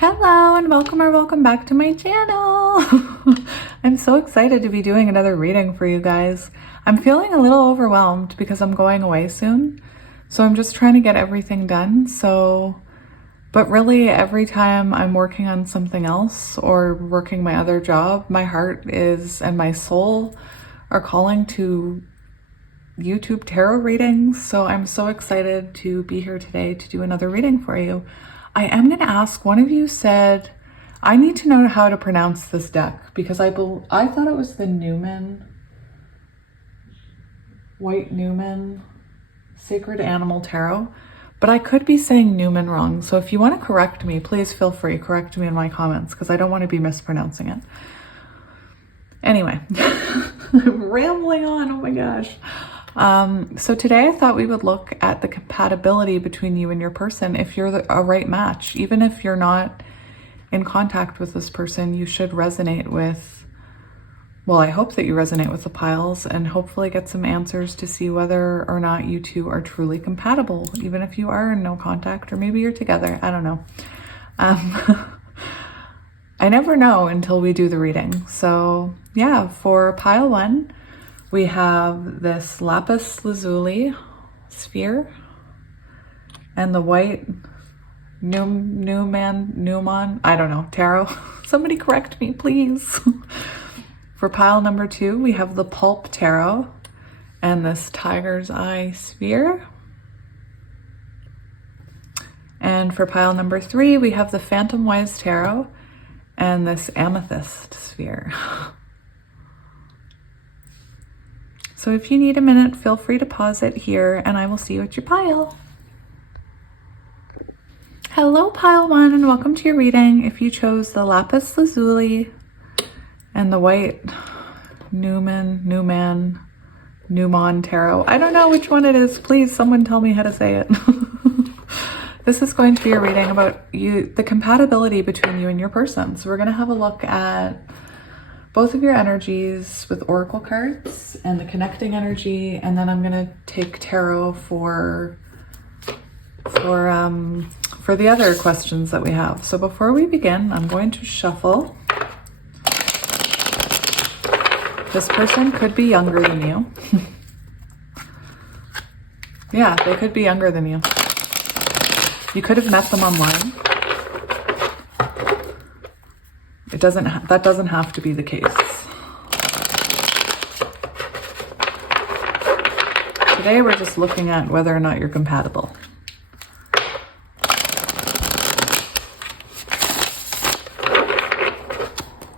Hello and welcome or welcome back to my channel. I'm so excited to be doing another reading for you guys. I'm feeling a little overwhelmed because I'm going away soon. So I'm just trying to get everything done. But really every time I'm working on something else or working my other job, my heart is and my soul are calling to YouTube tarot readings. So I'm so excited to be here today to do another reading for you. I am going to ask, one of you said, I need to know how to pronounce this deck because I thought it was the White Newman Sacred Animal Tarot, but I could be saying Newman wrong. So if you want to correct me, please feel free, correct me in my comments because I don't want to be mispronouncing it. Anyway, I'm rambling on, oh my gosh. So today I thought we would look at the compatibility between you and your person. If you're a right match, even if you're not in contact with this person, you should resonate with, well, I hope that you resonate with the piles and hopefully get some answers to see whether or not you two are truly compatible, even if you are in no contact or maybe you're together. I don't know. I never know until we do the reading. So yeah, for pile one, we have this Lapis lazuli sphere and the white Newman, I don't know, tarot. Somebody correct me, please. For pile number two, we have the pulp tarot and this tiger's eye sphere. And for pile number three, we have the phantom wise tarot and this amethyst sphere. So if you need a minute, feel free to pause it here and I will see you at your pile. Hello, pile one, and welcome to your reading. If you chose the Lapis Lazuli and the white Newman Tarot, I don't know which one it is. Please, someone tell me how to say it. This is going to be a reading about you, the compatibility between you and your person. So we're going to have a look at both of your energies with oracle cards and the connecting energy, and then I'm gonna take tarot for the other questions that we have. So before we begin, I'm going to shuffle. This person could be younger than you. Yeah, they could be younger than you. You could have met them online. That doesn't have to be the case. Today we're just looking at whether or not you're compatible.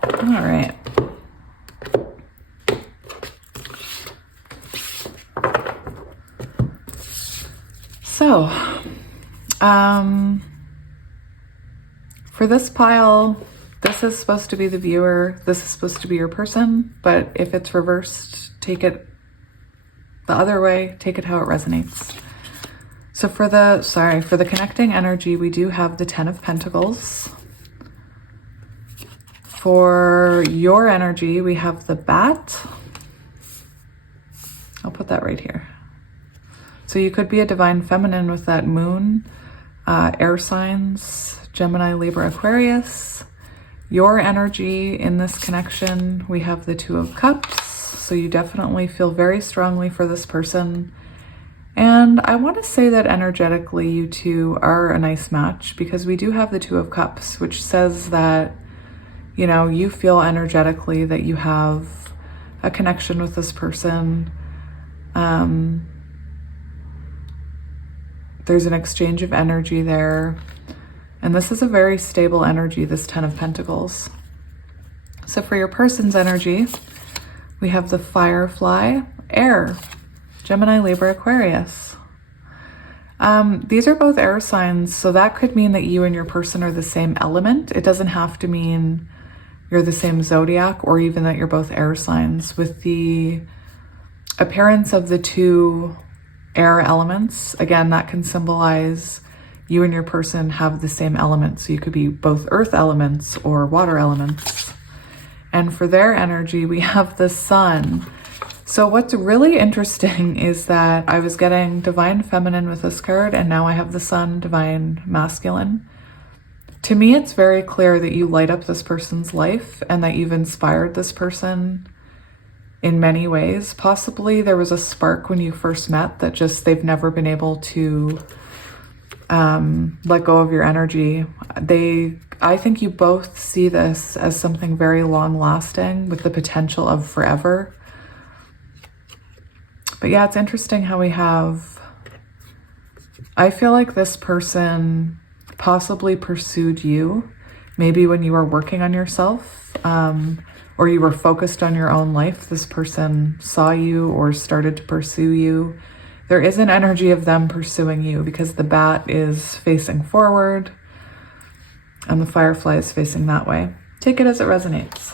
All right. So, for this pile, this is supposed to be the viewer, this is supposed to be your person, but if it's reversed, take it the other way, take it how it resonates. So for the connecting energy, we do have the 10 of Pentacles. For your energy, we have the bat. I'll put that right here. So you could be a divine feminine with that moon, air signs, Gemini, Libra, Aquarius. Your energy in this connection, we have the 2 of Cups. So you definitely feel very strongly for this person. And I want to say that energetically you two are a nice match because we do have the 2 of Cups, which says that, you know, you feel energetically that you have a connection with this person. There's an exchange of energy there. And this is a very stable energy, this 10 of Pentacles. So for your person's energy, we have the Firefly, Air, Gemini, Libra, Aquarius. These are both air signs, so that could mean that you and your person are the same element. It doesn't have to mean you're the same zodiac or even that you're both air signs. With the appearance of the 2 air elements, again, that can symbolize you and your person have the same element. So you could be both earth elements or water elements. And for their energy, we have the sun. So what's really interesting is that I was getting divine feminine with this card and now I have the sun, divine masculine. To me, it's very clear that you light up this person's life and that you've inspired this person in many ways. Possibly there was a spark when you first met that just they've never been able to let go of your energy. I think you both see this as something very long lasting with the potential of forever. But yeah, it's interesting how we have, I feel like this person possibly pursued you, maybe when you were working on yourself, or you were focused on your own life. This person saw you or started to pursue you. There is an energy of them pursuing you because the bat is facing forward and the firefly is facing that way. Take it as it resonates.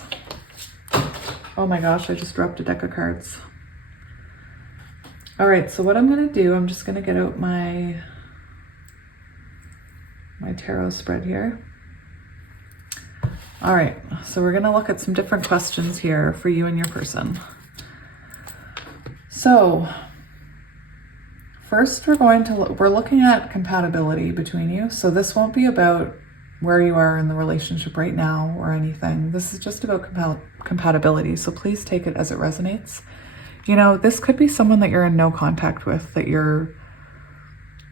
Oh my gosh, I just dropped a deck of cards. All right, so what I'm gonna do, I'm just gonna get out my tarot spread here. All right, so we're gonna look at some different questions here for you and your person. So first we're looking at compatibility between you. So this won't be about where you are in the relationship right now or anything. This is just about compatibility. So please take it as it resonates. You know, this could be someone that you're in no contact with, that you're,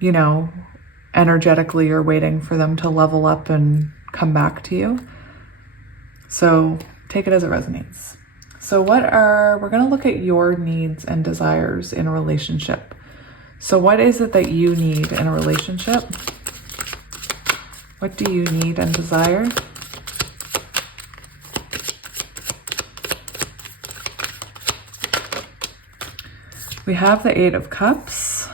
you know, energetically you're waiting for them to level up and come back to you. So take it as it resonates. So we're going to look at your needs and desires in a relationship. So what is it that you need in a relationship? What do you need and desire? We have the Eight of Cups.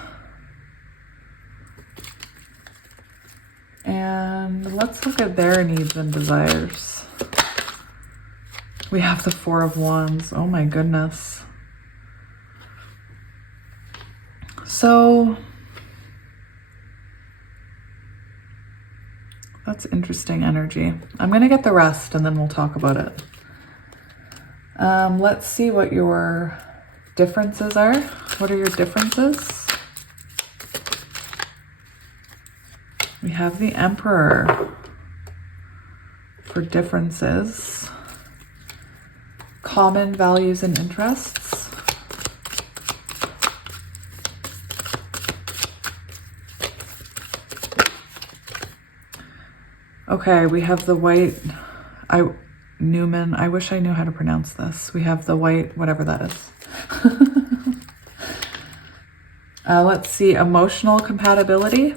And let's look at their needs and desires. We have the Four of Wands. Oh my goodness. So that's interesting energy. I'm going to get the rest and then we'll talk about it. Let's see what your differences are. What are your differences? We have the Emperor for differences. Common values and interests. Okay, we have the White, Newman, I wish I knew how to pronounce this. We have the White, whatever that is. Let's see, emotional compatibility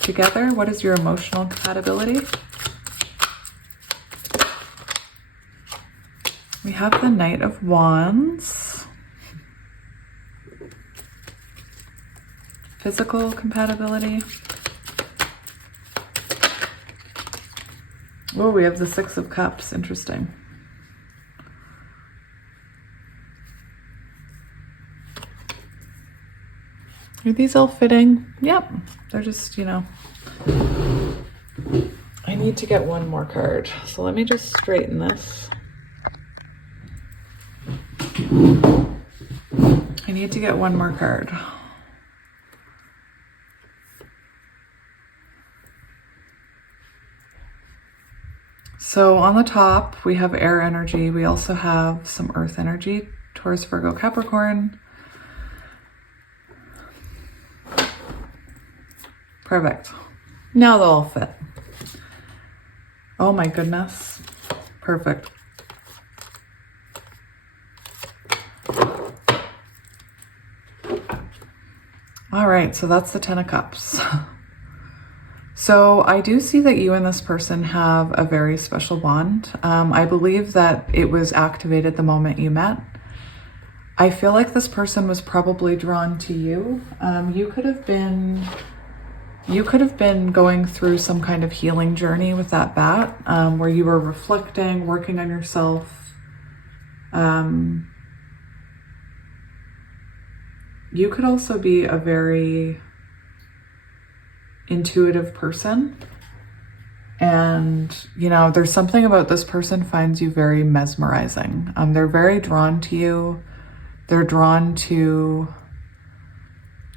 together. What is your emotional compatibility? We have the Knight of Wands. Physical compatibility. Oh, we have the Six of Cups. Interesting. Are these all fitting? Yep. They're just, you know. I need to get one more card. So let me just straighten this. I need to get one more card. So on the top, we have air energy. We also have some earth energy, Taurus, Virgo, Capricorn. Perfect. Now they'll all fit. Oh my goodness. Perfect. All right, so that's the Ten of Cups. So I do see that you and this person have a very special bond. I believe that it was activated the moment you met. I feel like this person was probably drawn to you. You could have been going through some kind of healing journey with that bat, where you were reflecting, working on yourself. You could also be a very intuitive person. And, you know, there's something about this person finds you very mesmerizing. They're very drawn to you. They're drawn to,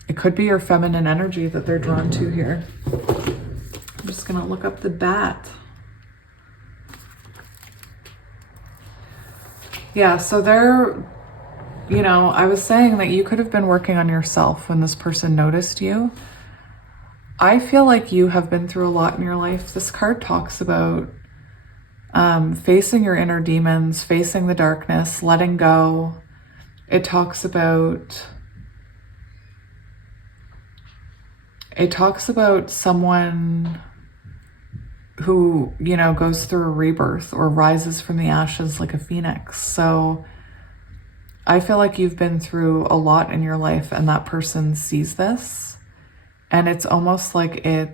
it could be your feminine energy that they're drawn to here. I'm just going to look up the bat. Yeah, so you know, I was saying that you could have been working on yourself when this person noticed you. I feel like you have been through a lot in your life. This card talks about facing your inner demons, facing the darkness, letting go. It talks about someone who, you know, goes through a rebirth or rises from the ashes like a phoenix. So I feel like you've been through a lot in your life and that person sees this. And it's almost like I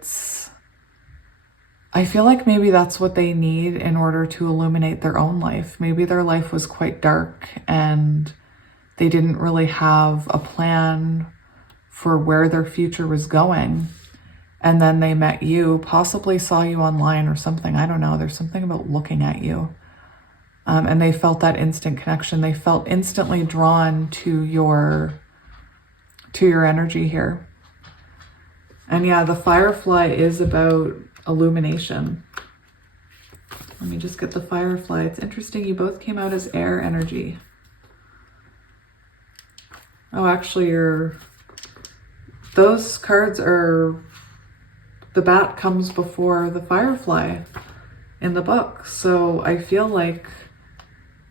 feel like maybe that's what they need in order to illuminate their own life. Maybe their life was quite dark and they didn't really have a plan for where their future was going. And then they met you, possibly saw you online or something. I don't know. There's something about looking at you. And they felt that instant connection. They felt instantly drawn to your energy here. And yeah, the firefly is about illumination. Let me just get the firefly. It's interesting. You both came out as air energy. Oh, actually, those cards are, the bat comes before the firefly in the book. So I feel like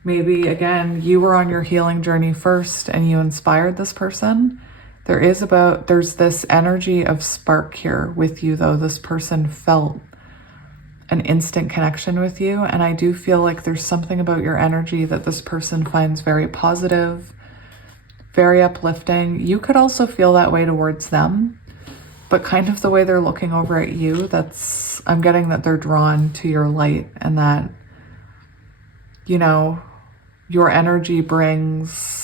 maybe, again, you were on your healing journey first and you inspired this person. There's this energy of spark here with you, though. This person felt an instant connection with you. And I do feel like there's something about your energy that this person finds very positive, very uplifting. You could also feel that way towards them, but kind of the way they're looking over at you, I'm getting that they're drawn to your light and that, you know, your energy brings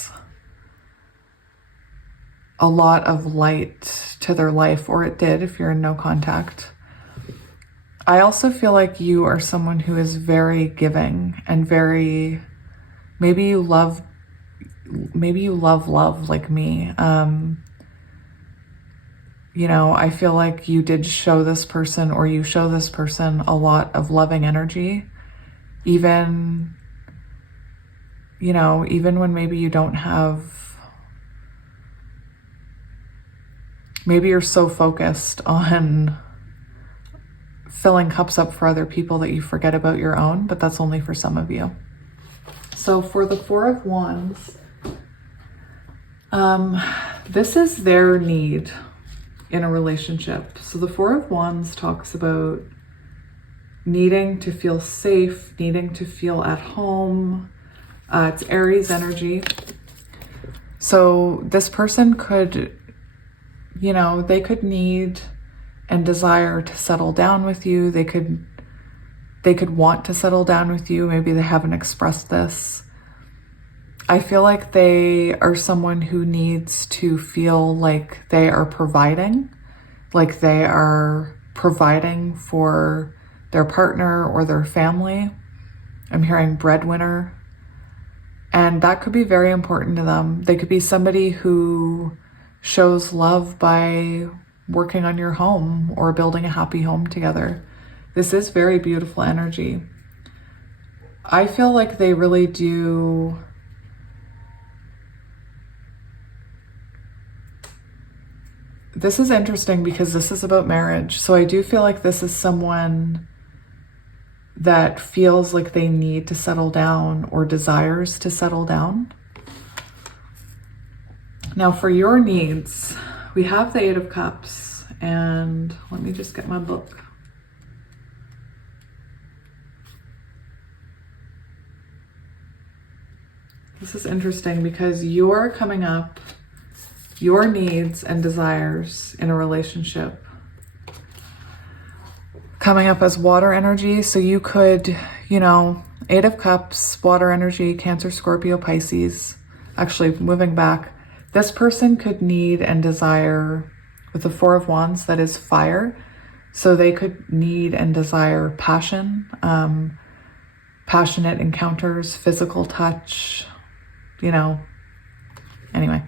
a lot of light to their life, or it did if you're in no contact. I also feel like you are someone who is very giving and maybe you love love like me. You know, I feel like you did show this person, or you show this person, a lot of loving energy, even, you know, even when maybe you don't have, maybe you're so focused on filling cups up for other people that you forget about your own, but that's only for some of you. So for the Four of Wands, this is their need in a relationship. So the Four of Wands talks about needing to feel safe, needing to feel at home. It's Aries energy. So this person could, you know, they could need and desire to settle down with you. They could want to settle down with you. Maybe they haven't expressed this. I feel like they are someone who needs to feel like they are providing for their partner or their family. I'm hearing breadwinner. And that could be very important to them. They could be somebody who shows love by working on your home or building a happy home together. This is very beautiful energy. I feel like they really do. This is interesting because this is about marriage. So I do feel like this is someone that feels like they need to settle down or desires to settle down. Now for your needs, we have the Eight of Cups, and let me just get my book. This is interesting because you're coming up, your needs and desires in a relationship coming up as water energy. So you could, you know, Eight of Cups, water energy, Cancer, Scorpio, Pisces. Actually, moving back, this person could need and desire, with the Four of Wands, that is fire. So they could need and desire passion, passionate encounters, physical touch, you know, anyway.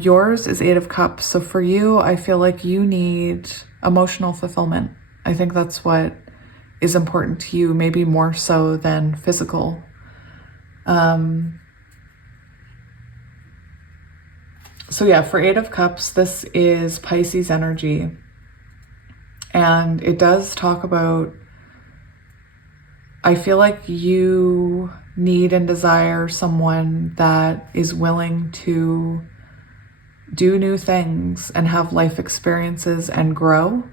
Yours is Eight of Cups. So for you, I feel like you need emotional fulfillment. I think that's what is important to you, maybe more so than physical. So yeah, for Eight of Cups, this is Pisces energy. And it does talk about, I feel like you need and desire someone that is willing to do new things and have life experiences and grow.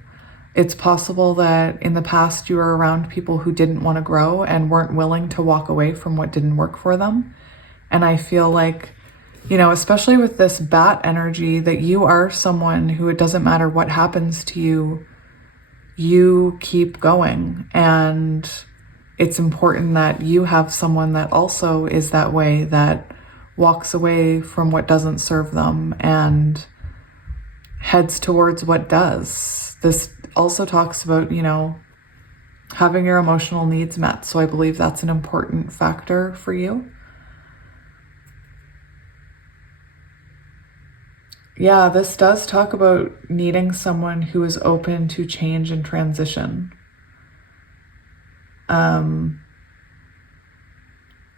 It's possible that in the past you were around people who didn't want to grow and weren't willing to walk away from what didn't work for them. And I feel like, you know, especially with this bat energy, that you are someone who, it doesn't matter what happens to you, you keep going. And it's important that you have someone that also is that way, that walks away from what doesn't serve them and heads towards what does. This also talks about, you know, having your emotional needs met. So I believe that's an important factor for you. Yeah, this does talk about needing someone who is open to change and transition.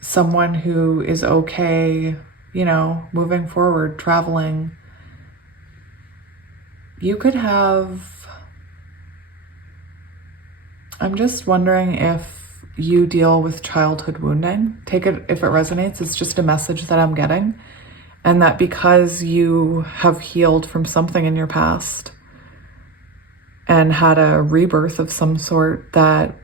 Someone who is okay, you know, moving forward, traveling. You could have, I'm just wondering if you deal with childhood wounding. Take it if it resonates. It's just a message that I'm getting. And that because you have healed from something in your past and had a rebirth of some sort, that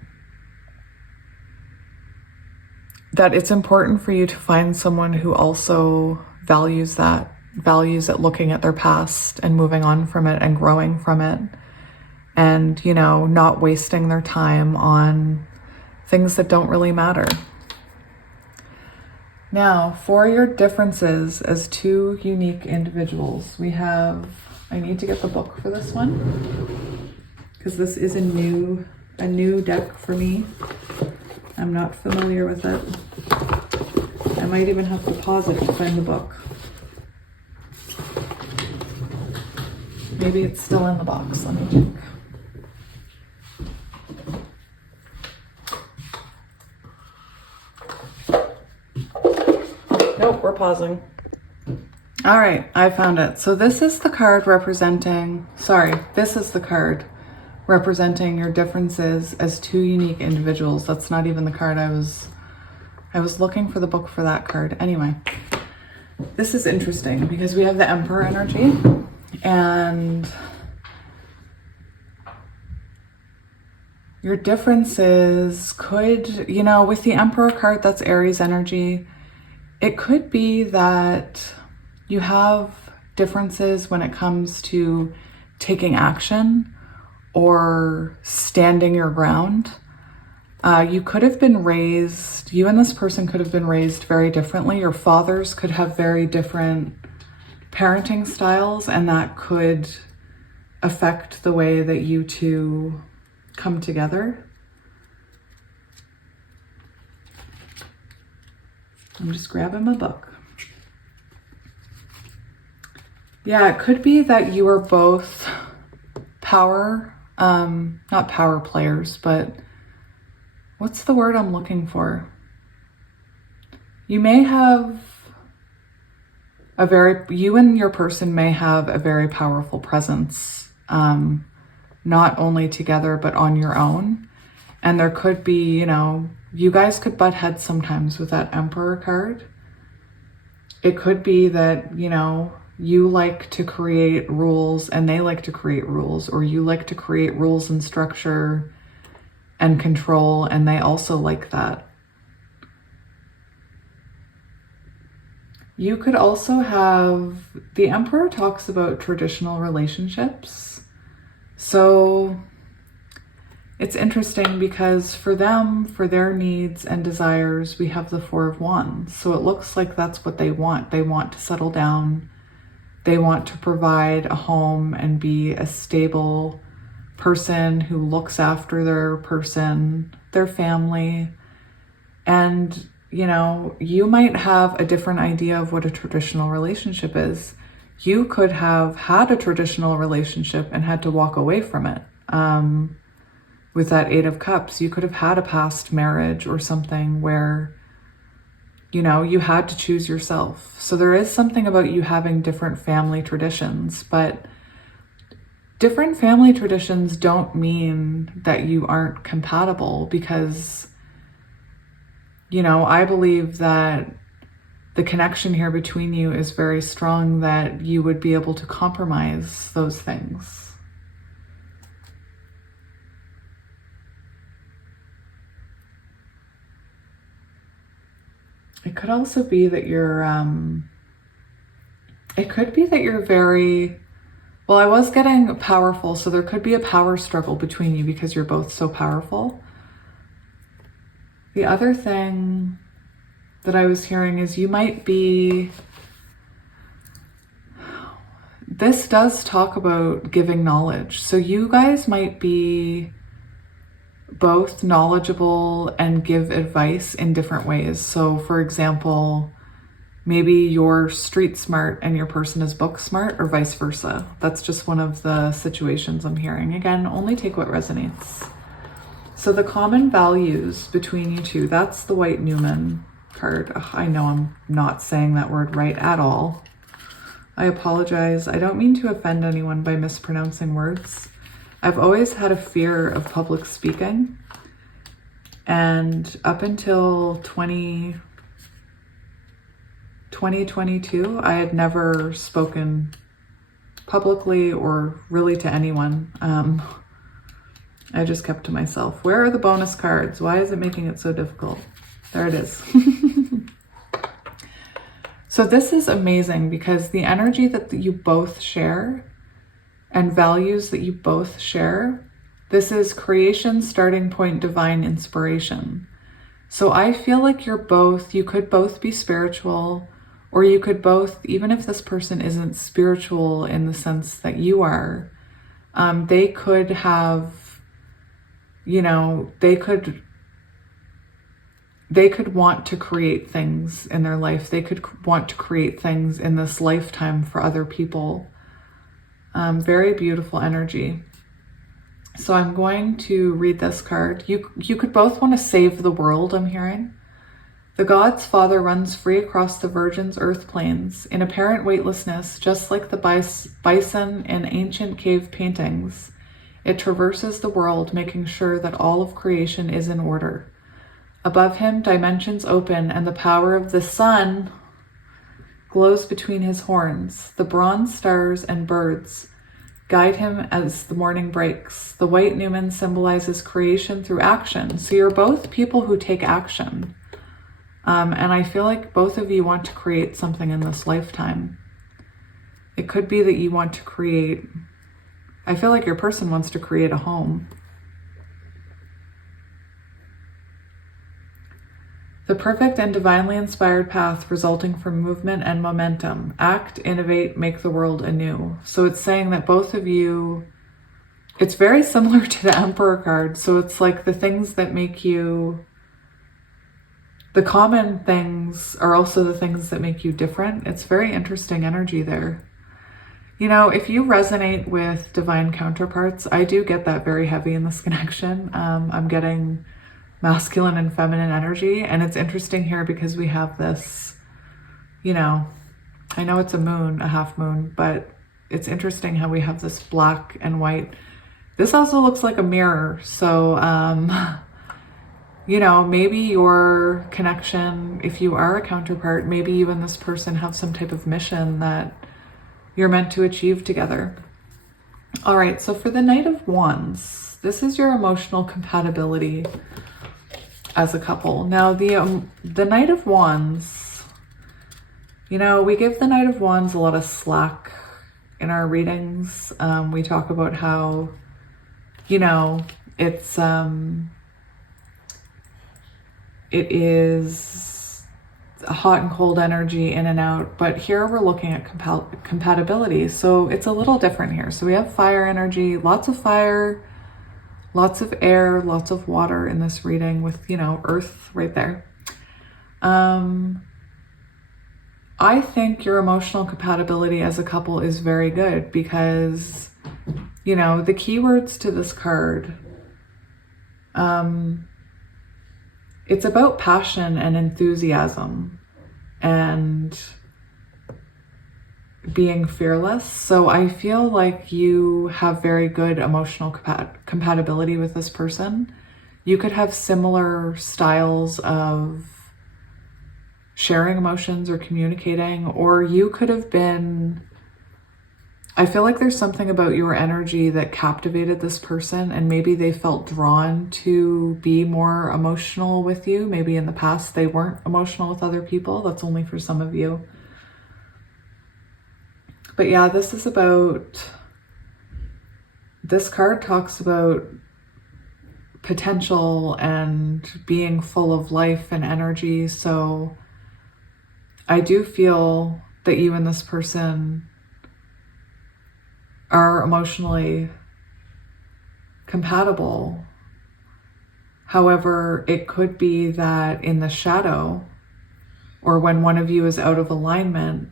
it's important for you to find someone who also values that, values it, looking at their past and moving on from it and growing from it. And, you know, not wasting their time on things that don't really matter. Now, for your differences as two unique individuals, we have, I need to get the book for this one, because this is a new deck for me. I'm not familiar with it. I might even have to pause it to find the book. Maybe it's still in the box. Let me check. Nope, we're pausing. All right, I found it. So this is the card representing, this is the card representing your differences as two unique individuals. That's not even the card I was looking for the book for that card. Anyway, this is interesting because we have the Emperor energy, and your differences could, you know, with the Emperor card, that's Aries energy. It could be that you have differences when it comes to taking action or standing your ground. You could have been raised, you and this person could have been raised very differently. Your fathers could have very different parenting styles, and that could affect the way that you two come together. I'm just grabbing my book. Yeah, it could be that you are both not power players, but what's the word I'm looking for? You may have you and your person may have a very powerful presence, not only together, but on your own. And there could be, you know, you guys could butt heads sometimes with that Emperor card. It could be that, you know, you like to create rules and they like to create rules, or you like to create rules and structure and control, and they also like that. You could also have, the Emperor talks about traditional relationships. So it's interesting because for them, for their needs and desires, we have the Four of Wands. So it looks like that's what they want. They want to settle down. They want to provide a home and be a stable person who looks after their family. And, you know, you might have a different idea of what a traditional relationship is. You could have had a traditional relationship and had to walk away from it. with that Eight of Cups, you could have had a past marriage or something where, you know, you had to choose yourself. So there is something about you having different family traditions, but different family traditions don't mean that you aren't compatible, because, you know, I believe that the connection here between you is very strong, that you would be able to compromise those things. It could also be that you're, it could be that you're very, well, I was getting powerful, so there could be a power struggle between you because you're both so powerful. The other thing that I was hearing is you might be, this does talk about giving knowledge. So you guys might be both knowledgeable and give advice in different ways. So for example, maybe you're street smart and your person is book smart, or vice versa. That's just one of the situations I'm hearing. Again, only take what resonates. So the common values between you two, that's the White Newman card. Ugh, I know I'm not saying that word right at all. I apologize. I don't mean to offend anyone by mispronouncing words. I've always had a fear of public speaking, and up until 2022, I had never spoken publicly or really to anyone. I just kept to myself. Where are the bonus cards? Why is it making it so difficult? There it is. So this is amazing, because the energy that you both share and values that you both share, this is creation, starting point, divine inspiration. So I feel like you could both be spiritual, or you could both, even if this person isn't spiritual in the sense that you are, they could have, you know, they could want to create things in their life. They could want to create things in this lifetime for other people. Very beautiful energy. So I'm going to read this card. You could both want to save the world, I'm hearing. The God's Father runs free across the Virgin's earth plains in apparent weightlessness, just like the bison in ancient cave paintings. It traverses the world, making sure that all of creation is in order. Above him, dimensions open, and the power of the sun glows between his horns. The bronze stars and birds guide him as the morning breaks. The White Newman symbolizes creation through action. So you're both people who take action. And I feel like both of you want to create something in this lifetime. It could be that you want to create, I feel like your person wants to create a home. The perfect and divinely inspired path resulting from movement and momentum. Act, innovate, make the world anew. So it's saying that both of you, it's very similar to the Emperor card. So it's like the things that make you, the common things are also the things that make you different. It's very interesting energy there. You know, if you resonate with divine counterparts, I do get that very heavy in this connection. I'm getting masculine and feminine energy. And it's interesting here because we have this, you know, I know it's a moon, a half moon, but it's interesting how we have this black and white. This also looks like a mirror. So, you know, maybe your connection, if you are a counterpart, maybe you and this person have some type of mission that you're meant to achieve together. All right, so for the Knight of Wands, this is your emotional compatibility as a couple. Now, the Knight of Wands, you know, we give the Knight of Wands a lot of slack in our readings. We talk about how, you know, it is a hot and cold energy in and out, but here we're looking at compatibility. So it's a little different here. So we have fire energy, lots of fire, lots of air, lots of water in this reading with, you know, earth right there. I think your emotional compatibility as a couple is very good because, you know, the keywords to this card It's about passion and enthusiasm and being fearless. So I feel like you have very good emotional compatibility with this person. You could have similar styles of sharing emotions or communicating, or you could have been, I feel like there's something about your energy that captivated this person, and maybe they felt drawn to be more emotional with you. Maybe in the past they weren't emotional with other people. That's only for some of you. But yeah, this card talks about potential and being full of life and energy. So I do feel that you and this person are emotionally compatible. However, it could be that in the shadow, or when one of you is out of alignment,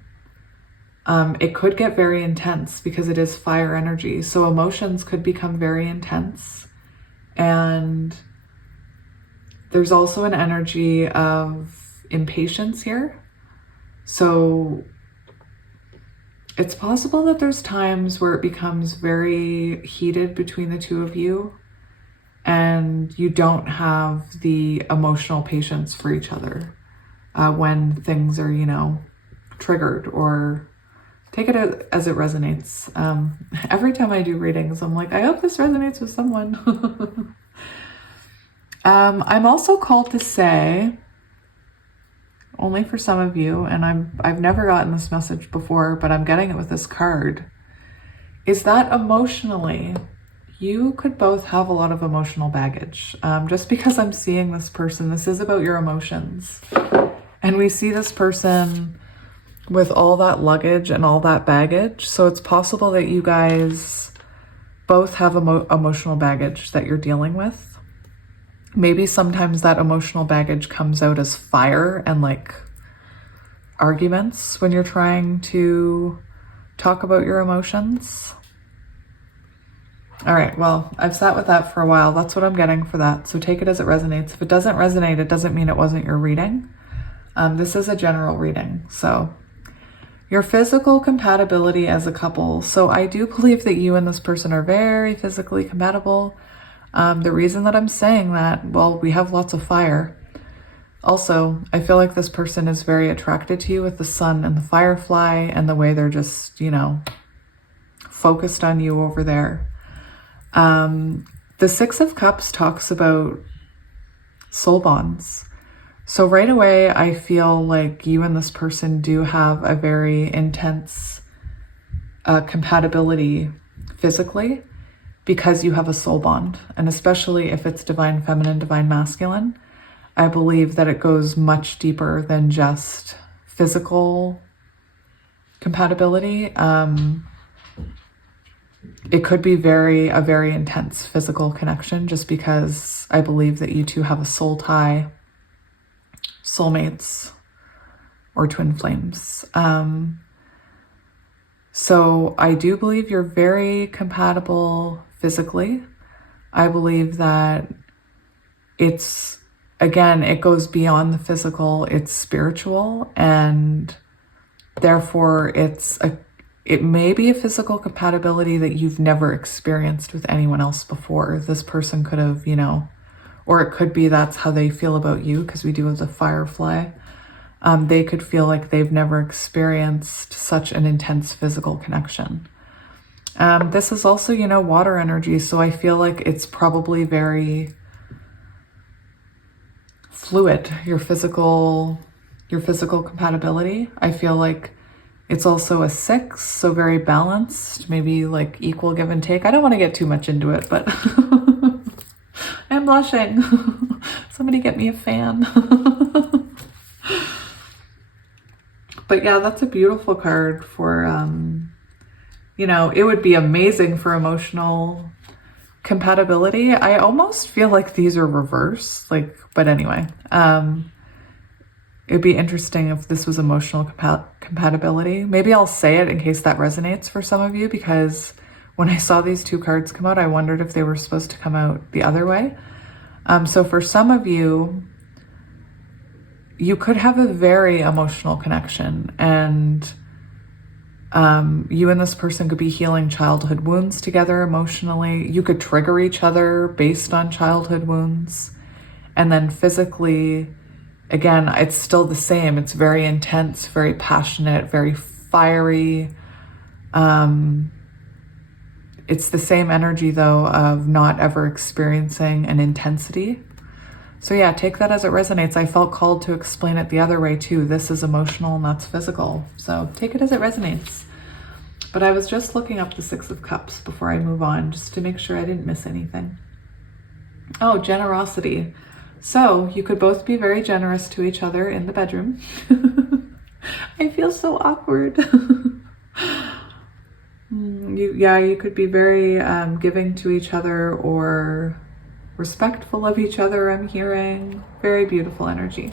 it could get very intense because it is fire energy. So emotions could become very intense. And there's also an energy of impatience here. So it's possible that there's times where it becomes very heated between the two of you and you don't have the emotional patience for each other when things are, triggered, or take it as it resonates. Every time I do readings, I'm like, I hope this resonates with someone. I'm also called to say, only for some of you, and I've never gotten this message before, but I'm getting it with this card, is that emotionally, you could both have a lot of emotional baggage. Just because I'm seeing this person, this is about your emotions. And we see this person with all that luggage and all that baggage. So it's possible that you guys both have emotional baggage that you're dealing with. Maybe sometimes that emotional baggage comes out as fire and like arguments when you're trying to talk about your emotions. All right, well, I've sat with that for a while. That's what I'm getting for that. So take it as it resonates. If it doesn't resonate, it doesn't mean it wasn't your reading. This is a general reading. So your physical compatibility as a couple. So I do believe that you and this person are very physically compatible. The reason that I'm saying that, well, we have lots of fire. Also, I feel like this person is very attracted to you with the sun and the firefly and the way they're just, focused on you over there. The Six of Cups talks about soul bonds. So right away, I feel like you and this person do have a very intense compatibility physically because you have a soul bond. And especially if it's divine feminine, divine masculine, I believe that it goes much deeper than just physical compatibility. It could be a very intense physical connection, just because I believe that you two have a soul tie, soulmates, or twin flames. So I do believe you're very compatible physically. I believe that it goes beyond the physical, it's spiritual, and therefore it may be a physical compatibility that you've never experienced with anyone else before. This person could have, or it could be that's how they feel about you, because we do have the firefly. They could feel like they've never experienced such an intense physical connection. This is also, water energy. So I feel like it's probably very fluid, your physical compatibility. I feel like it's also a 6, so very balanced, maybe like equal give and take. I don't want to get too much into it, but I'm blushing. Somebody get me a fan. But yeah, that's a beautiful card for, it would be amazing for emotional compatibility. I almost feel like these are reversed, but anyway, it'd be interesting if this was emotional compatibility. Maybe I'll say it in case that resonates for some of you, because when I saw these two cards come out, I wondered if they were supposed to come out the other way. So for some of you, you could have a very emotional connection, and you and this person could be healing childhood wounds together emotionally. You could trigger each other based on childhood wounds. And then physically, again, it's still the same. It's very intense, very passionate, very fiery. It's the same energy, though, of not ever experiencing an intensity. So yeah, take that as it resonates. I felt called to explain it the other way too. This is emotional and that's physical. So take it as it resonates. But I was just looking up the Six of Cups before I move on, just to make sure I didn't miss anything. Oh, generosity. So you could both be very generous to each other in the bedroom. I feel so awkward. You could be very giving to each other or respectful of each other, I'm hearing. Very beautiful energy.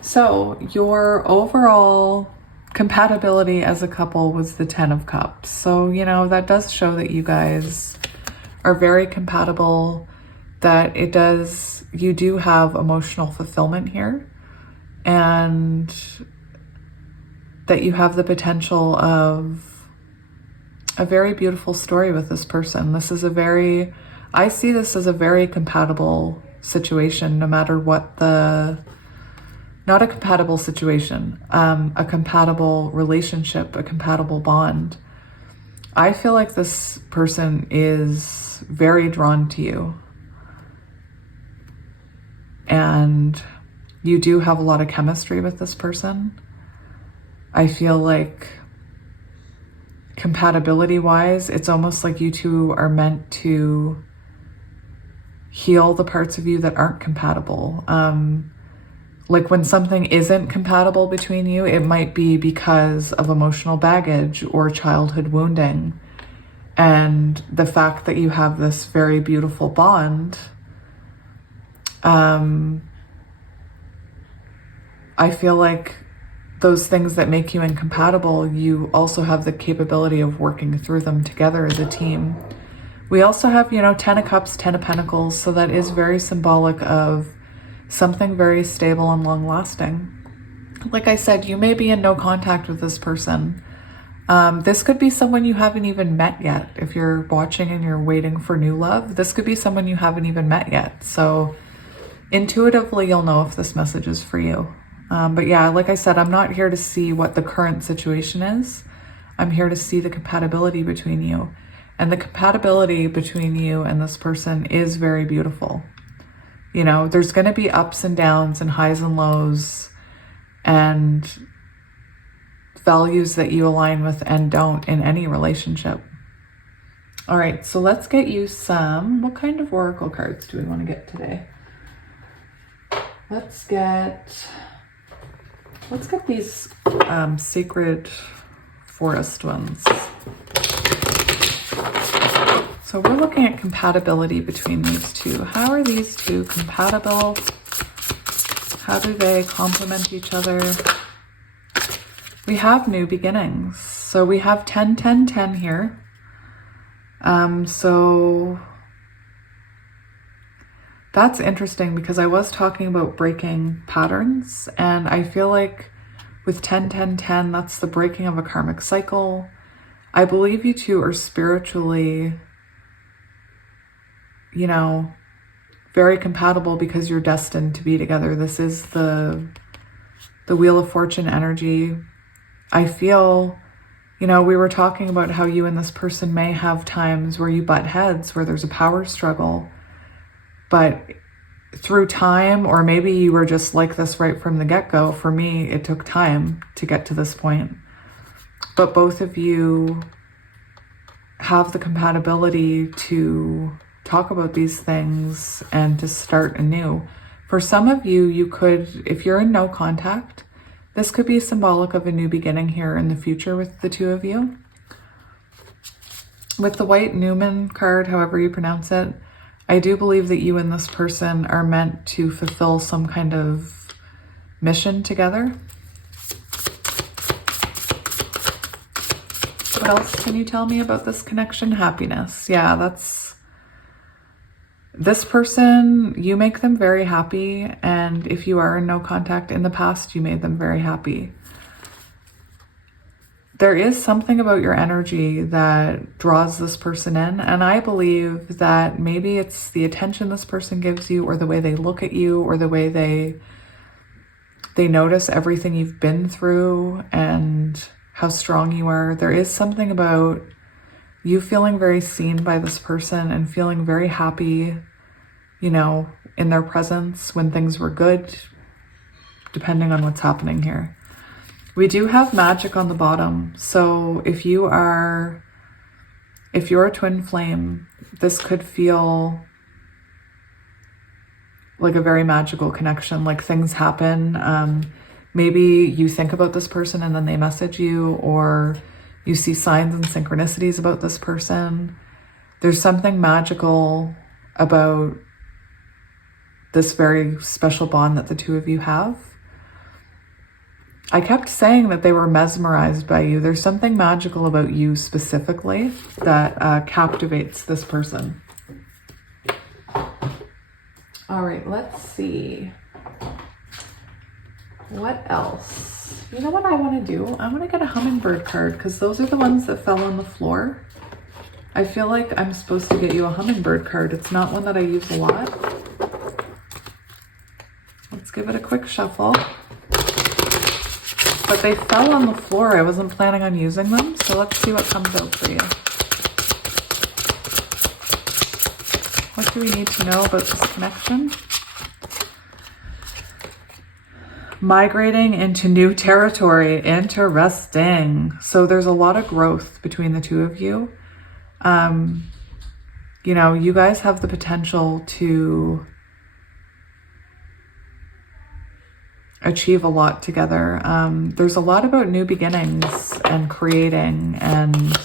So your overall compatibility as a couple was the Ten of Cups. So, you know, that does show that you guys are very compatible, that you do have emotional fulfillment here, and that you have the potential of a very beautiful story with this person. I see this as a very compatible situation, no matter what not a compatible situation, a compatible relationship, a compatible bond. I feel like this person is very drawn to you. And you do have a lot of chemistry with this person. I feel like compatibility-wise, it's almost like you two are meant to heal the parts of you that aren't compatible. Like when something isn't compatible between you, it might be because of emotional baggage or childhood wounding. And the fact that you have this very beautiful bond, I feel like those things that make you incompatible, you also have the capability of working through them together as a team. We also have, Ten of Cups, Ten of Pentacles, so that is very symbolic of something very stable and long-lasting. Like I said, you may be in no contact with this person. This could be someone you haven't even met yet. If you're watching and you're waiting for new love, this could be someone you haven't even met yet. So intuitively, you'll know if this message is for you. But yeah, like I said, I'm not here to see what the current situation is. I'm here to see the compatibility between you. And the compatibility between you and this person is very beautiful. There's going to be ups and downs and highs and lows and values that you align with and don't in any relationship. All right, so let's get you what kind of oracle cards do we want to get today? Let's get these sacred forest ones. So we're looking at compatibility between these two. How are these two compatible? How do they complement each other? We have new beginnings. So we have 10, 10, 10 here. So that's interesting because I was talking about breaking patterns, and I feel like with 10, 10, 10, that's the breaking of a karmic cycle. I believe you two are spiritually, very compatible because you're destined to be together. This is the Wheel of Fortune energy. I feel, we were talking about how you and this person may have times where you butt heads, where there's a power struggle, but through time, or maybe you were just like this right from the get-go. For me, it took time to get to this point. But both of you have the compatibility to talk about these things and to start anew. For some of you, you could, if you're in no contact, this could be symbolic of a new beginning here in the future with the two of you. With the White Newman card, however you pronounce it, I do believe that you and this person are meant to fulfill some kind of mission together. What else can you tell me about this connection? Happiness. Yeah, that's This person, you make them very happy, and if you are in no contact in the past, you made them very happy. There is something about your energy that draws this person in, and I believe that maybe it's the attention this person gives you, or the way they look at you, or the way they notice everything you've been through and how strong you are. There is something about you feeling very seen by this person and feeling very happy, you know, in their presence when things were good, depending on what's happening here. We do have magic on the bottom. So if you're a twin flame, this could feel like a very magical connection, like things happen. Maybe you think about this person and then they message you, or you see signs and synchronicities about this person. There's something magical about this very special bond that the two of you have. I kept saying that they were mesmerized by you. There's something magical about you specifically that captivates this person. All right, let's see. What else? You know what I want to do? I want to get a hummingbird card, because those are the ones that fell on the floor. I feel like I'm supposed to get you a hummingbird card. It's not one that I use a lot. Let's give it a quick shuffle. But they fell on the floor. I wasn't planning on using them, so let's see what comes out for you. What do we need to know about this connection? Migrating into new territory. Interesting. So there's a lot of growth between the two of you. You know, you guys have the potential to achieve a lot together. There's a lot about new beginnings and creating and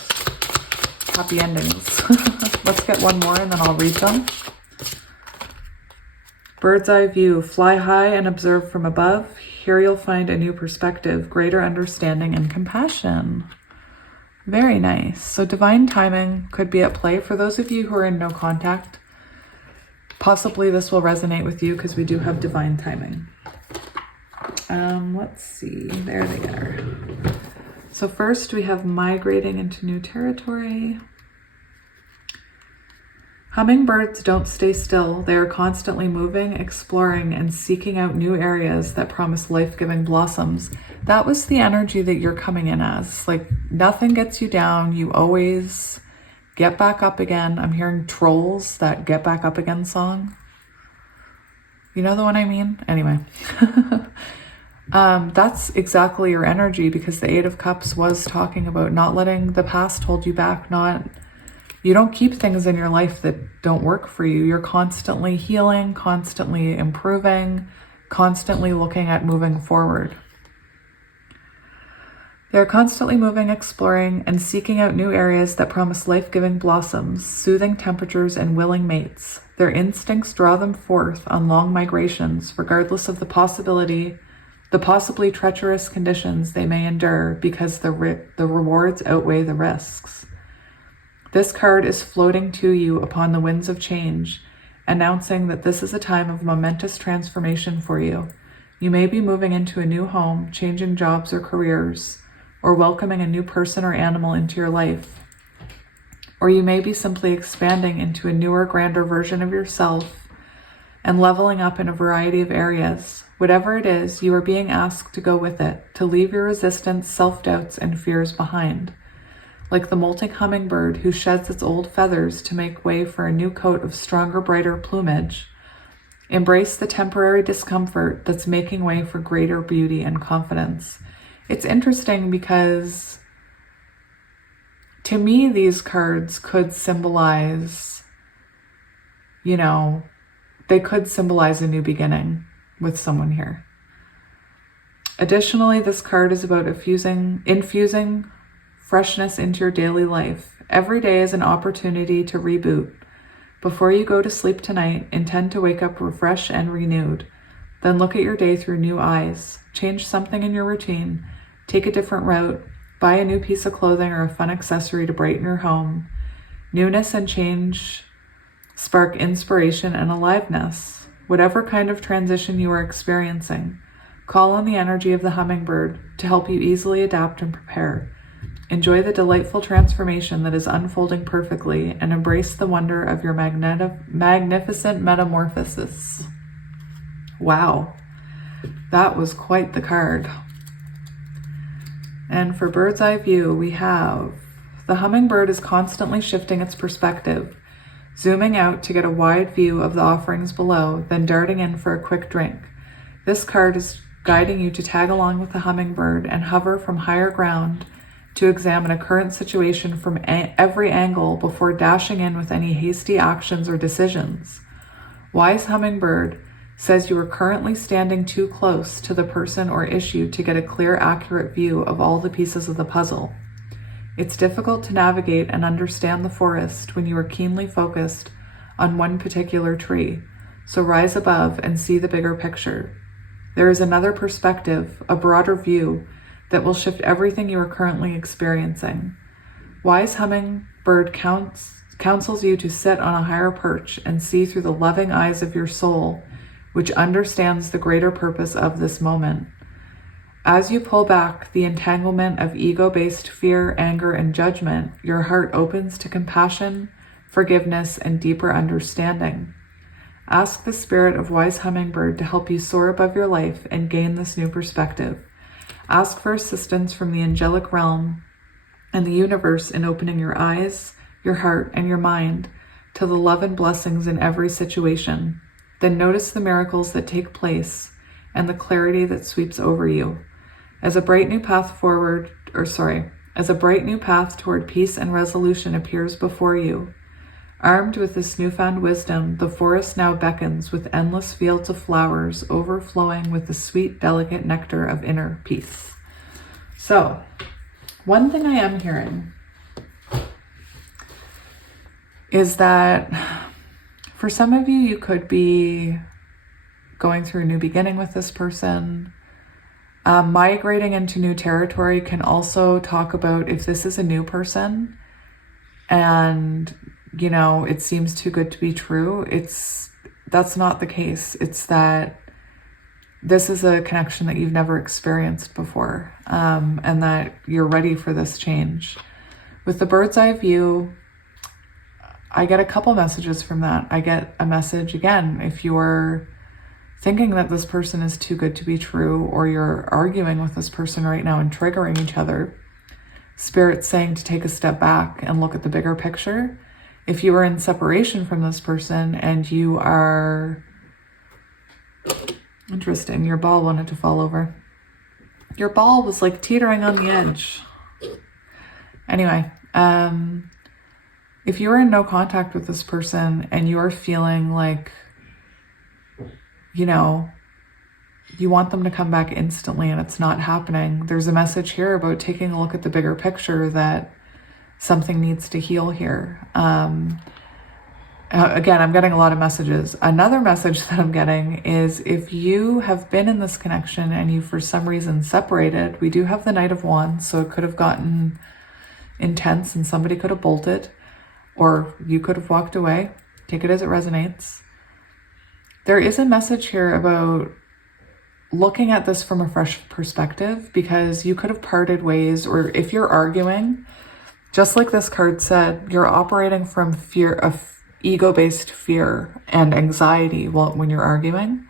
happy endings. Let's get one more and then I'll read them. Bird's eye view. Fly high and observe from above. Here you'll find a new perspective, greater understanding and compassion. Very nice. So divine timing could be at play for those of you who are in no contact. Possibly this will resonate with you because we do have divine timing. Let's see. There they are. So first we have migrating into new territory. Hummingbirds don't stay still. They are constantly moving, exploring, and seeking out new areas that promise life-giving blossoms. That was the energy that you're coming in as. Like, nothing gets you down. You always get back up again. I'm hearing Trolls, that Get Back Up Again song. You know the one I mean? Anyway. That's exactly your energy, because the Eight of Cups was talking about not letting the past hold you back. You don't keep things in your life that don't work for you. You're constantly healing, constantly improving, constantly looking at moving forward. They're constantly moving, exploring, and seeking out new areas that promise life-giving blossoms, soothing temperatures, and willing mates. Their instincts draw them forth on long migrations, regardless of the possibly treacherous conditions they may endure, because the rewards outweigh the risks. This card is floating to you upon the winds of change, announcing that this is a time of momentous transformation for you. You may be moving into a new home, changing jobs or careers, or welcoming a new person or animal into your life. Or you may be simply expanding into a newer, grander version of yourself and leveling up in a variety of areas. Whatever it is, you are being asked to go with it, to leave your resistance, self-doubts, and fears behind. Like the molting hummingbird who sheds its old feathers to make way for a new coat of stronger, brighter plumage, embrace the temporary discomfort that's making way for greater beauty and confidence. It's interesting because to me, these cards could symbolize, they could symbolize a new beginning with someone here. Additionally, this card is about infusing freshness into your daily life. Every day is an opportunity to reboot. Before you go to sleep tonight, intend to wake up refreshed and renewed. Then look at your day through new eyes. Change something in your routine. Take a different route. Buy a new piece of clothing or a fun accessory to brighten your home. Newness and change spark inspiration and aliveness. Whatever kind of transition you are experiencing, call on the energy of the hummingbird to help you easily adapt and prepare. Enjoy the delightful transformation that is unfolding perfectly and embrace the wonder of your magnificent metamorphosis. Wow, that was quite the card. And for bird's eye view, we have the hummingbird is constantly shifting its perspective, zooming out to get a wide view of the offerings below, then darting in for a quick drink. This card is guiding you to tag along with the hummingbird and hover from higher ground to examine a current situation from every angle before dashing in with any hasty actions or decisions. Wise hummingbird says you are currently standing too close to the person or issue to get a clear, accurate view of all the pieces of the puzzle. It's difficult to navigate and understand the forest when you are keenly focused on one particular tree, so rise above and see the bigger picture. There is another perspective, a broader view, that will shift everything you are currently experiencing. Wise hummingbird counsels you to sit on a higher perch and see through the loving eyes of your soul, which understands the greater purpose of this moment. As you pull back the entanglement of ego-based fear, anger, and judgment, your heart opens to compassion, forgiveness, and deeper understanding. Ask the spirit of Wise Hummingbird to help you soar above your life and gain this new perspective. Ask for assistance from the angelic realm and the universe in opening your eyes, your heart, and your mind to the love and blessings in every situation. Then notice the miracles that take place and the clarity that sweeps over you. As a bright new path toward peace and resolution appears before you, armed with this newfound wisdom, the forest now beckons with endless fields of flowers overflowing with the sweet, delicate nectar of inner peace. So, one thing I am hearing is that for some of you, you could be going through a new beginning with this person. Migrating into new territory can also talk about if this is a new person and it seems too good to be true. That's not the case. It's that this is a connection that you've never experienced before, and that you're ready for this change. With the bird's eye view, I get a couple messages from that. I get a message, again, if you're thinking that this person is too good to be true, or you're arguing with this person right now and triggering each other, Spirit's saying to take a step back and look at the bigger picture. If you are in separation from this person and you are... Interesting, your ball wanted to fall over. Your ball was like teetering on the edge. Anyway, if you are in no contact with this person and you are feeling like, you want them to come back instantly and it's not happening, there's a message here about taking a look at the bigger picture that something needs to heal here. Again, I'm getting a lot of messages. Another message that I'm getting is if you have been in this connection and you for some reason separated, we do have the Knight of Wands, so it could have gotten intense and somebody could have bolted, or you could have walked away. Take it as it resonates. There is a message here about looking at this from a fresh perspective, because you could have parted ways, or if you're arguing, just like this card said, you're operating from fear of ego-based fear and anxiety when you're arguing.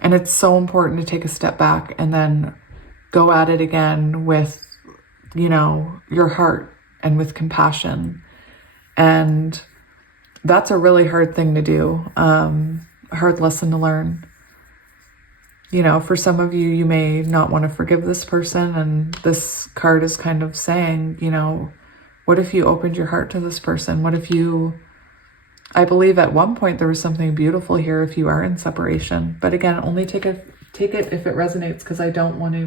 And it's so important to take a step back and then go at it again with, your heart and with compassion. And that's a really hard thing to do, a hard lesson to learn. For some of you, you may not want to forgive this person, and this card is kind of saying, what if you opened your heart to this person? What if I believe at one point there was something beautiful here if you are in separation. But again, only take it if it resonates, because I don't want to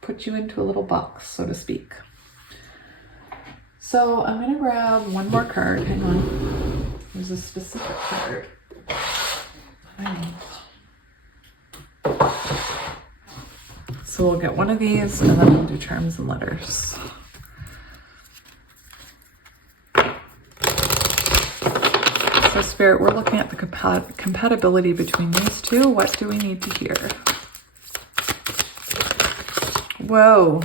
put you into a little box, so to speak. So I'm going to grab one more card. Hang on. There's a specific card I need. So we'll get one of these and then we'll do charms and letters. So Spirit, we're looking at the compatibility between these two. What do we need to hear? Whoa.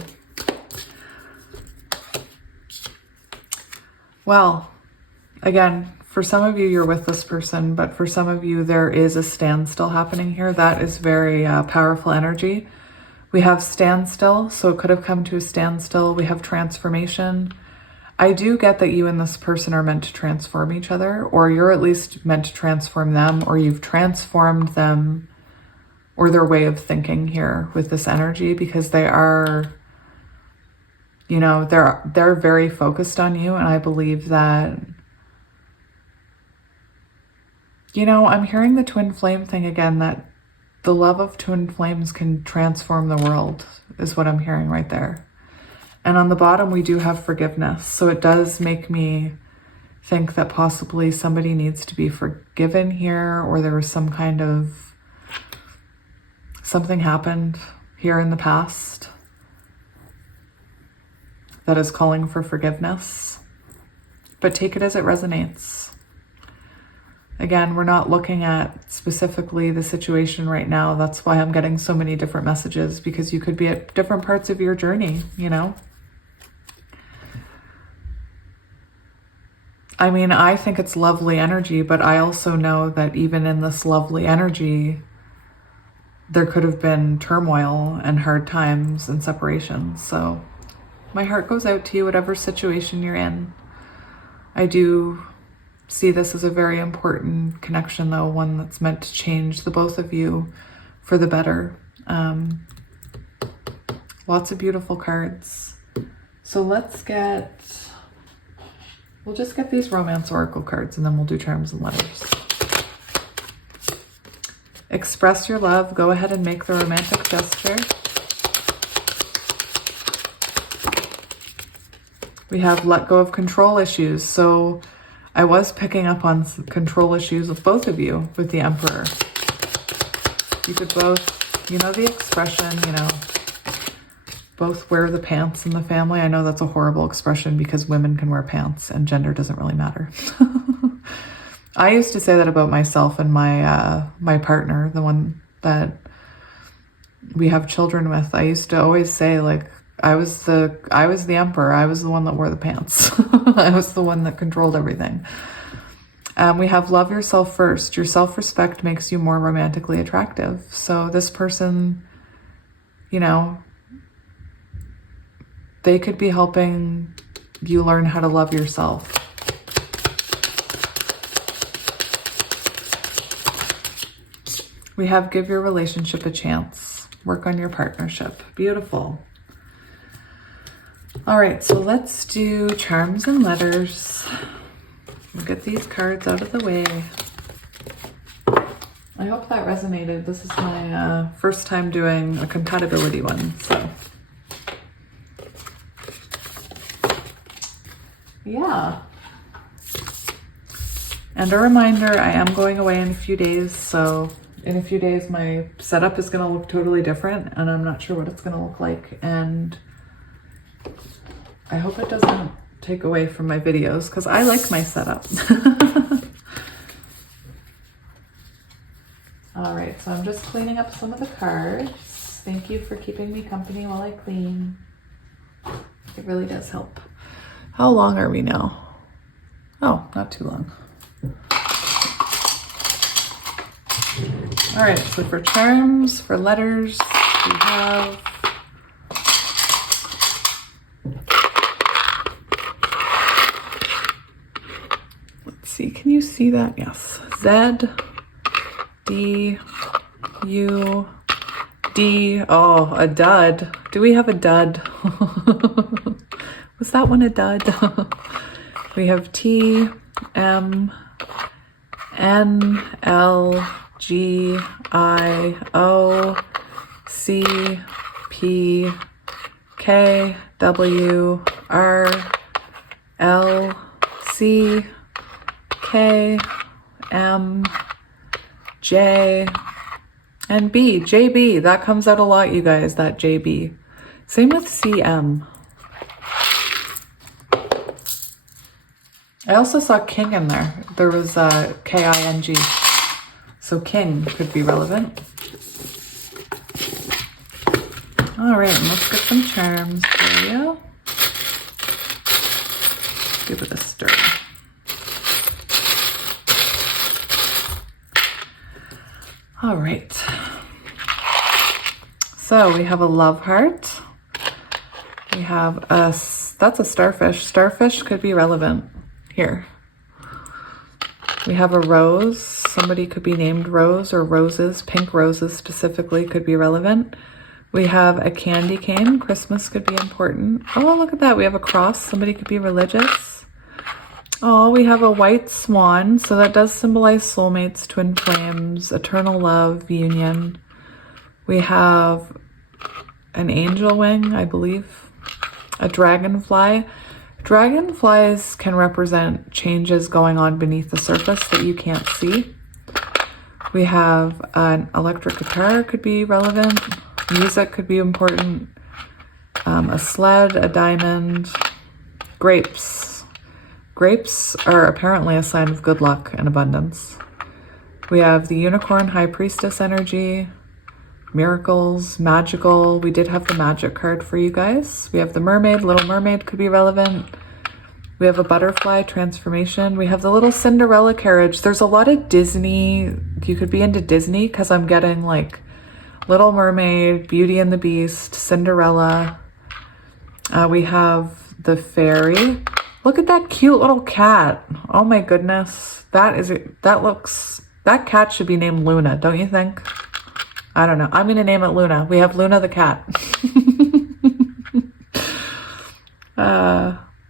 Well, again, for some of you, you're with this person, but for some of you, there is a standstill happening here. That is very powerful energy. We have standstill, so it could have come to a standstill. We have transformation. I do get that you and this person are meant to transform each other, or you're at least meant to transform them, or you've transformed them or their way of thinking here with this energy, because they are, you know, they're very focused on you. And I believe that, you know, I'm hearing the twin flame thing again, that the love of twin flames can transform the world is what I'm hearing right there. And on the bottom, we do have forgiveness. So it does make me think that possibly somebody needs to be forgiven here, or there was some kind of, something happened here in the past that is calling for forgiveness. But take it as it resonates. Again, we're not looking at specifically the situation right now. That's why I'm getting so many different messages, because you could be at different parts of your journey, you know? I mean, I think it's lovely energy, but I also know that even in this lovely energy, there could have been turmoil and hard times and separations. So my heart goes out to you, whatever situation you're in. I do see this as a very important connection, though, one that's meant to change the both of you for the better. Lots of beautiful cards. So we'll just get these romance oracle cards, and then we'll do charms and letters. Express your love. Go ahead and make the romantic gesture. We have let go of control issues. So I was picking up on some control issues with both of you with the Emperor. You could both, you know, the expression, you know, both wear the pants in the family. I know that's a horrible expression because women can wear pants and gender doesn't really matter. I used to say that about myself and my partner, the one that we have children with. I used to always say, like, I was the emperor. I was the one that wore the pants. I was the one that controlled everything. We have love yourself first. Your self-respect makes you more romantically attractive. So this person, you know, they could be helping you learn how to love yourself. We have give your relationship a chance. Work on your partnership. Beautiful. All right, so let's do charms and letters. We'll get these cards out of the way. I hope that resonated. This is my first time doing a compatibility one, so. Yeah. And a reminder, I am going away in a few days, so in a few days my setup is going to look totally different, and I'm not sure what it's going to look like, and I hope it doesn't take away from my videos because I like my setup. All right, so I'm just cleaning up some of the cards. Thank you for keeping me company while I clean. It really does help. How long are we now? Oh, not too long. All right, so for charms, for letters, we have can you see that? Yes. Z, D, U, D. Oh, a dud. Do we have a dud? Was that one a dud? We have T, M, N, L, G, I, O, C, P, K, W, R, L, C, K, M, J, and B. JB. That comes out a lot, you guys, that JB. Same with CM. I also saw king in there. There was K-I-N-G. So king could be relevant. All right, and let's get some charms for you. Give it a stir. All right. So we have a love heart. We have that's a starfish. Starfish could be relevant here. We have a rose. Somebody could be named Rose or roses. Pink roses specifically could be relevant. We have a candy cane. Christmas could be important. Oh, look at that. We have a cross. Somebody could be religious. Oh, we have a white swan. So that does symbolize soulmates, twin flames, eternal love, union. We have an angel wing, I believe. A dragonfly. Dragonflies can represent changes going on beneath the surface that you can't see. We have an electric guitar could be relevant. Music could be important. A sled, a diamond. Grapes. Grapes are apparently a sign of good luck and abundance. We have the unicorn, high priestess energy. Miracles, magical. We did have the magic card for you guys. We have the mermaid, little mermaid could be relevant. We have a butterfly, transformation. We have the little Cinderella carriage. There's a lot of Disney. You could be into Disney because I'm getting like Little Mermaid, Beauty and the Beast, Cinderella. We have the fairy. Look at that cute little cat. Oh my goodness. That cat should be named Luna, don't you think? I don't know. I'm going to name it Luna. We have Luna the cat.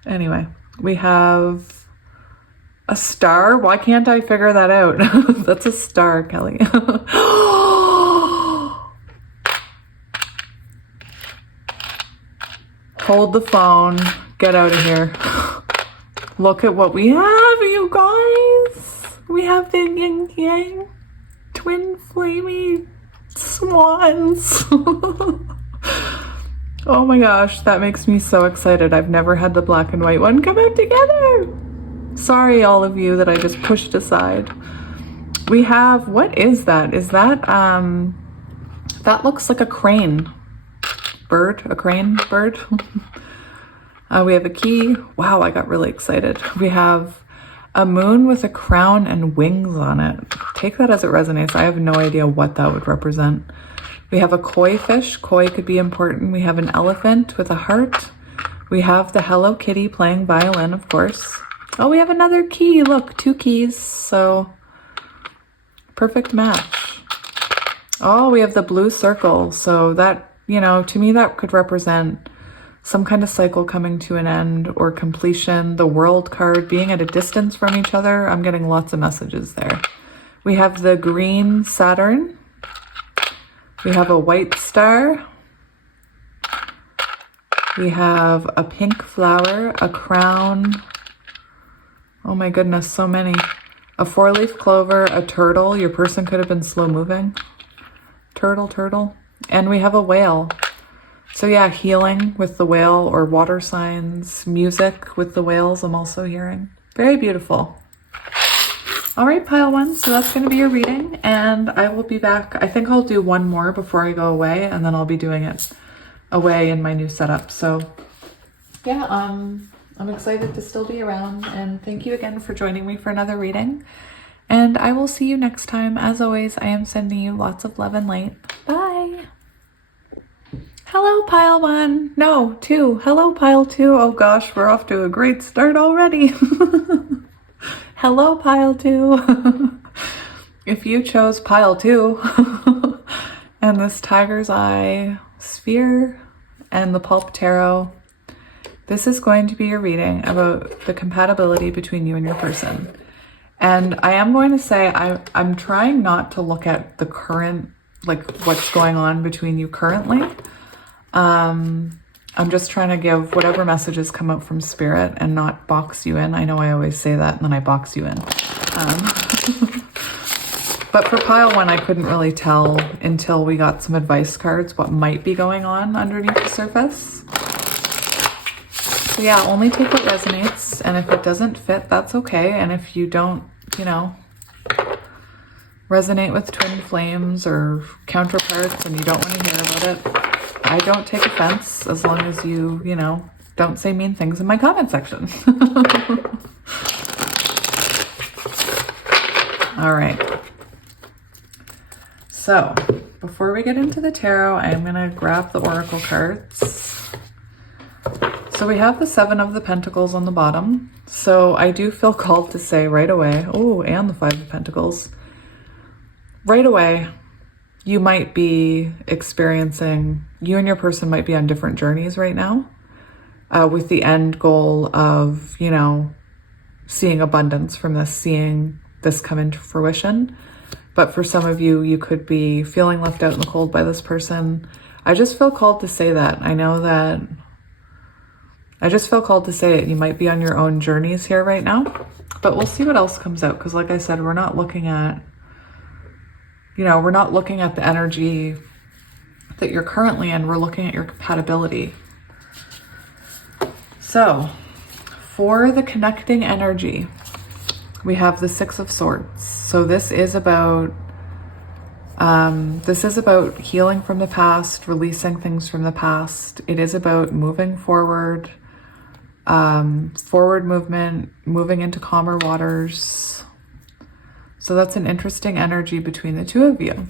Anyway, we have a star. Why can't I figure that out? That's a star, Kelly. Hold the phone. Get out of here. Look at what we have, you guys. We have the yin yang twin flamey swans. Oh my gosh, that makes me so excited. I've never had the black and white one come out together. Sorry, all of you that I just pushed aside. We have, what is that? Is that, that looks like a crane bird, a crane bird. We have a key. Wow, I got really excited. We have a moon with a crown and wings on it. Take that as it resonates. I have no idea what that would represent. We have a koi fish. Koi could be important. We have an elephant with a heart. We have the Hello Kitty playing violin, of course. Oh, we have another key. Look, 2 keys. So perfect match. Oh, we have the blue circle. So that, you know, to me, that could represent some kind of cycle coming to an end or completion. The world card, being at a distance from each other. I'm getting lots of messages there. We have the green Saturn. We have a white star. We have a pink flower, a crown. Oh my goodness, so many. A 4-leaf clover, a turtle. Your person could have been slow moving. Turtle. And we have a whale. So yeah, healing with the whale or water signs, music with the whales I'm also hearing. Very beautiful. All right, pile 1, so that's going to be your reading, and I will be back. I think I'll do one more before I go away, and then I'll be doing it away in my new setup. So yeah, I'm excited to still be around, and thank you again for joining me for another reading. And I will see you next time. As always, I am sending you lots of love and light. Bye. Hello, pile 1. No, 2. Hello, pile 2. Oh gosh, we're off to a great start already. Hello, pile 2. If you chose pile 2 and this tiger's eye sphere and the pulp tarot, this is going to be your reading about the compatibility between you and your person. And I am going to say I'm trying not to look at the current, like what's going on between you currently. I'm just trying to give whatever messages come out from spirit and not box you in. I know I always say that and then I box you in. But for pile 1, I couldn't really tell until we got some advice cards what might be going on underneath the surface. So yeah, only take what resonates, and if it doesn't fit, that's okay. And if you don't, you know, resonate with twin flames or counterparts and you don't want to hear about it, I don't take offense as long as you, you know, don't say mean things in my comment section. All right. So before we get into the tarot, I'm going to grab the oracle cards. So we have the Seven of the Pentacles on the bottom. So I do feel called to say right away, oh, and the Five of Pentacles. Right away, you might be experiencing, you and your person might be on different journeys right now, with the end goal of, you know, seeing abundance from this, seeing this come into fruition. But for some of you, you could be feeling left out in the cold by this person. I just feel called to say that. I know that I just feel called to say it. You might be on your own journeys here right now, but we'll see what else comes out. Because like I said, we're not looking at, you know, we're not looking at the energy that you're currently in. We're looking at your compatibility. So for the connecting energy, we have the Six of Swords. So this is about healing from the past, releasing things from the past. It is about moving forward, forward movement, moving into calmer waters. So that's an interesting energy between the two of you.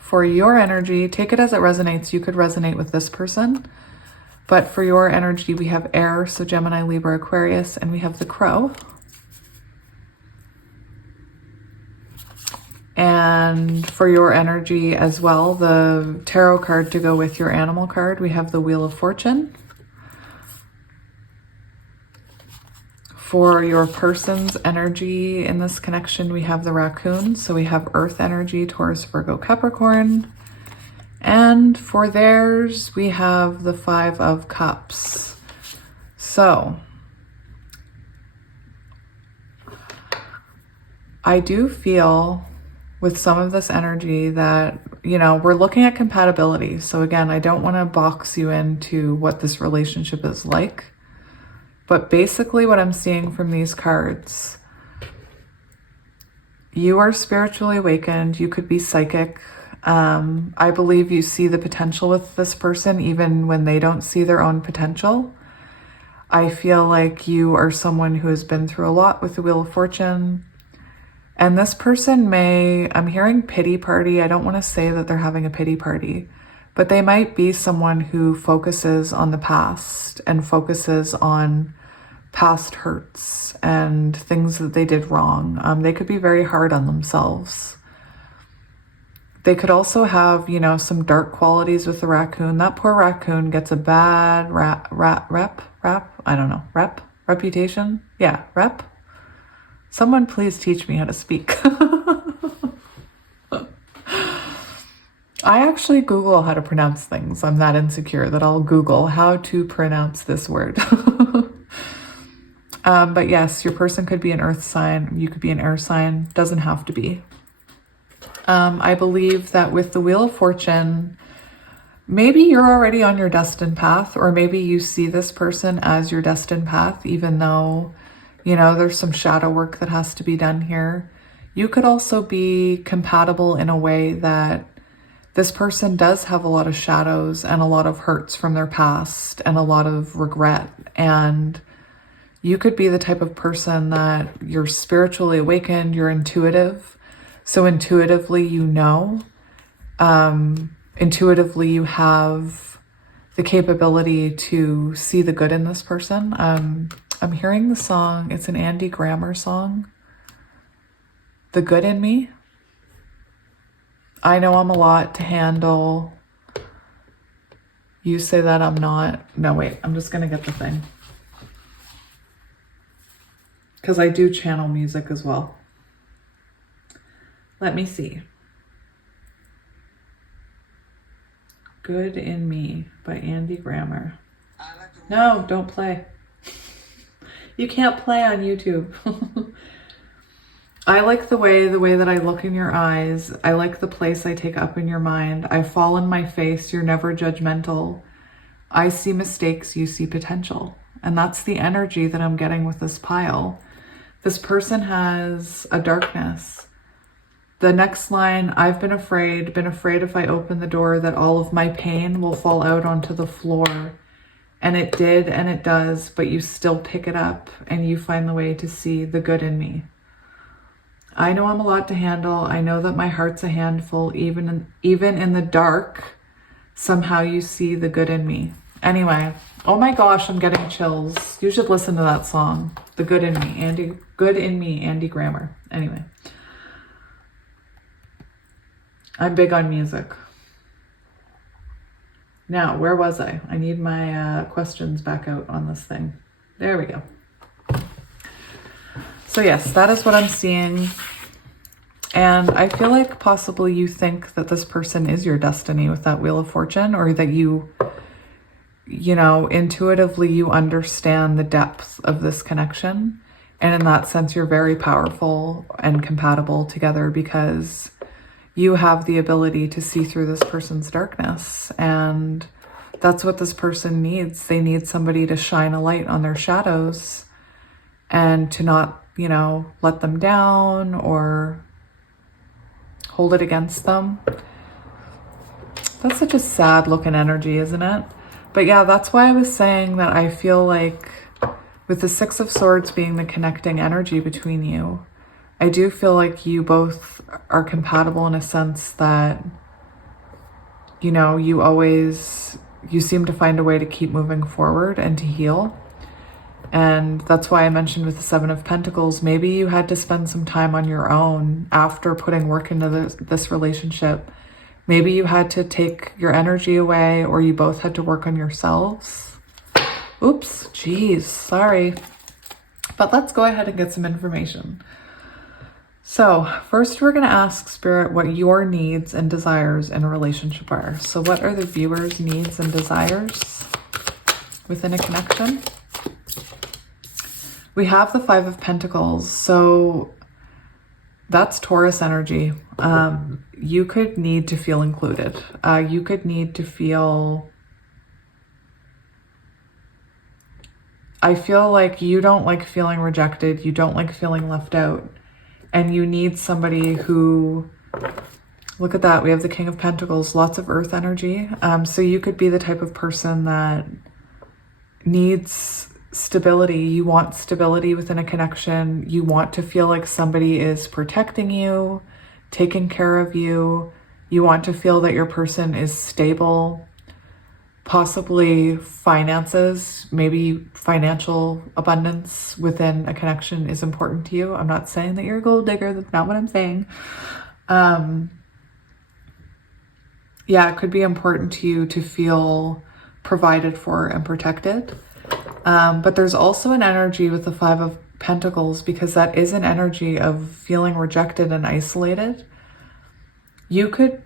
For your energy, take it as it resonates. You could resonate with this person. But for your energy, we have air, so Gemini, Libra, Aquarius, and we have the Crow. And for your energy as well, the tarot card to go with your animal card, we have the Wheel of Fortune. For your person's energy in this connection, we have the raccoon. So we have earth energy, Taurus, Virgo, Capricorn. And for theirs, we have the Five of Cups. So I do feel with some of this energy that, you know, we're looking at compatibility. So again, I don't want to box you into what this relationship is like. But basically what I'm seeing from these cards, you are spiritually awakened. You could be psychic. I believe you see the potential with this person even when they don't see their own potential. I feel like you are someone who has been through a lot with the Wheel of Fortune. And this person may, I'm hearing pity party. I don't want to say that they're having a pity party, but they might be someone who focuses on the past and focuses on past hurts and things that they did wrong. They could be very hard on themselves. They could also have, you know, some dark qualities with the raccoon. That poor raccoon gets a bad reputation. Yeah, rep. Someone please teach me how to speak. I actually Google how to pronounce things. I'm that insecure that I'll Google how to pronounce this word. But yes, your person could be an earth sign. You could be an air sign. Doesn't have to be. I believe that with the Wheel of Fortune, maybe you're already on your destined path, or maybe you see this person as your destined path, even though, you know, there's some shadow work that has to be done here. You could also be compatible in a way that this person does have a lot of shadows and a lot of hurts from their past and a lot of regret. And you could be the type of person that you're spiritually awakened, you're intuitive. So intuitively, you know, intuitively you have the capability to see the good in this person. I'm hearing the song, it's an Andy Grammer song, The Good in Me. I know I'm a lot to handle. You say that I'm not. No, wait, I'm just gonna get the thing. Because I do channel music as well. Let me see. Good in Me by Andy Grammer. No, don't play. You can't play on YouTube. I like the way that I look in your eyes. I like the place I take up in your mind. I fall in my face. You're never judgmental. I see mistakes, you see potential. And that's the energy that I'm getting with this pile. This person has a darkness. The next line, I've been afraid if I open the door that all of my pain will fall out onto the floor. And it did, and it does, but you still pick it up and you find the way to see the good in me. I know I'm a lot to handle. I know that my heart's a handful, even in the dark. Somehow you see the good in me. Anyway, oh my gosh, I'm getting chills. You should listen to that song. The Good in Me, Good in Me, Andy Grammer. Anyway. I'm big on music. Now, where was I? I need my questions back out on this thing. There we go. So yes, that is what I'm seeing. And I feel like possibly you think that this person is your destiny with that Wheel of Fortune, or that you know, intuitively you understand the depth of this connection. And in that sense, you're very powerful and compatible together because you have the ability to see through this person's darkness. And that's what this person needs. They need somebody to shine a light on their shadows and to not, you know, let them down or hold it against them. That's such a sad looking energy, isn't it? But yeah, that's why I was saying that I feel like with the Six of Swords being the connecting energy between you, I do feel like you both are compatible in a sense that, you know, you seem to find a way to keep moving forward and to heal. And that's why I mentioned with the Seven of Pentacles, maybe you had to spend some time on your own after putting work into this relationship. Maybe you had to take your energy away, or you both had to work on yourselves. Oops, geez, sorry. But let's go ahead and get some information. So first we're going to ask Spirit what your needs and desires in a relationship are. So what are the viewer's needs and desires within a connection? We have the Five of Pentacles. So that's Taurus energy. You could need to feel included. You could need to feel... I feel like you don't like feeling rejected. You don't like feeling left out. And you need somebody who, look at that, we have the King of Pentacles, lots of earth energy. So you could be the type of person that needs stability. You want stability within a connection. You want to feel like somebody is protecting you, taking care of you. You want to feel that your person is stable. Possibly finances, maybe financial abundance within a connection is important to you. I'm not saying that you're a gold digger. That's not what I'm saying. Yeah, it could be important to you to feel provided for and protected. But there's also an energy with the Five of Pentacles, because that is an energy of feeling rejected and isolated. You could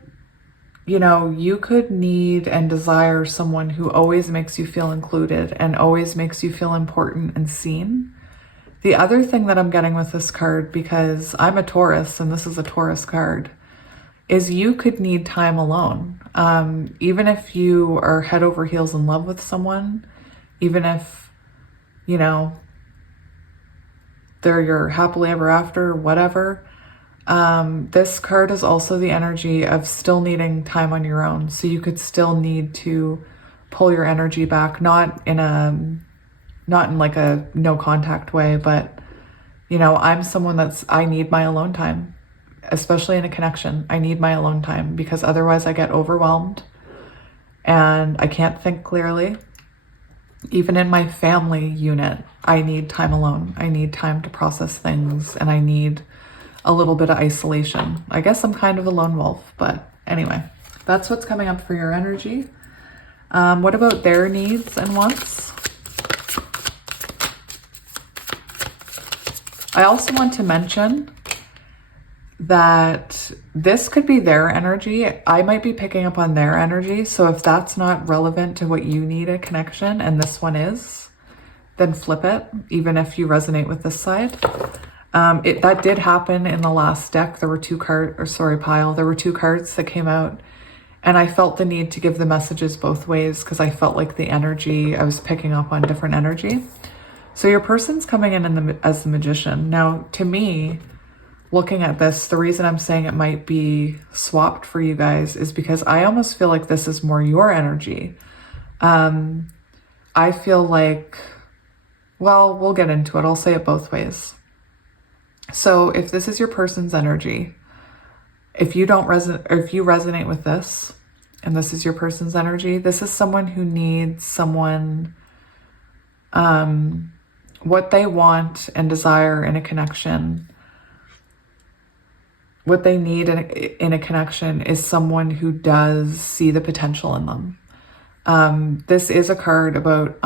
need and desire someone who always makes you feel included and always makes you feel important and seen. The other thing that I'm getting with this card, because I'm a Taurus and this is a Taurus card, is you could need time alone. Even if you are head over heels in love with someone, even if, you know, they're your happily ever after, whatever, this card is also the energy of still needing time on your own. So you could still need to pull your energy back, not in like a no contact way, but, you know, I'm someone I need my alone time, especially in a connection. I need my alone time because otherwise I get overwhelmed and I can't think clearly. Even in my family unit, I need time alone. I need time to process things, and I need a little bit of isolation. I guess I'm kind of a lone wolf, but anyway, that's what's coming up for your energy. What about their needs and wants? I also want to mention that this could be their energy. I might be picking up on their energy. So if that's not relevant to what you need a connection and this one is, then flip it, even if you resonate with this side. That did happen in the last deck. There were pile. There were two cards that came out, And I felt the need to give the messages both ways because I felt like the energy, I was picking up on different energy. So your person's coming in as the Magician. Now, to me, looking at this, the reason I'm saying it might be swapped for you guys is because I almost feel like this is more your energy. I feel like, well, we'll get into it. I'll say it both ways. So if this is your person's energy, if you resonate with this, and this is your person's energy, this is someone who needs someone, what they want and desire in a connection. What they need in a connection is someone who does see the potential in them. This is a card about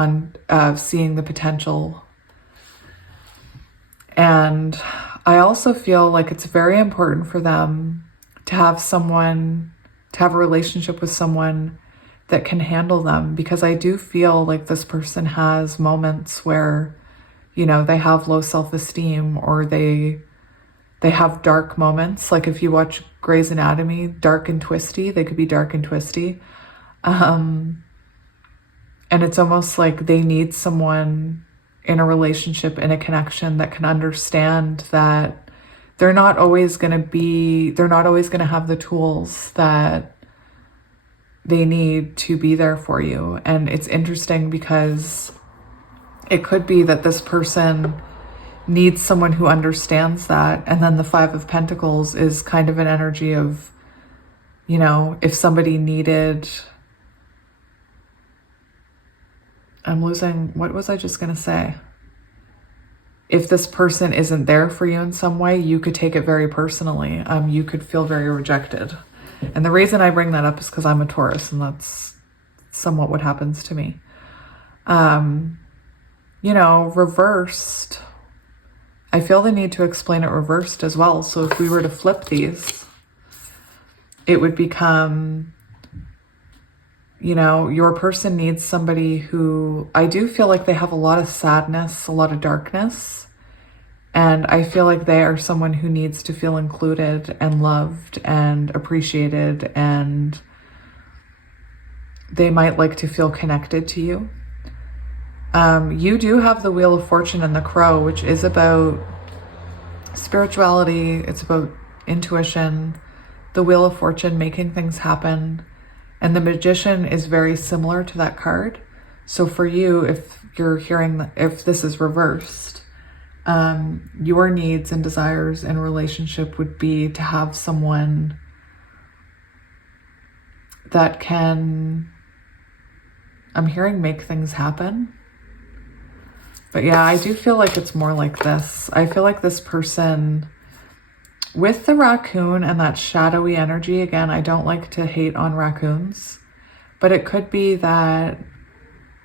seeing the potential. And I also feel like it's very important for them to have a relationship with someone that can handle them, because I do feel like this person has moments where, you know, they have low self-esteem, or they have dark moments. Like if you watch Grey's Anatomy, dark and twisty, they could be dark and twisty. And it's almost like they need someone in a relationship, in a connection, that can understand that they're not always going to have the tools that they need to be there for you. And it's interesting because it could be that this person needs someone who understands that. And then the Five of Pentacles is kind of an energy of, you know, if somebody needed, what was I just going to say? If this person isn't there for you in some way, you could take it very personally. You could feel very rejected. And the reason I bring that up is because I'm a Taurus, and that's somewhat what happens to me. You know, reversed, I feel the need to explain it reversed as well. So if we were to flip these, it would become, you know, your person needs somebody who, I do feel like they have a lot of sadness, a lot of darkness. And I feel like they are someone who needs to feel included and loved and appreciated, and they might like to feel connected to you. You do have the Wheel of Fortune and the Crow, which is about spirituality. It's about intuition. The Wheel of Fortune, making things happen. And the Magician is very similar to that card. So for you, if this is reversed, your needs and desires in relationship would be to have someone that can, I'm hearing, make things happen. But yeah, I do feel like it's more like this. I feel like this person, with the raccoon and that shadowy energy, again, I don't like to hate on raccoons, but it could be that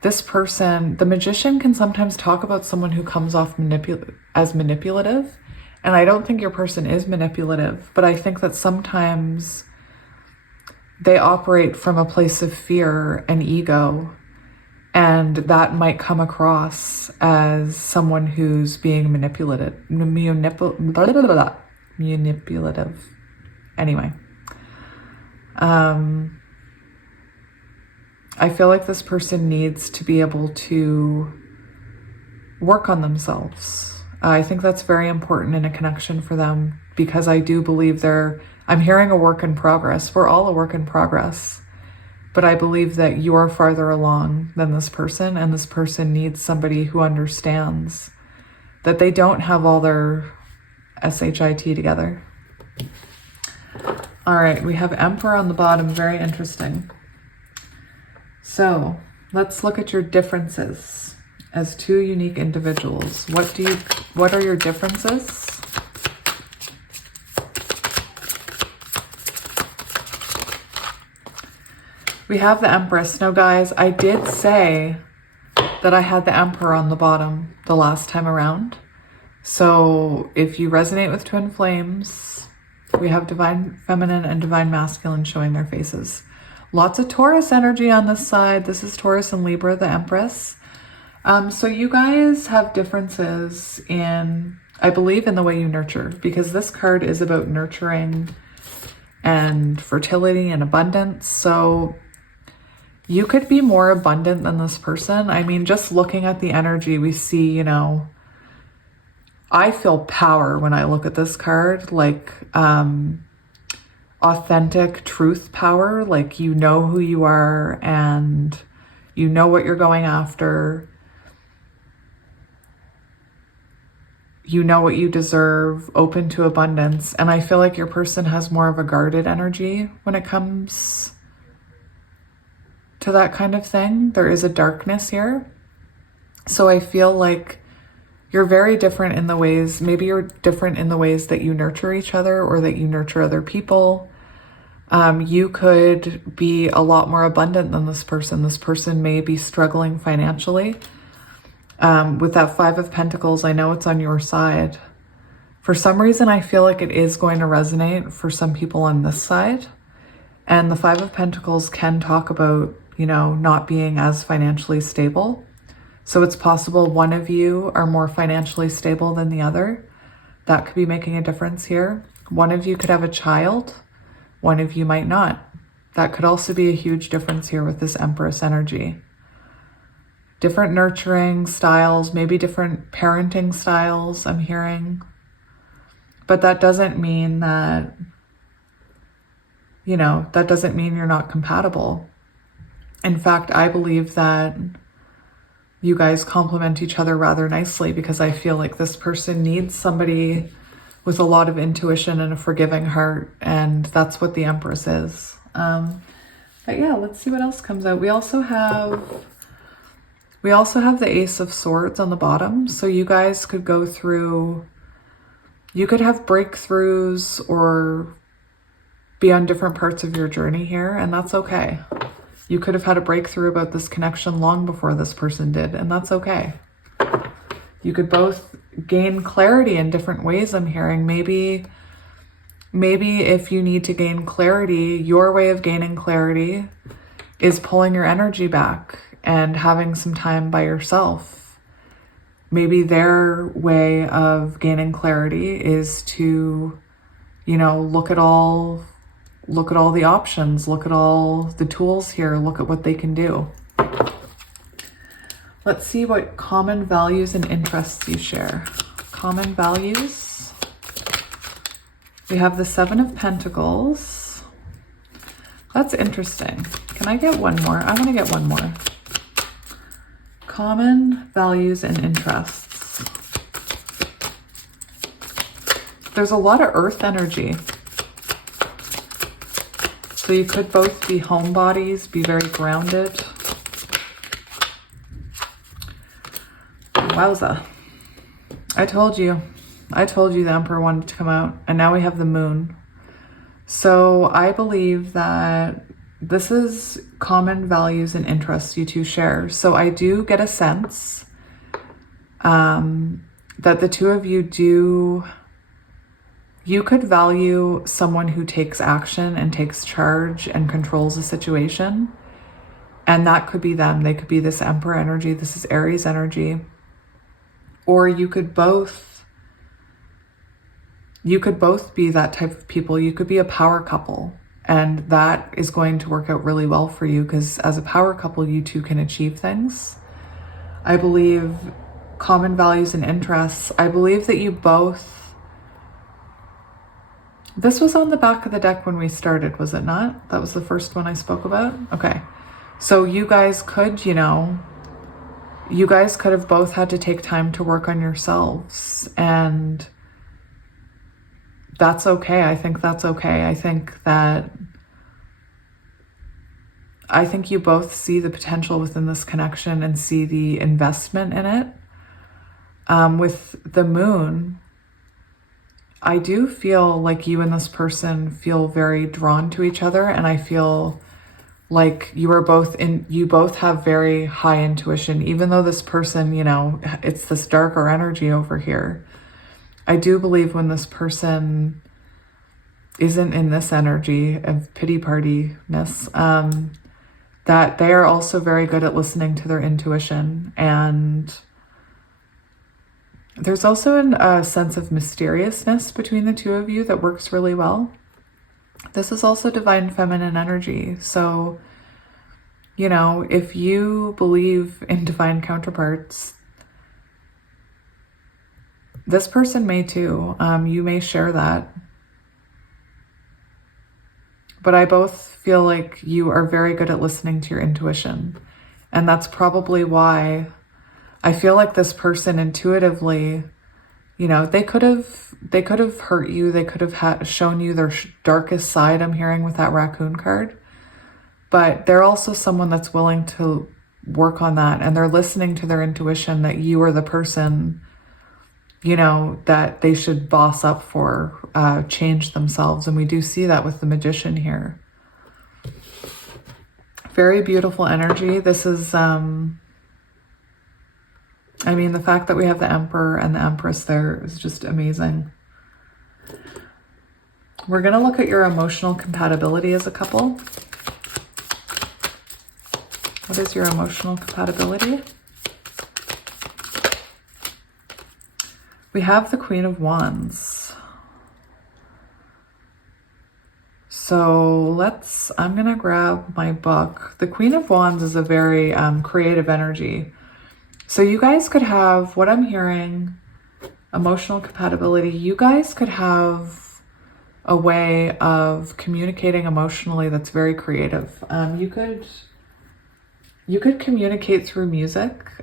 this person, the Magician, can sometimes talk about someone who comes off as manipulative. And I don't think your person is manipulative, but I think that sometimes they operate from a place of fear and ego. And that might come across as someone who's being manipulative. Anyway. I feel like this person needs to be able to work on themselves. I think that's very important in a connection for them, because I do believe I'm hearing a work in progress. We're all a work in progress. But I believe that you are farther along than this person, and this person needs somebody who understands that they don't have all their SHIT together. All right, we have Emperor on the bottom. Very interesting. So let's look at your differences as two unique individuals. What are your differences? We have the Empress. Now, guys, I did say that I had the Emperor on the bottom the last time around. So if you resonate with twin flames, we have divine feminine and divine masculine showing their faces. Lots of Taurus energy on this side. This is Taurus and Libra, the Empress. So you guys have differences in, I believe, in the way you nurture, because this card is about nurturing and fertility and abundance. So you could be more abundant than this person. I mean, just looking at the energy, we see, you know, I feel power when I look at this card, like authentic truth power, like you know who you are and you know what you're going after. You know what you deserve, open to abundance. And I feel like your person has more of a guarded energy when it comes to that kind of thing. There is a darkness here. So I feel like you're very different in the ways, maybe you're different in the ways that you nurture each other or that you nurture other people. You could be a lot more abundant than this person. This person may be struggling financially. With that Five of Pentacles, I know it's on your side. For some reason, I feel like it is going to resonate for some people on this side. And the Five of Pentacles can talk about, you know, not being as financially stable. So it's possible one of you are more financially stable than the other. That could be making a difference here. One of you could have a child. One of you might not. That could also be a huge difference here with this Empress energy. Different nurturing styles, maybe different parenting styles I'm hearing. But that doesn't mean that, you know, that doesn't mean you're not compatible. In fact, I believe that you guys complement each other rather nicely, because I feel like this person needs somebody with a lot of intuition and a forgiving heart, and that's what the Empress is. But yeah, let's see what else comes out. We also have the Ace of Swords on the bottom. So you guys could go through, you could have breakthroughs or be on different parts of your journey here, and that's okay. You could have had a breakthrough about this connection long before this person did, and that's okay. You could both gain clarity in different ways, I'm hearing. Maybe if you need to gain clarity, your way of gaining clarity is pulling your energy back and having some time by yourself. Maybe their way of gaining clarity is to, you know, look at all the options, look at all the tools here, look at what they can do. Let's see what common values and interests you share. Common values. We have the Seven of Pentacles. That's interesting. Can I get one more? I want to get one more. Common values and interests. There's a lot of earth energy. So you could both be homebodies, be very grounded. Wowza. I told you the Emperor wanted to come out, and now we have the Moon. So I believe that this is common values and interests you two share. So I do get a sense that the two of you you could value someone who takes action and takes charge and controls a situation. And that could be them. They could be this Emperor energy. This is Aries energy. Or you could both be that type of people. You could be a power couple. And that is going to work out really well for you, because as a power couple, you two can achieve things. I believe common values and interests. I believe that you both, this was on the back of the deck when we started, was it not? That was the first one I spoke about? Okay. So you guys could, you know, you guys could have both had to take time to work on yourselves, and that's okay. I think that's okay. I think you both see the potential within this connection and see the investment in it. With the Moon, I do feel like you and this person feel very drawn to each other, and I feel like you both have very high intuition, even though this person, you know, it's this darker energy over here. I do believe when this person isn't in this energy of pity party-ness, that they are also very good at listening to their intuition. And there's also a sense of mysteriousness between the two of you that works really well. This is also divine feminine energy. So, you know, if you believe in divine counterparts, this person may too. You may share that. But I both feel like you are very good at listening to your intuition. And that's probably why I feel like this person intuitively, you know, they could have hurt you. They could have shown you their darkest side, I'm hearing with that raccoon card. But they're also someone that's willing to work on that. And they're listening to their intuition that you are the person, you know, that they should boss up for, change themselves. And we do see that with the Magician here. Very beautiful energy. This is, I mean, the fact that we have the Emperor and the Empress there is just amazing. We're going to look at your emotional compatibility as a couple. What is your emotional compatibility? We have the Queen of Wands. So I'm going to grab my book. The Queen of Wands is a very creative energy. So you guys could have, what I'm hearing, emotional compatibility, you guys could have a way of communicating emotionally that's very creative. You could communicate through music.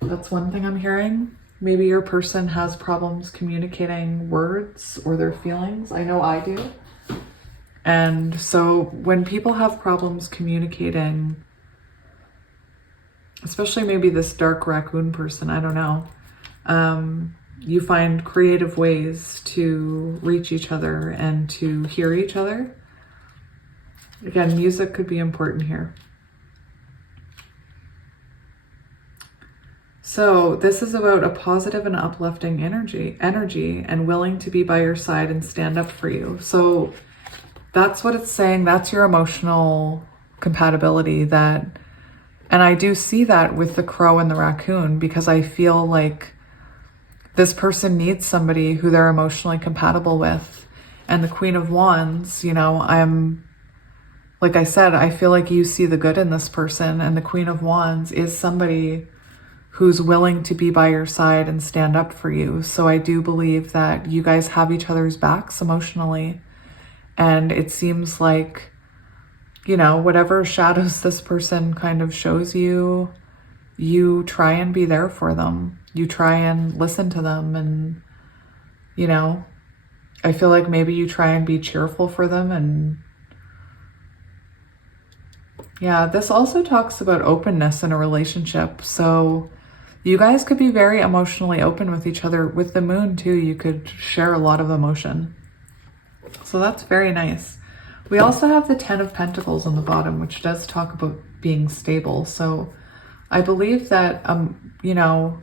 That's one thing I'm hearing. Maybe your person has problems communicating words or their feelings. I know I do. And so when people have problems communicating, especially maybe this dark raccoon person, I don't know, you find creative ways to reach each other and to hear each other. Again, music could be important here. So this is about a positive and uplifting energy and willing to be by your side and stand up for you. So that's what it's saying. That's your emotional compatibility. And I do see that with the crow and the raccoon, because I feel like this person needs somebody who they're emotionally compatible with. And the Queen of Wands, you know, like I said, I feel like you see the good in this person, and the Queen of Wands is somebody who's willing to be by your side and stand up for you. So I do believe that you guys have each other's backs emotionally. And it seems like, you know, whatever shadows this person kind of shows you, you try and be there for them. You try and listen to them. And, you know, I feel like maybe you try and be cheerful for them. And yeah, this also talks about openness in a relationship. So you guys could be very emotionally open with each other. With the moon too, you could share a lot of emotion. So that's very nice. We also have the 10 of Pentacles on the bottom, which does talk about being stable. So I believe that, you know,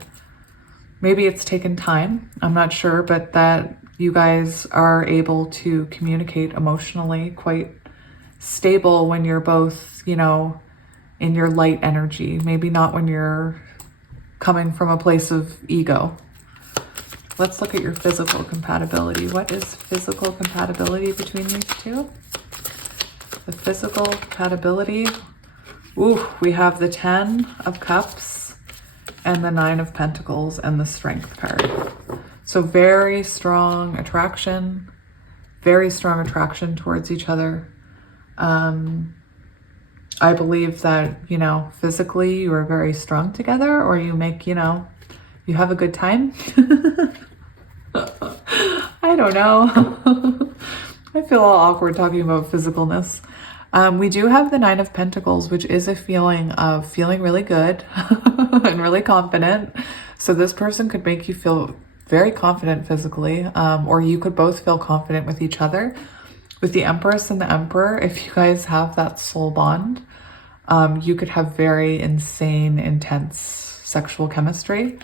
maybe it's taken time, I'm not sure, but that you guys are able to communicate emotionally quite stable when you're both, you know, in your light energy. Maybe not when you're coming from a place of ego. Let's look at your physical compatibility. What is physical compatibility between these two? The physical compatibility. Ooh, we have the 10 of Cups and the 9 of Pentacles and the Strength card. So very strong attraction towards each other. I believe that, you know, physically you are very strong together, or you make, you know, you have a good time. I don't know. I feel all awkward talking about physicalness. We do have the 9 of Pentacles, which is a feeling of feeling really good and really confident. So this person could make you feel very confident physically, or you could both feel confident with each other. With the Empress and the Emperor, if you guys have that soul bond, you could have very insane, intense sexual chemistry.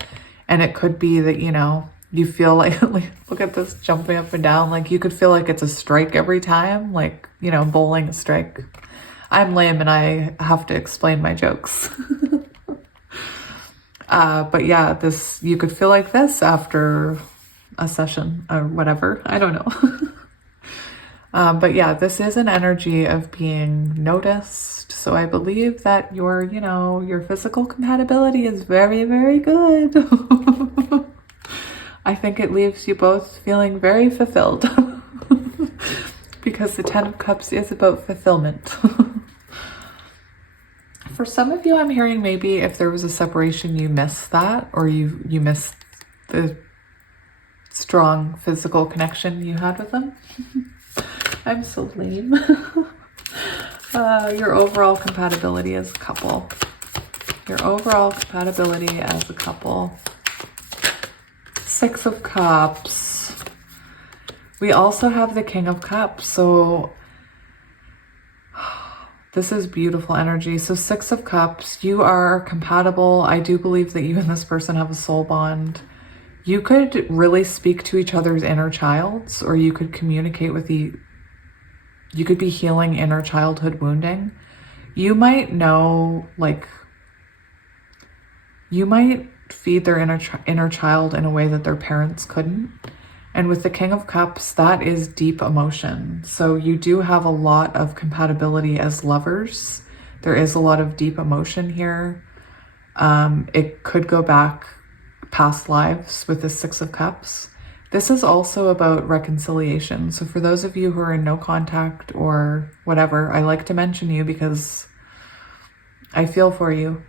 And it could be that, you know, you feel like look at this jumping up and down, like you could feel like it's a strike every time, like, you know, bowling a strike. I'm lame and I have to explain my jokes. But yeah, you could feel like this after a session or whatever. I don't know. But yeah, this is an energy of being noticed. So I believe that your, you know, your physical compatibility is very, very good. I think it leaves you both feeling very fulfilled because the Ten of Cups is about fulfillment. For some of you, I'm hearing maybe if there was a separation, you missed that, or you missed the strong physical connection you had with them. I'm so lame. Your overall compatibility as a couple. Your overall compatibility as a couple. Six of Cups. We also have the King of Cups. So this is beautiful energy. So Six of Cups, you are compatible. I do believe that you and this person have a soul bond. You could really speak to each other's inner childs, or you could communicate with you could be healing inner childhood wounding. You might know, like, you might feed their inner child in a way that their parents couldn't. And with the King of Cups, that is deep emotion. So you do have a lot of compatibility as lovers. There is a lot of deep emotion here. It could go back past lives with the Six of Cups. This is also about reconciliation. So for those of you who are in no contact or whatever, I like to mention you because I feel for you.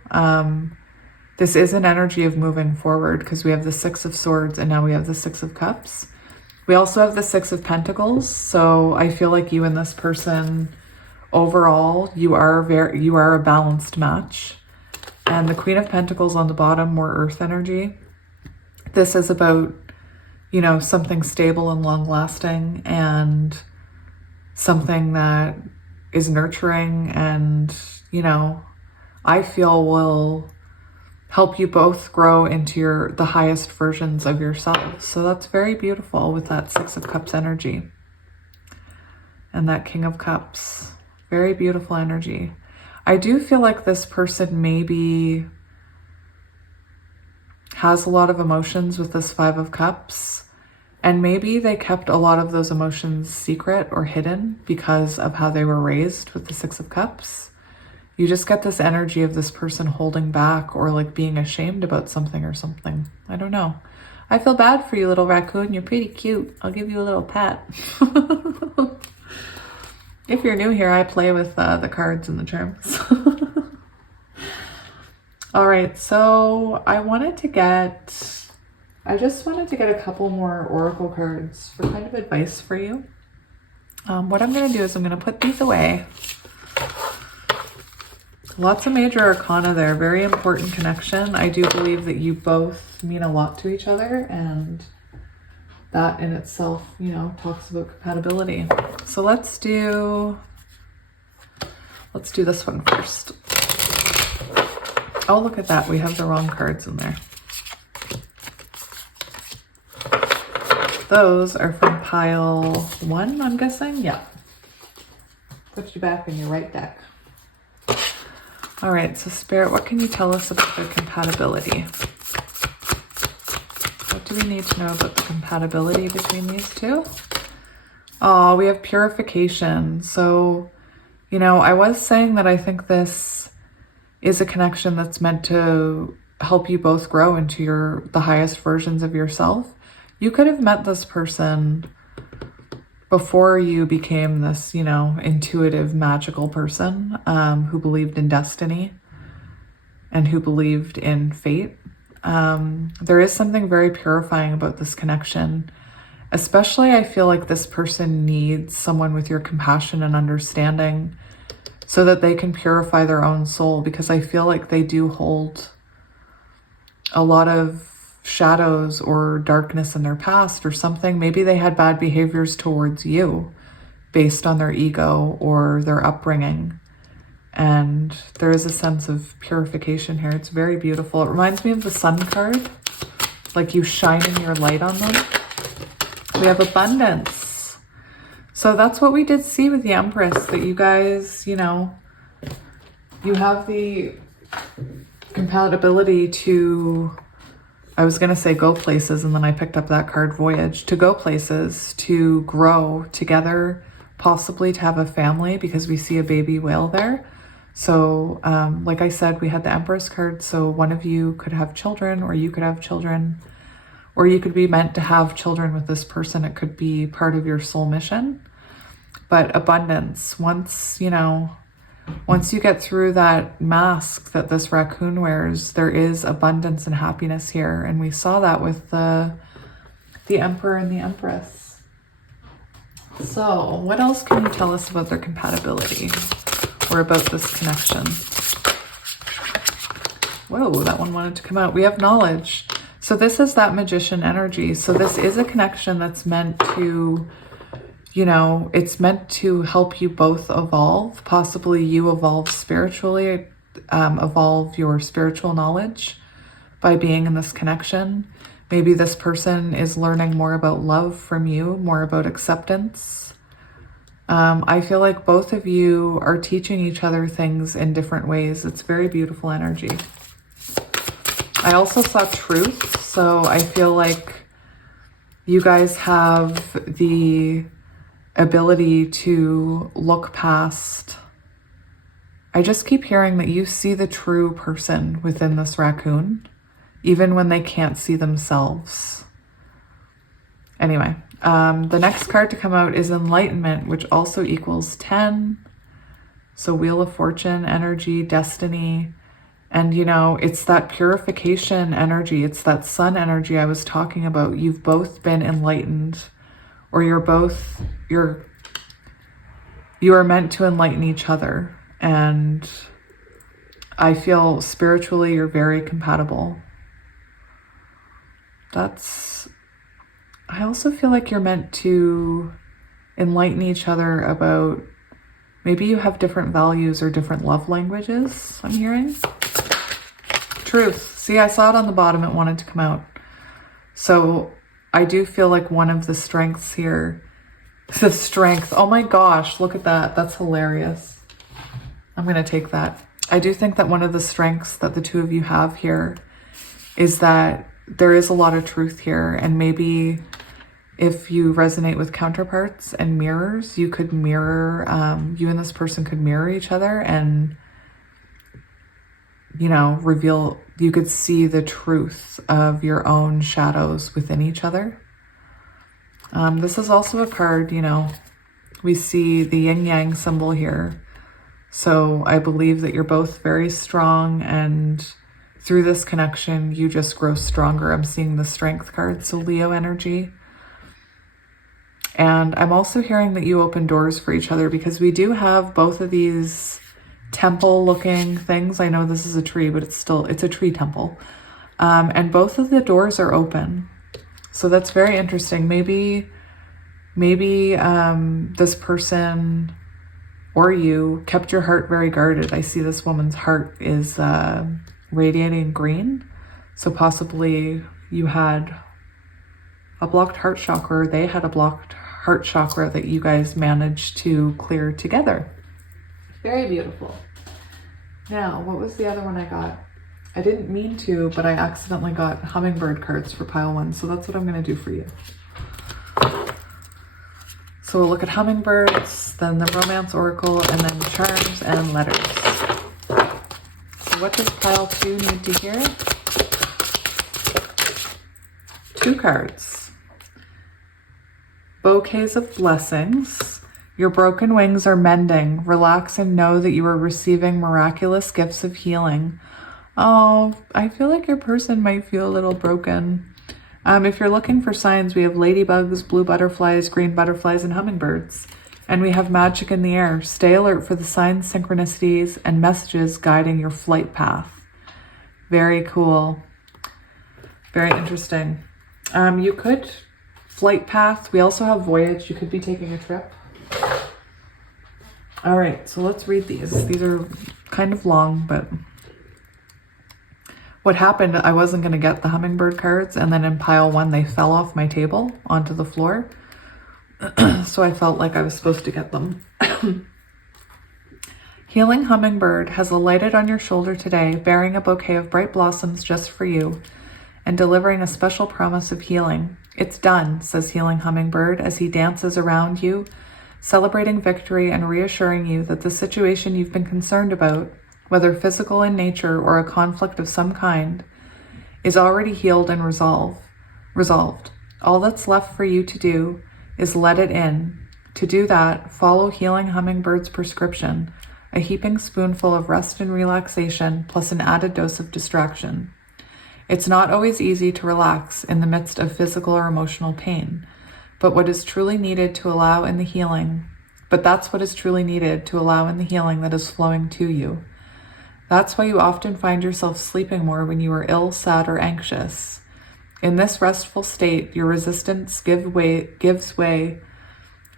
This is an energy of moving forward because we have the Six of Swords and now we have the Six of Cups. We also have the Six of Pentacles. So I feel like you and this person overall, you are a balanced match. And the Queen of Pentacles on the bottom, more earth energy. This is about, you know, something stable and long lasting and something that is nurturing and, you know, I feel will help you both grow into the highest versions of yourselves. So that's very beautiful with that Six of Cups energy and that King of Cups. Very beautiful energy. I do feel like this person maybe has a lot of emotions with this Five of Cups, and maybe they kept a lot of those emotions secret or hidden because of how they were raised with the Six of Cups. You just get this energy of this person holding back or like being ashamed about something or something. I don't know. I feel bad for you, little raccoon. You're pretty cute. I'll give you a little pat. If you're new here, I play with the cards and the charms. All right, so I just wanted to get a couple more oracle cards for kind of advice for you. What I'm going to do is I'm going to put these away. Lots of major arcana there, very important connection. I do believe that you both mean a lot to each other, and that in itself, you know, talks about compatibility. So let's do this one first. Oh, look at that. We have the wrong cards in there. Those are from pile 1, I'm guessing. Yeah. Put you back in your right deck. All right, so Spirit, what can you tell us about their compatibility? What do we need to know about the compatibility between these two? Oh, we have purification. So, you know, I was saying that I think this is a connection that's meant to help you both grow into the highest versions of yourself. You could have met this person before you became this, you know, intuitive, magical person who believed in destiny and who believed in fate. There is something very purifying about this connection. Especially, I feel like this person needs someone with your compassion and understanding so that they can purify their own soul, because I feel like they do hold a lot of shadows or darkness in their past or something. Maybe they had bad behaviors towards you based on their ego or their upbringing. And there is a sense of purification here. It's very beautiful. It reminds me of the Sun card, like you shining your light on them. We have abundance. So that's what we did see with the Empress, that you guys, you know, you have the compatibility to, I was going to say go places, and then I picked up that card, voyage, to go places, to grow together, possibly to have a family because we see a baby whale there. So like I said, we had the Empress card, so one of you could have children, or you could have children, or you could be meant to have children with this person. It could be part of your soul mission. But abundance, once you get through that mask that this raccoon wears, there is abundance and happiness here. And we saw that with the Emperor and the Empress. So what else can you tell us about their compatibility or about this connection? Whoa, that one wanted to come out. We have knowledge. So this is that magician energy. So this is a connection that's meant to, it's meant to help you both evolve. Possibly you evolve spiritually, evolve your spiritual knowledge by being in this connection. Maybe this person is learning more about love from you, more about acceptance. I feel like both of you are teaching each other things in different ways. It's very beautiful energy. I also saw truth. So I feel like you guys have the ability to look past. I just keep hearing that you see the true person within this raccoon, even when they can't see themselves. Anyway, the next card to come out is Enlightenment, which also equals 10. So Wheel of Fortune energy, destiny. And, it's that purification energy. It's that sun energy I was talking about. You've both been enlightened, or you are meant to enlighten each other. And I feel spiritually you're very compatible. I also feel like you're meant to enlighten each other about, maybe you have different values or different love languages, I'm hearing. Truth. See, I saw it on the bottom. It wanted to come out. So I do feel like one of the strengths here, the strength. Oh my gosh, look at that. That's hilarious. I'm going to take that. I do think that one of the strengths that the two of you have here is that there is a lot of truth here. And maybe if you resonate with counterparts and mirrors, you could mirror, you and this person could mirror each other and reveal, you could see the truth of your own shadows within each other. This is also a card, we see the yin yang symbol here. So I believe that you're both very strong, and through this connection, you just grow stronger. I'm seeing the Strength card, so Leo energy. And I'm also hearing that you open doors for each other, because we do have both of these temple looking things. I know this is a tree, but it's a tree temple. And both of the doors are open. So that's very interesting. Maybe this person or you kept your heart very guarded. I see this woman's heart is radiating green. So possibly you had a blocked heart chakra, or they had a blocked heart chakra that you guys managed to clear together. Very beautiful. Now, what was the other one I got? I didn't mean to, but I accidentally got hummingbird cards for pile 1, so that's what I'm going to do for you. So we'll look at hummingbirds, then the romance oracle, and then charms and letters. So what does pile 2 need to hear? 2 cards. Bouquets of blessings. Your broken wings are mending. Relax and know that you are receiving miraculous gifts of healing. Oh, I feel like your person might feel a little broken. If you're looking for signs, we have ladybugs, blue butterflies, green butterflies, and hummingbirds. And we have magic in the air. Stay alert for the signs, synchronicities, and messages guiding your flight path. Very cool. Very interesting. You could flight path. We also have voyage. You could be taking a trip. All right, so let's read these. These are kind of long, but what happened, I wasn't going to get the hummingbird cards, and then in pile 1, they fell off my table onto the floor. So I felt like I was supposed to get them. Healing Hummingbird has alighted on your shoulder today, bearing a bouquet of bright blossoms just for you, and delivering a special promise of healing. It's done, says Healing Hummingbird as he dances around you, celebrating victory and reassuring you that the situation you've been concerned about, whether physical in nature or a conflict of some kind, is already healed and resolved. All that's left for you to do is let it in. To do that, follow Healing Hummingbird's prescription, a heaping spoonful of rest and relaxation plus an added dose of distraction. It's not always easy to relax in the midst of physical or emotional pain, but what is truly needed to allow in the healing, that's what is truly needed to allow in the healing that is flowing to you. That's why you often find yourself sleeping more when you are ill, sad, or anxious. In this restful state, your resistance gives way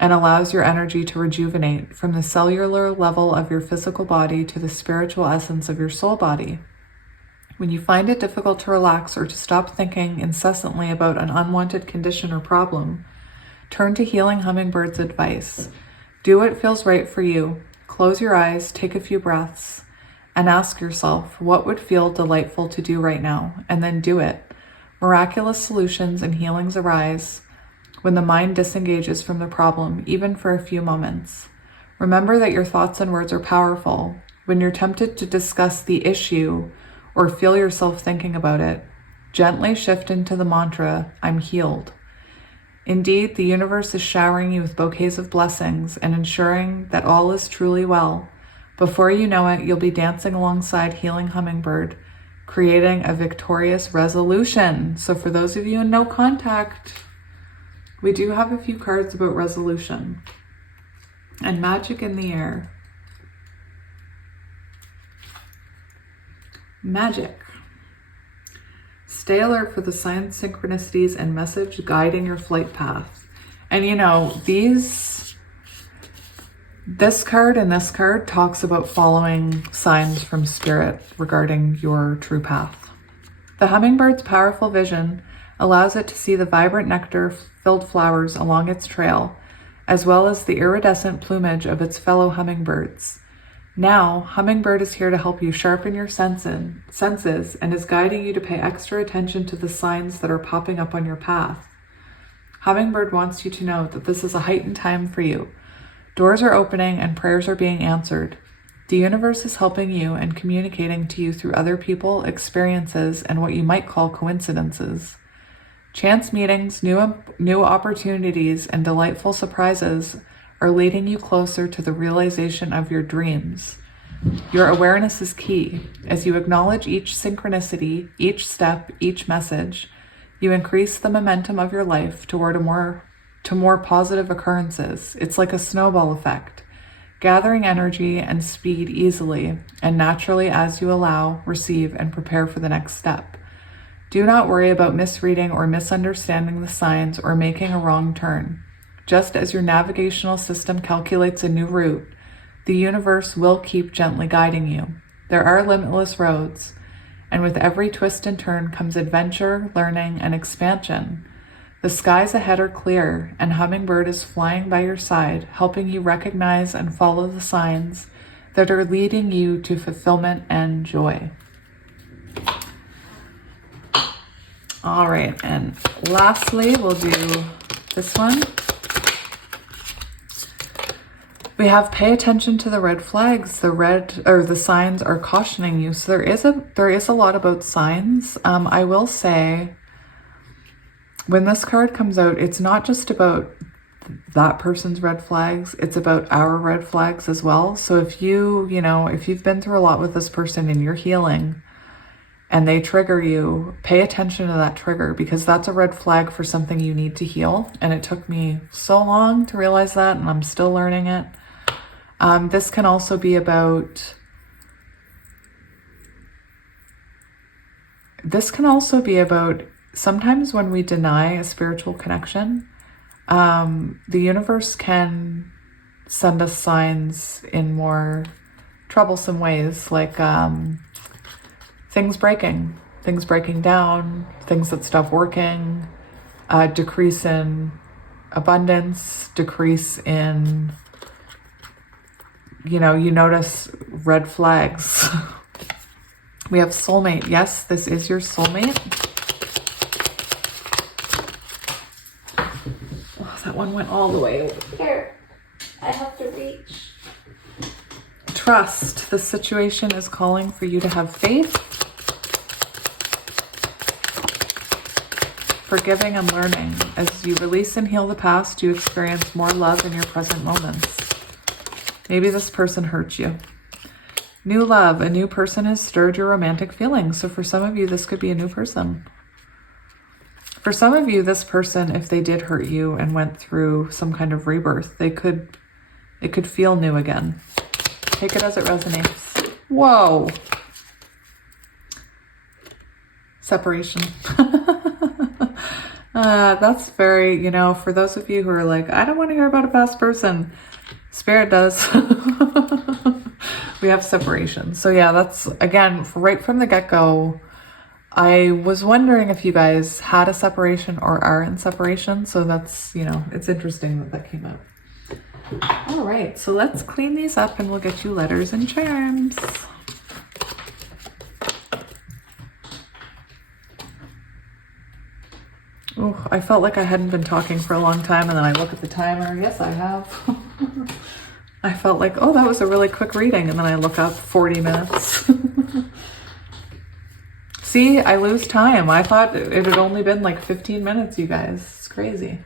and allows your energy to rejuvenate from the cellular level of your physical body to the spiritual essence of your soul body. When you find it difficult to relax or to stop thinking incessantly about an unwanted condition or problem, turn to Healing Hummingbird's advice. Do what feels right for you. Close your eyes, take a few breaths, and ask yourself what would feel delightful to do right now, and then do it. Miraculous solutions and healings arise when the mind disengages from the problem, even for a few moments. Remember that your thoughts and words are powerful. When you're tempted to discuss the issue or feel yourself thinking about it, gently shift into the mantra, I'm healed. Indeed, the universe is showering you with bouquets of blessings and ensuring that all is truly well. Before you know it, you'll be dancing alongside Healing Hummingbird, creating a victorious resolution. So for those of you in no contact, we do have a few cards about resolution and magic in the air. Magic. Stay alert for the signs, synchronicities, and message guiding your flight path. And you know, this card and this card talks about following signs from spirit regarding your true path. The hummingbird's powerful vision allows it to see the vibrant nectar-filled flowers along its trail, as well as the iridescent plumage of its fellow hummingbirds. Now, Hummingbird is here to help you sharpen your senses and is guiding you to pay extra attention to the signs that are popping up on your path. Hummingbird wants you to know that this is a heightened time for you. Doors are opening and prayers are being answered. The universe is helping you and communicating to you through other people, experiences, and what you might call coincidences. Chance meetings, new opportunities, and delightful surprises are leading you closer to the realization of your dreams. Your awareness is key. As you acknowledge each synchronicity, each step, each message, you increase the momentum of your life toward more positive occurrences. It's like a snowball effect, gathering energy and speed easily and naturally as you allow, receive, and prepare for the next step. Do not worry about misreading or misunderstanding the signs or making a wrong turn. Just as your navigational system calculates a new route, the universe will keep gently guiding you. There are limitless roads, and with every twist and turn comes adventure, learning, and expansion. The skies ahead are clear, and Hummingbird is flying by your side, helping you recognize and follow the signs that are leading you to fulfillment and joy. All right, and lastly, we'll do this one. We have pay attention to the red flags. The signs are cautioning you. So there is a lot about signs. I will say, when this card comes out, it's not just about that person's red flags. It's about our red flags as well. So if you've been through a lot with this person and you're healing and they trigger you, pay attention to that trigger, because that's a red flag for something you need to heal. And it took me so long to realize that, and I'm still learning it. This can also be about sometimes when we deny a spiritual connection, the universe can send us signs in more troublesome ways, like things breaking down, things that stop working, decrease in abundance, decrease in, you notice red flags. We have soulmate. Yes, this is your soulmate. Oh, that one went all the way over there. I have to reach. Trust. The situation is calling for you to have faith, forgiving and learning. As you release and heal the past, you experience more love in your present moments. Maybe this person hurt you. New love. A new person has stirred your romantic feelings. So for some of you, this could be a new person. For some of you, this person, if they did hurt you and went through some kind of rebirth, it could feel new again. Take it as it resonates. Whoa. Separation. That's very, you know, for those of you who are like, I don't want to hear about a past person. Spirit does. We have separation. So yeah, that's, again, right from the get-go, I was wondering if you guys had a separation or are in separation. So that's, you know, it's interesting that that came out. All right, so let's clean these up and we'll get you letters and charms. Oh, I felt like I hadn't been talking for a long time, and then I look at the timer. Yes, I have. I felt like, oh, that was a really quick reading, and then I look up 40 minutes. See, I lose time. I thought it had only been like 15 minutes, you guys. It's crazy.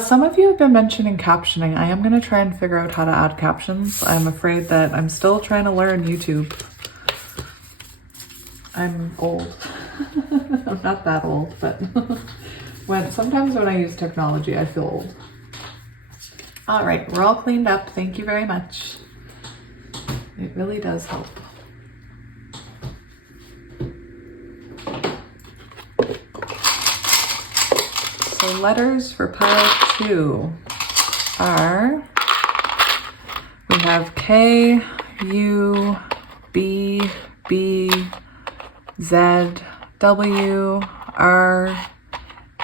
Some of you have been mentioning captioning. I am going to try and figure out how to add captions. I'm afraid that I'm still trying to learn YouTube. I'm old. I'm not that old, but sometimes when I use technology, I feel old. All right, we're all cleaned up. Thank you very much. It really does help. So letters for pile 2 are, we have K, U, B, B, Z, W, R,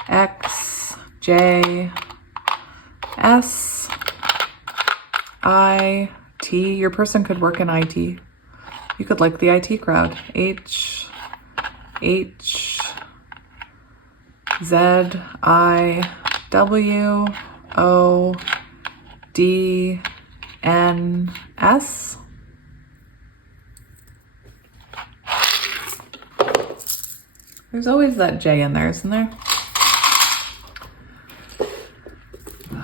X, J, S, I, T. Your person could work in IT. You could like the IT crowd. H, Z, I, W, O, D, N, S. There's always that J in there, isn't there?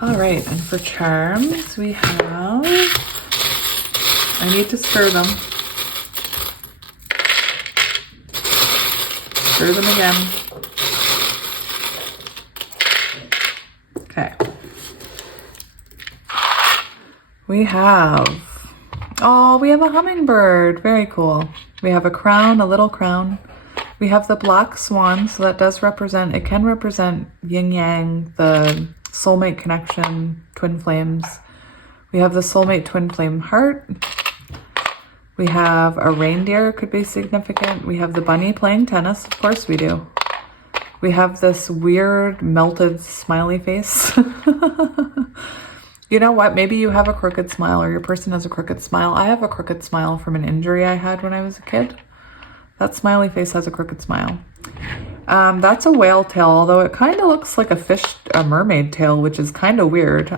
All right, and for charms, we have, I need to stir them. Stir them again. Okay. We have, oh, we have a hummingbird. Very cool. We have a crown, a little crown. We have the black swan, so that does represent, it can represent yin yang, the soulmate connection, twin flames. We have the soulmate twin flame heart. We have a reindeer, could be significant. We have the bunny playing tennis, of course we do. We have this weird melted smiley face. You know what? Maybe you have a crooked smile, or your person has a crooked smile. I have a crooked smile from an injury I had when I was a kid. That smiley face has a crooked smile. That's a whale tail, although it kind of looks like a mermaid tail, which is kind of weird.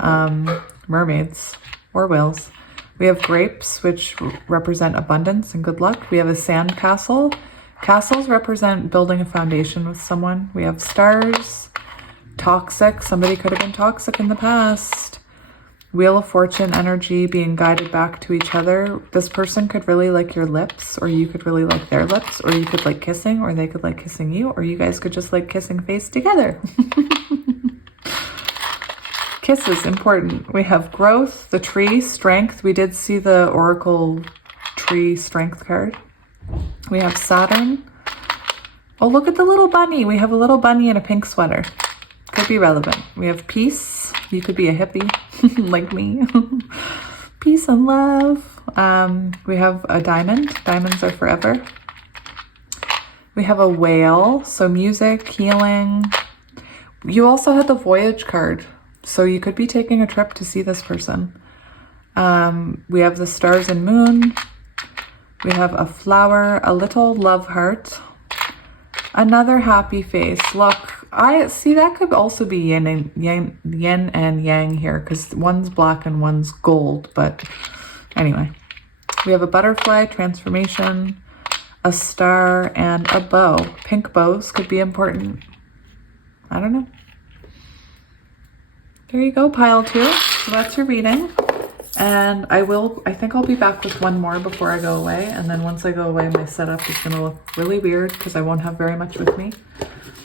Mermaids or whales. We have grapes, which represent abundance and good luck. We have a sand castle. Castles represent building a foundation with someone. We have stars. Toxic. Somebody could have been toxic in the past. Wheel of Fortune energy, being guided back to each other. This person could really like your lips, or you could really like their lips, or you could like kissing, or they could like kissing you, or you guys could just like kissing face together. Kisses, important. We have growth, the tree, strength. We did see the Oracle tree strength card. We have Saturn. Oh, look at the little bunny. We have a little bunny in a pink sweater. Could be relevant. We have peace. You could be a hippie like me. Peace and love. We have a diamond. Diamonds are forever. We have a whale. So music, healing. You also had the voyage card. So you could be taking a trip to see this person. We have the stars and moon. We have a flower, a little love heart. Another happy face. Look, I see that could also be yin and yang here, because one's black and one's gold. But anyway, we have a butterfly, transformation, a star, and a bow. Pink bows could be important. I don't know. There you go, pile 2. So that's your reading. And I think I'll be back with one more before I go away. And then once I go away, my setup is going to look really weird because I won't have very much with me.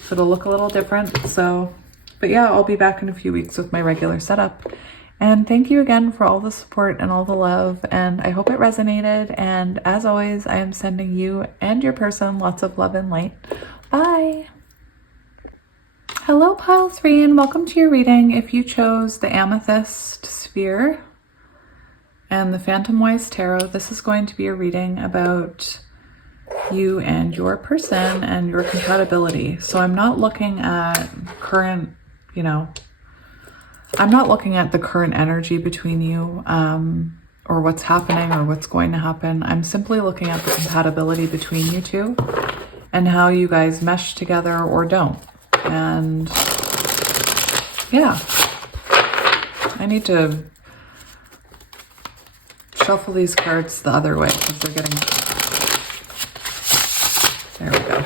So it'll look a little different. So, but yeah, I'll be back in a few weeks with my regular setup. And thank you again for all the support and all the love. And I hope it resonated. And as always, I am sending you and your person lots of love and light. Bye. Hello, pile 3, and welcome to your reading. If you chose the Amethyst sphere and the Phantom Wise Tarot, this is going to be a reading about you and your person and your compatibility. So I'm not looking at current, I'm not looking at the current energy between you or what's happening or what's going to happen. I'm simply looking at the compatibility between you two and how you guys mesh together or don't. And yeah, I need to shuffle these cards the other way because they're getting... There we go.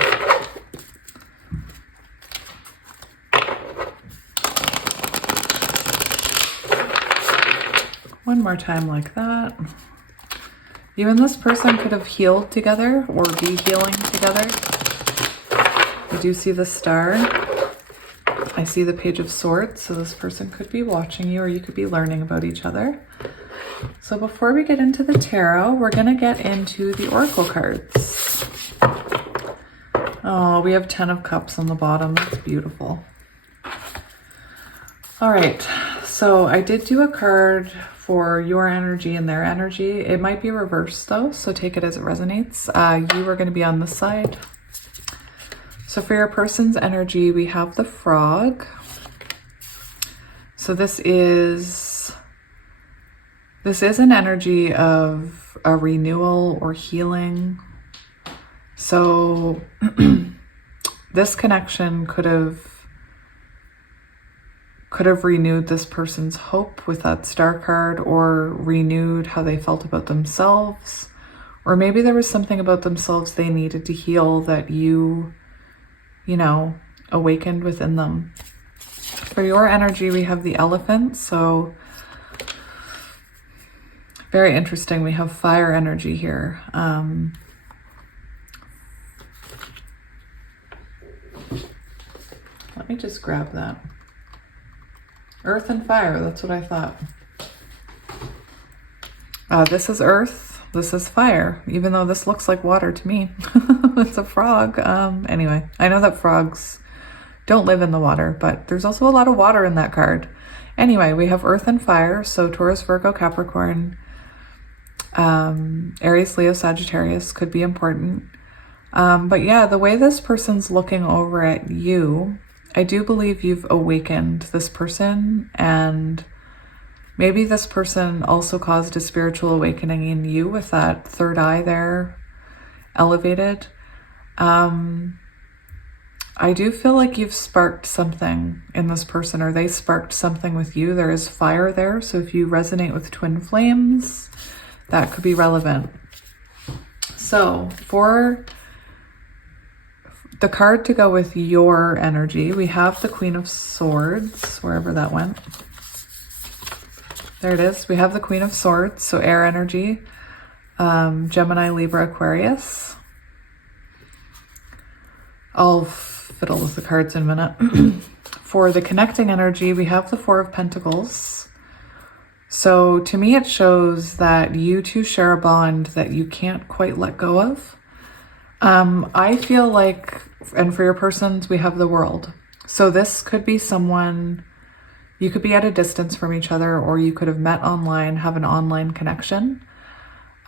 One more time like that. You and this person could have healed together or be healing together. I do see the star. I see the Page of Swords, so this person could be watching you or you could be learning about each other. So before we get into the tarot, we're going to get into the oracle cards. Oh, we have 10 of Cups on the bottom. That's beautiful. All right, so I did do a card for your energy and their energy. It might be reversed though, so take it as it resonates. You are going to be on this side. So for your person's energy, we have the Frog. So this is an energy of a renewal or healing. So this connection could have renewed this person's hope with that star card, or renewed how they felt about themselves. Or maybe there was something about themselves they needed to heal that you awakened within them. For your energy, we have the Elephant. So very interesting. We have fire energy here. Let me just grab that. Earth and fire, that's what I thought. This is earth, this is fire, even though this looks like water to me. It's a frog. Anyway, I know that frogs don't live in the water, but there's also a lot of water in that card. Anyway, we have earth and fire, so Taurus, Virgo, Capricorn, Aries, Leo, Sagittarius could be important. But yeah, the way this person's looking over at you, I do believe you've awakened this person, and maybe this person also caused a spiritual awakening in you with that third eye there elevated. I do feel like you've sparked something in this person, or they sparked something with you. There is fire there, so if you resonate with twin flames, that could be relevant. So for the card to go with your energy, we have the Queen of Swords, wherever that went. There it is. We have the Queen of Swords, so air energy, Gemini, Libra, Aquarius. I'll fiddle with the cards in a minute. For the connecting energy, we have the Four of Pentacles. So to me, it shows that you two share a bond that you can't quite let go of. I feel like, and for your persons, we have the World. So this could be someone, you could be at a distance from each other, or you could have met online, have an online connection.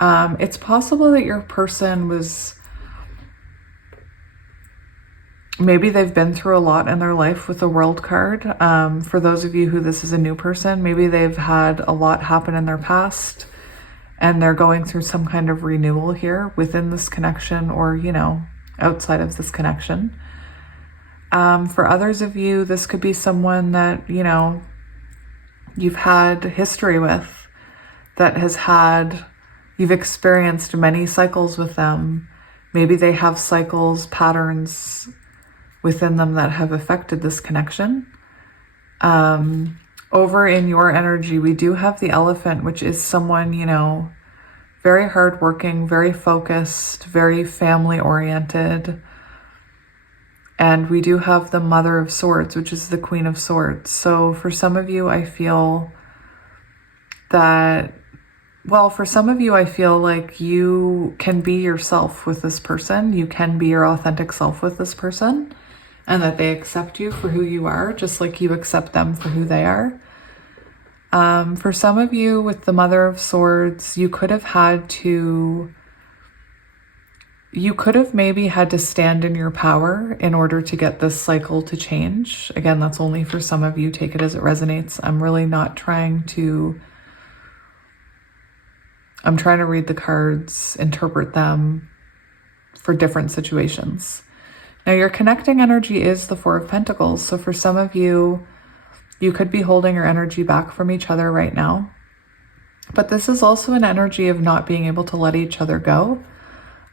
It's possible that your person was, maybe they've been through a lot in their life with the World card. For those of you who this is a new person, maybe they've had a lot happen in their past, and they're going through some kind of renewal here within this connection, or, outside of this connection. For others of you, this could be someone that, you know, you've had history with, that has had, you've experienced many cycles with them. Maybe they have cycles, patterns within them that have affected this connection. Over in your energy, we do have the Elephant, which is someone, you know, very hardworking, very focused, very family oriented. And we do have the Mother of Swords, which is the Queen of Swords. So for some of you, I feel that, well, for some of you, I feel like you can be yourself with this person. You can be your authentic self with this person, and that they accept you for who you are, just like you accept them for who they are. For some of you with the Mother of Swords, you could have maybe had to stand in your power in order to get this cycle to change. Again, that's only for some of you. Take it as it resonates. I'm really not trying to, I'm trying to read the cards, interpret them for different situations. Now, your connecting energy is the Four of Pentacles. So for some of you, you could be holding your energy back from each other right now. But this is also an energy of not being able to let each other go.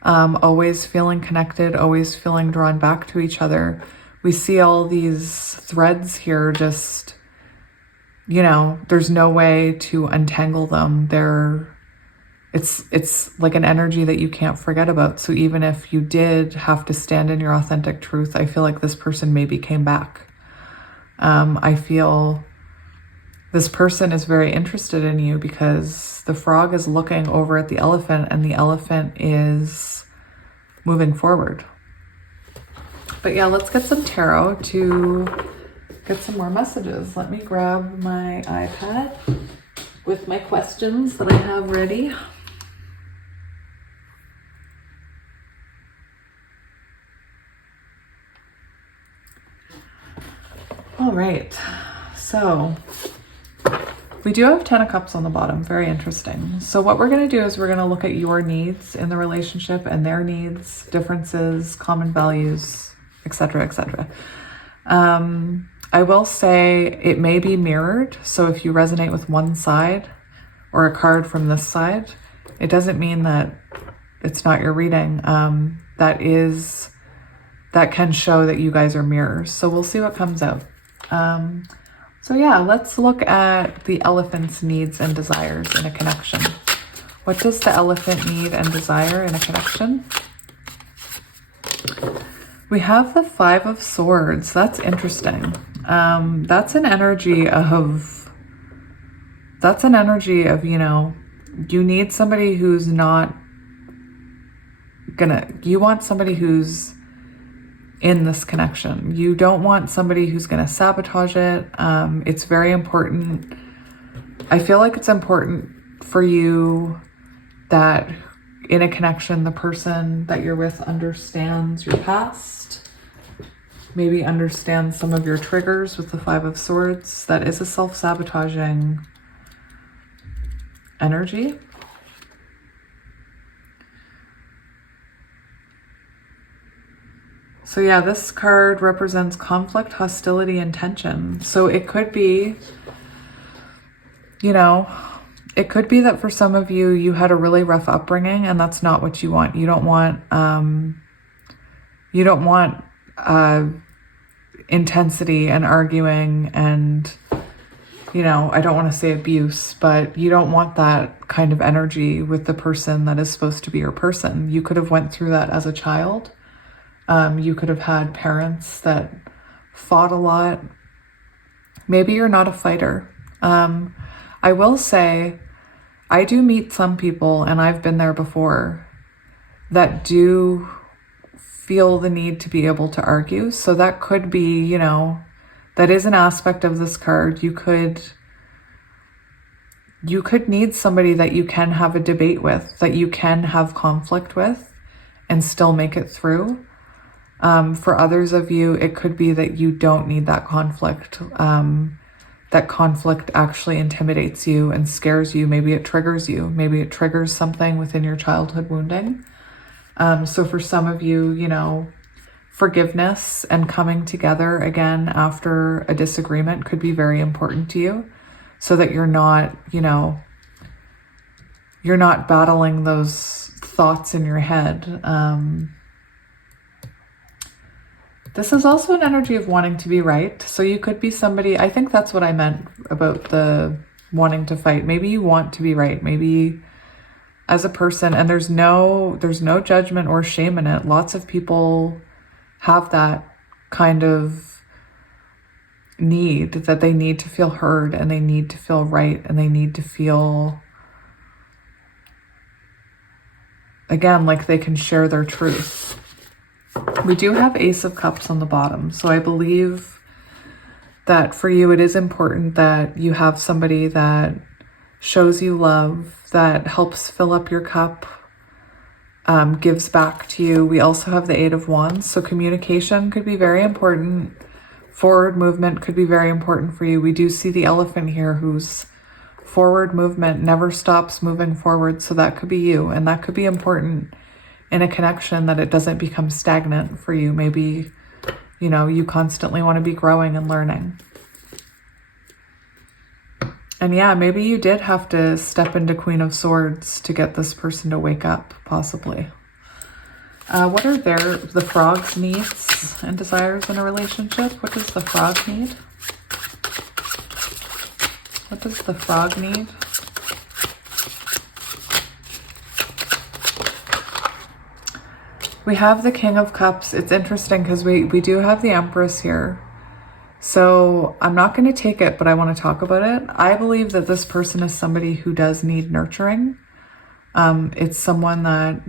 Always feeling connected, always feeling drawn back to each other. We see all these threads here, just, you know, there's no way to untangle them. It's like an energy that you can't forget about. So even if you did have to stand in your authentic truth, I feel like this person maybe came back. I feel this person is very interested in you because the frog is looking over at the elephant and the elephant is moving forward. But yeah, let's get some tarot to get some more messages. Let me grab my iPad with my questions that I have ready. All right, so we do have 10 of Cups on the bottom. Very interesting. So what we're going to do is we're going to look at your needs in the relationship and their needs, differences, common values, etc., etc. I will say it may be mirrored. So if you resonate with one side or a card from this side, it doesn't mean that it's not your reading. That can show that you guys are mirrors. So we'll see what comes out. So yeah, let's look at the elephant's needs and desires in a connection. What does the elephant need and desire in a connection? We have the Five of Swords. That's interesting. That's an energy of, you know, you need somebody who's not you want somebody who's in this connection. You don't want somebody who's going to sabotage it. It's very important. I feel like it's important for you that in a connection, the person that you're with understands your past, maybe understands some of your triggers with the Five of Swords. That is a self-sabotaging energy. So yeah, this card represents conflict, hostility, and tension. So it could be, you know, it could be that for some of you, you had a really rough upbringing and that's not what you want. You don't want intensity and arguing and, you know, I don't want to say abuse, but you don't want that kind of energy with the person that is supposed to be your person. You could have went through that as a child. You could have had parents that fought a lot. Maybe you're not a fighter. I will say, I do meet some people, and I've been there before, that do feel the need to be able to argue. So that could be, you know, that is an aspect of this card. You could need somebody that you can have a debate with, that you can have conflict with and still make it through. For others of you, it could be that you don't need that conflict. That conflict actually intimidates you and scares you. Maybe it triggers you. Maybe it triggers something within your childhood wounding. So for some of you, you know, forgiveness and coming together again after a disagreement could be very important to you, so that you're not, you know, you're not battling those thoughts in your head. This is also an energy of wanting to be right. So you could be somebody, I think that's what I meant about the wanting to fight. Maybe you want to be right. Maybe as a person, and there's no judgment or shame in it. Lots of people have that kind of need, that they need to feel heard and they need to feel right and they need to feel, again, like they can share their truth. We do have Ace of Cups on the bottom. So I believe that for you, it is important that you have somebody that shows you love, that helps fill up your cup, gives back to you. We also have the Eight of Wands. So communication could be very important. Forward movement could be very important for you. We do see the Elephant here, whose forward movement never stops moving forward. So that could be you. And that could be important in a connection, that it doesn't become stagnant for you. Maybe, you know, you constantly want to be growing and learning. And yeah, maybe you did have to step into Queen of Swords to get this person to wake up, possibly. What are the frog's needs and desires in a relationship? What does the frog need? What does the frog need? We have the King of Cups. It's interesting because we do have the Empress here. So I'm not going to take it, but I want to talk about it. I believe that this person is somebody who does need nurturing. It's someone that,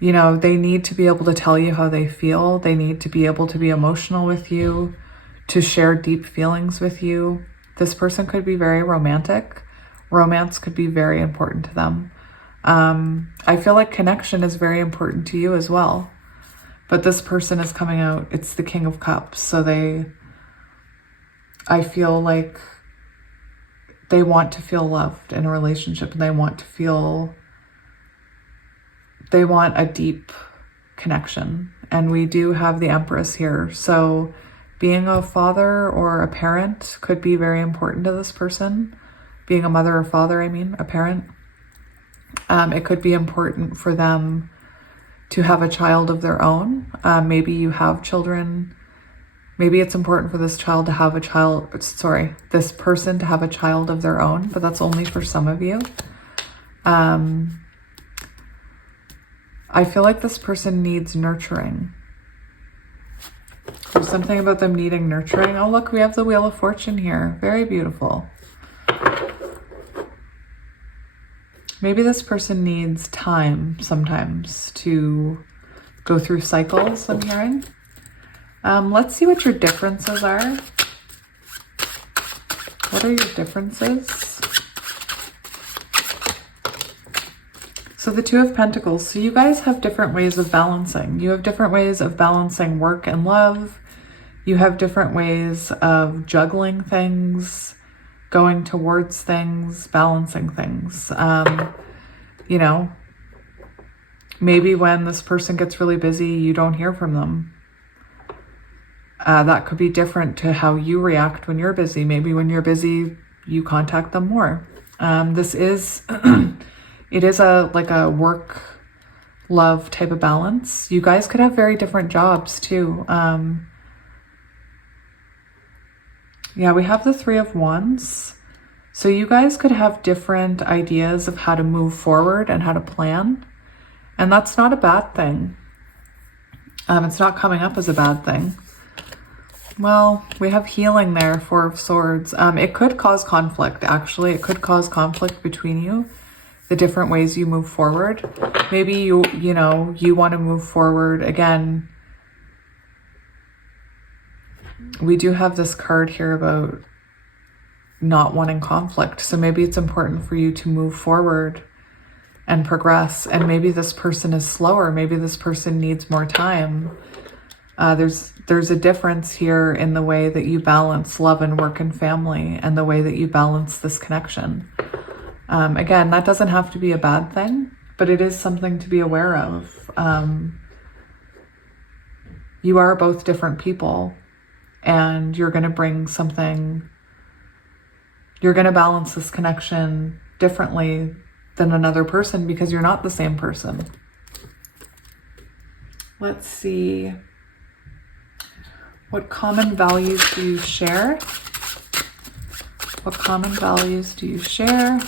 you know, they need to be able to tell you how they feel. They need to be able to be emotional with you, to share deep feelings with you. This person could be very romantic. Romance could be very important to them. I feel like connection is very important to you as well. But this person is coming out, it's the King of Cups. So I feel like they want to feel loved in a relationship, and they want a deep connection. And we do have the Empress here. So being a father or a parent could be very important to this person. Being a mother or father, a parent. It could be important for them to have a child of their own. Maybe you have children. Maybe it's important for this person to have a child of their own, but that's only for some of you. I feel like this person needs nurturing. There's something about them needing nurturing. Oh, look, we have the Wheel of Fortune here. Very beautiful. Maybe this person needs time sometimes to go through cycles, I'm hearing. Let's see what your differences are. What are your differences? So the Two of Pentacles. So you guys have different ways of balancing. You have different ways of balancing work and love. You have different ways of juggling things, going towards things, balancing things. You know, maybe when this person gets really busy, you don't hear from them. That could be different to how you react when you're busy. Maybe when you're busy, you contact them more. This is, it is like a work love type of balance. You guys could have very different jobs too. Yeah, we have the Three of Wands. So you guys could have different ideas of how to move forward and how to plan. And that's not a bad thing. It's not coming up as a bad thing. Well, we have healing there, Four of Swords. It could cause conflict, actually. It could cause conflict between you, the different ways you move forward. Maybe you want to move forward. Again, we do have this card here about not wanting conflict. So maybe it's important for you to move forward and progress. And maybe this person is slower. Maybe this person needs more time. There's a difference here in the way that you balance love and work and family, and the way that you balance this connection. Again, that doesn't have to be a bad thing, but it is something to be aware of. you are both different people, and you're going to bring something, you're going to balance this connection differently than another person because you're not the same person. Let's see. What common values do you share? What common values do you share?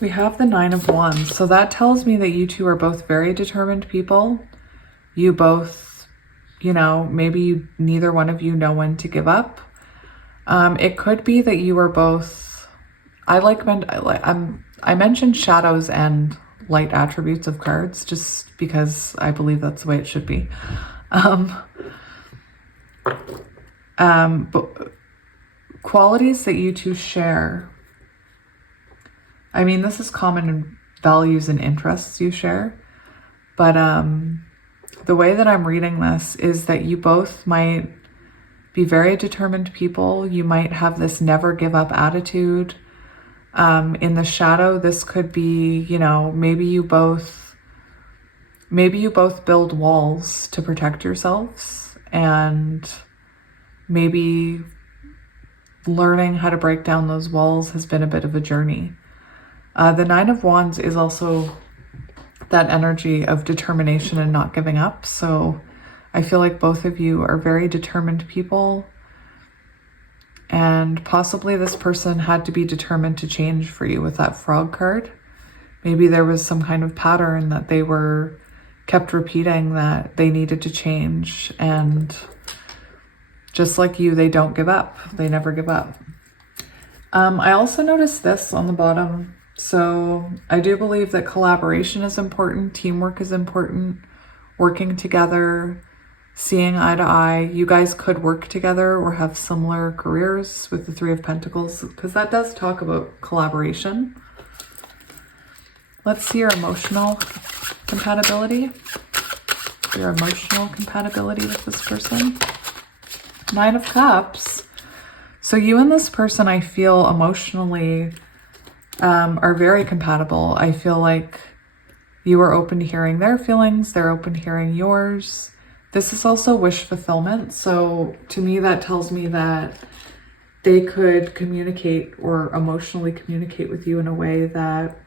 We have the Nine of Wands. So that tells me that you two are both very determined people. You both, you know, maybe neither one of you know when to give up. It could be that you are both, I mentioned shadows and light attributes of cards just because I believe that's the way it should be. But qualities that you two share, I mean, this is common values and interests you share, but the way that I'm reading this is that you both might be very determined people. You might have this never give up attitude. In the shadow, this could be, you know, maybe you both build walls to protect yourselves, and maybe learning how to break down those walls has been a bit of a journey. The Nine of Wands is also that energy of determination and not giving up. So I feel like both of you are very determined people, and possibly this person had to be determined to change for you with that Frog card. Maybe there was some kind of pattern that they were kept repeating that they needed to change, and just like you, they don't give up. They never give up. I also noticed this on the bottom. So I do believe that collaboration is important, teamwork is important, working together, seeing eye to eye. You guys could work together or have similar careers with the Three of Pentacles, because that does talk about collaboration. Let's see your emotional compatibility. Your emotional compatibility with this person. Nine of Cups. So you and this person, I feel emotionally are very compatible. I feel like you are open to hearing their feelings. They're open to hearing yours. This is also wish fulfillment. So to me, that tells me that they could communicate or emotionally communicate with you in a way that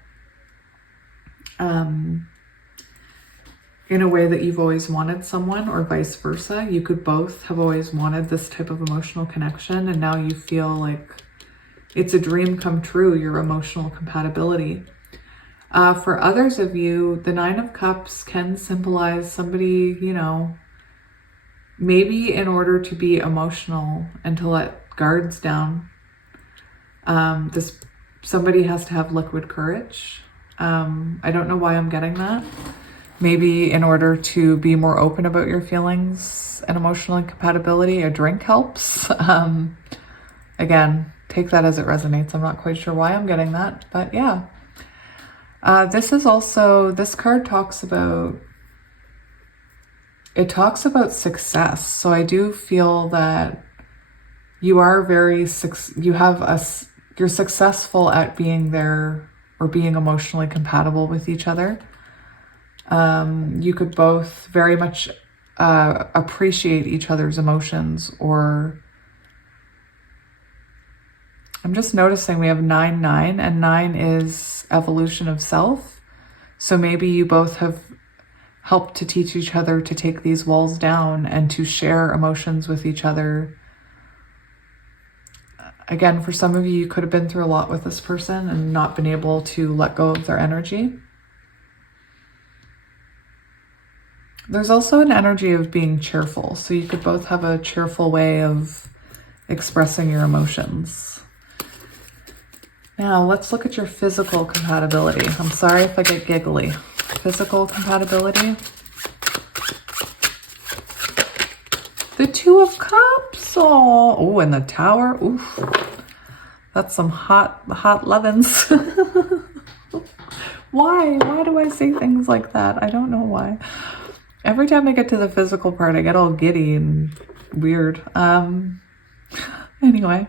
you've always wanted someone, or vice versa. You could both have always wanted this type of emotional connection, and now you feel like it's a dream come true, your emotional compatibility. For others of you, the Nine of Cups can symbolize somebody, you know, maybe in order to be emotional and to let guards down, somebody has to have liquid courage. I don't know why I'm getting that. Maybe in order to be more open about your feelings and emotional incompatibility, a drink helps. Again, take that as it resonates. I'm not quite sure why I'm getting that, but yeah. This card talks about success. So I do feel that you are you're successful at being there or being emotionally compatible with each other. You could both very much appreciate each other's emotions, or I'm just noticing we have 9-9, and 9 is evolution of self. So maybe you both have helped to teach each other to take these walls down and to share emotions with each other. Again, for some of you, you could have been through a lot with this person and not been able to let go of their energy. There's also an energy of being cheerful. So you could both have a cheerful way of expressing your emotions. Now, let's look at your physical compatibility. I'm sorry if I get giggly. Physical compatibility. The Two of Cups. Oh, and the Tower. Oof. That's some hot lovin's. Why? Why do I say things like that? I don't know why. Every time I get to the physical part, I get all giddy and weird. Anyway,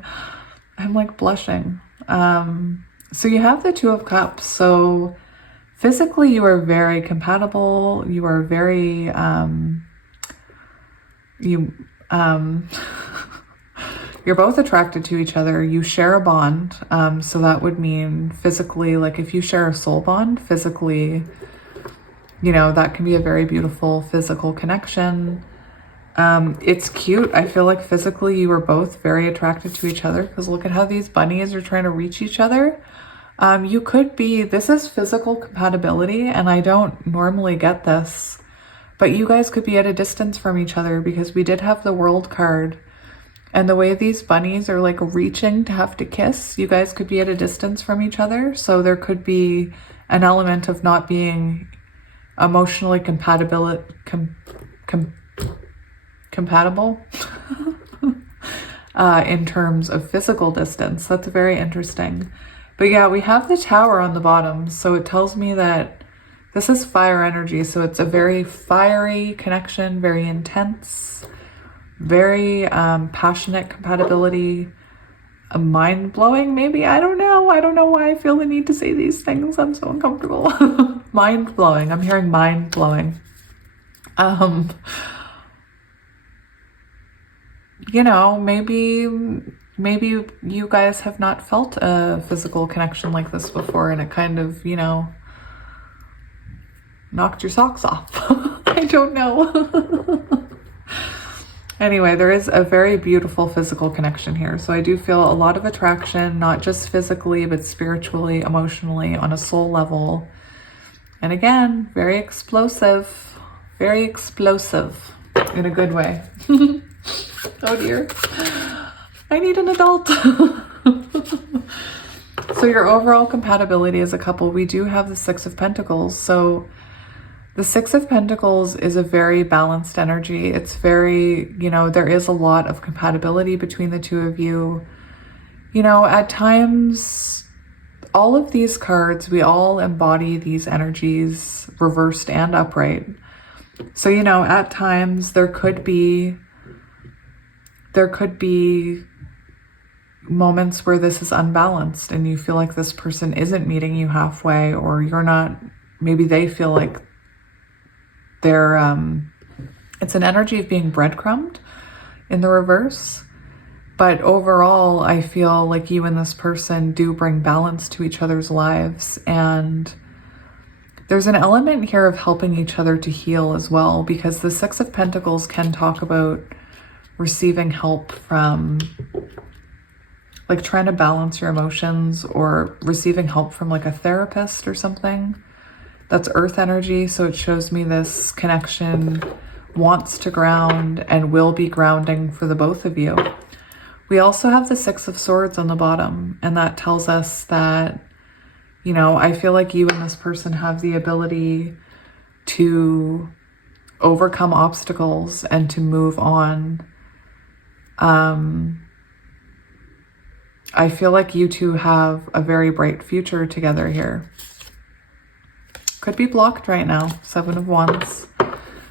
I'm like blushing. So you have the Two of Cups. So physically you are very compatible. You are very, you're both attracted to each other. You share a bond. So that would mean physically, like if you share a soul bond, physically, you know, that can be a very beautiful physical connection. It's cute. I feel like physically you are both very attracted to each other because look at how these bunnies are trying to reach each other. You could be, this is physical compatibility, and I don't normally get this, but you guys could be at a distance from each other because we did have the World card. And the way these bunnies are like reaching to have to kiss, you guys could be at a distance from each other. So there could be an element of not being emotionally compatible in terms of physical distance. That's very interesting. But yeah, we have the Tower on the bottom. So it tells me that this is fire energy. So it's a very fiery connection, very intense, very passionate compatibility, mind-blowing maybe. I don't know why I feel the need to say these things. I'm so uncomfortable. Mind-blowing. I'm hearing mind-blowing. You know, maybe you guys have not felt a physical connection like this before, and it kind of, you know, knocked your socks off. I don't know. Anyway, there is a very beautiful physical connection here. So I do feel a lot of attraction, not just physically, but spiritually, emotionally, on a soul level. And again, very explosive in a good way. Oh dear. I need an adult. So your overall compatibility as a couple, we do have the Six of Pentacles. So the Six of Pentacles is a very balanced energy. It's very, you know, there is a lot of compatibility between the two of you. You know, at times, all of these cards, we all embody these energies, reversed and upright. So, you know, at times there could be moments where this is unbalanced and you feel like this person isn't meeting you halfway, or you're not, maybe they feel like they're, it's an energy of being breadcrumbed in the reverse. But overall, I feel like you and this person do bring balance to each other's lives. And there's an element here of helping each other to heal as well, because the Six of Pentacles can talk about receiving help from, like, trying to balance your emotions, or receiving help from like a therapist or something. That's earth energy. So it shows me this connection wants to ground and will be grounding for the both of you. We also have the Six of Swords on the bottom, and that tells us that, you know, I feel like you and this person have the ability to overcome obstacles and to move on. I feel like you two have a very bright future together here. Could be blocked right now, Seven of Wands.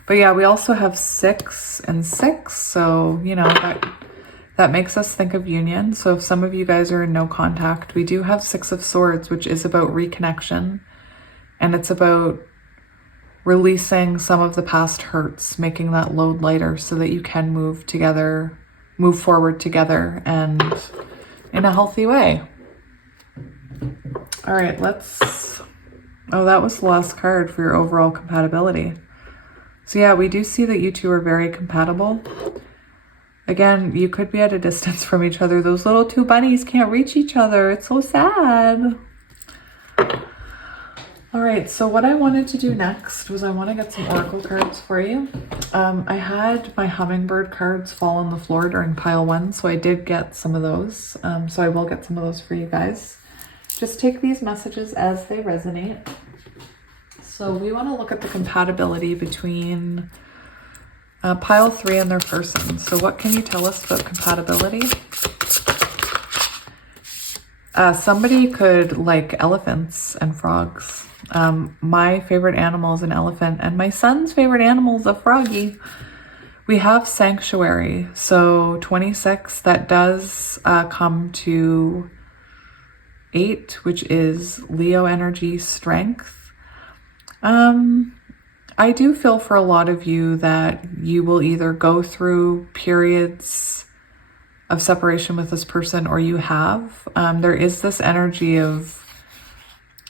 But yeah, we also have 6 and 6. So, you know, that makes us think of union. So if some of you guys are in no contact, we do have Six of Swords, which is about reconnection. And it's about releasing some of the past hurts, making that load lighter so that you can move forward together and in a healthy way. All right, oh, that was the last card for your overall compatibility. So yeah, we do see that you two are very compatible. Again, you could be at a distance from each other. Those little two bunnies can't reach each other. It's so sad. All right, so what I wanted to do next was I want to get some oracle cards for you. I had my hummingbird cards fall on the floor during pile 1, so I did get some of those. So I will get some of those for you guys. Just take these messages as they resonate. So we want to look at the compatibility between pile 3 and their person. So what can you tell us about compatibility? Somebody could like elephants and frogs. My favorite animal is an elephant, and my son's favorite animal is a froggy. We have sanctuary. So 26, that does come to 8, which is Leo energy, strength. I do feel for a lot of you that you will either go through periods of separation with this person, or you have. There is this energy of,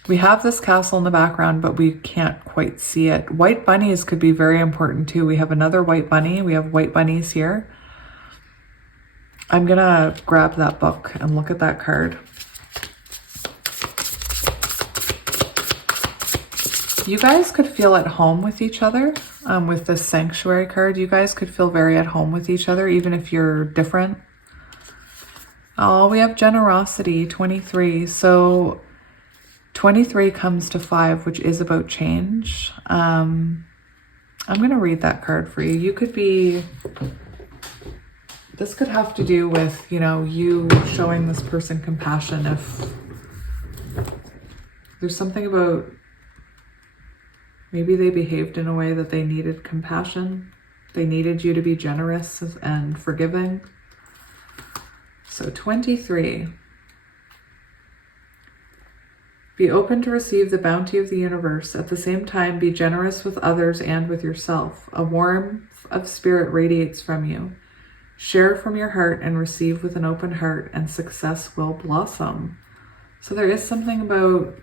we have this castle in the background, but we can't quite see it. White bunnies could be very important too. We have another white bunny. We have white bunnies here. I'm gonna grab that book and look at that card. You guys could feel at home with each other with this sanctuary card. You guys could feel very at home with each other, even if you're different. Oh, we have generosity, 23. So 23 comes to 5, which is about change. I'm going to read that card for you. You could be, this could have to do with, you know, you showing this person compassion. If there's something about, maybe they behaved in a way that they needed compassion. They needed you to be generous and forgiving. So 23. Be open to receive the bounty of the universe. At the same time, be generous with others and with yourself. A warmth of spirit radiates from you. Share from your heart and receive with an open heart, and success will blossom. So there is something about,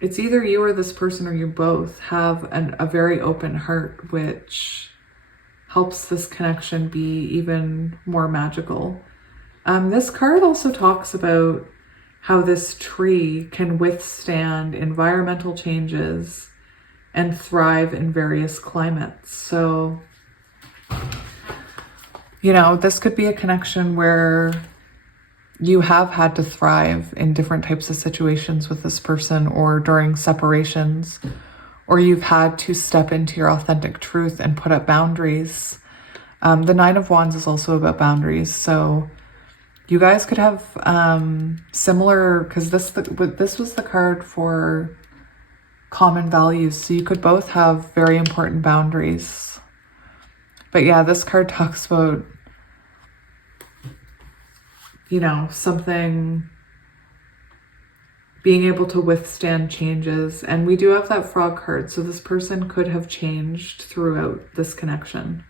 it's either you or this person, or you both have a very open heart, which helps this connection be even more magical. This card also talks about how this tree can withstand environmental changes and thrive in various climates. So, you know, this could be a connection where you have had to thrive in different types of situations with this person, or during separations, or you've had to step into your authentic truth and put up boundaries. The 9 of Wands is also about boundaries. So you guys could have similar, because this was the card for common values. So you could both have very important boundaries. But yeah, this card talks about, you know, something, being able to withstand changes. And we do have that frog card. So this person could have changed throughout this connection.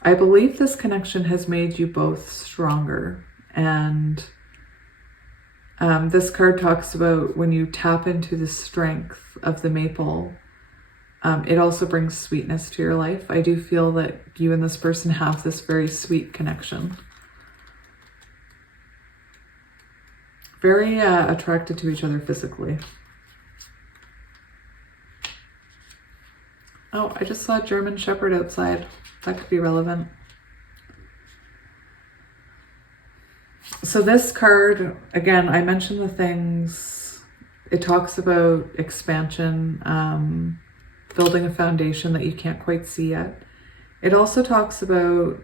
I believe this connection has made you both stronger. And this card talks about when you tap into the strength of the maple, it also brings sweetness to your life. I do feel that you and this person have this very sweet connection. Very attracted to each other physically. Oh, I just saw a German Shepherd outside. That could be relevant. So this card, again, I mentioned the things. It talks about expansion, building a foundation that you can't quite see yet. It also talks about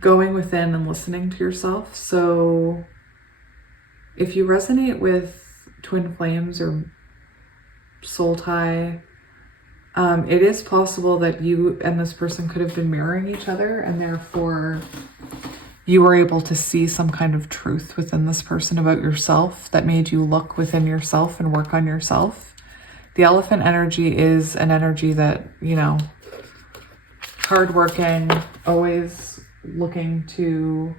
going within and listening to yourself. So if you resonate with twin flames or soul tie, it is possible that you and this person could have been mirroring each other, and therefore you were able to see some kind of truth within this person about yourself that made you look within yourself and work on yourself. The elephant energy is an energy that, you know, hardworking, always looking to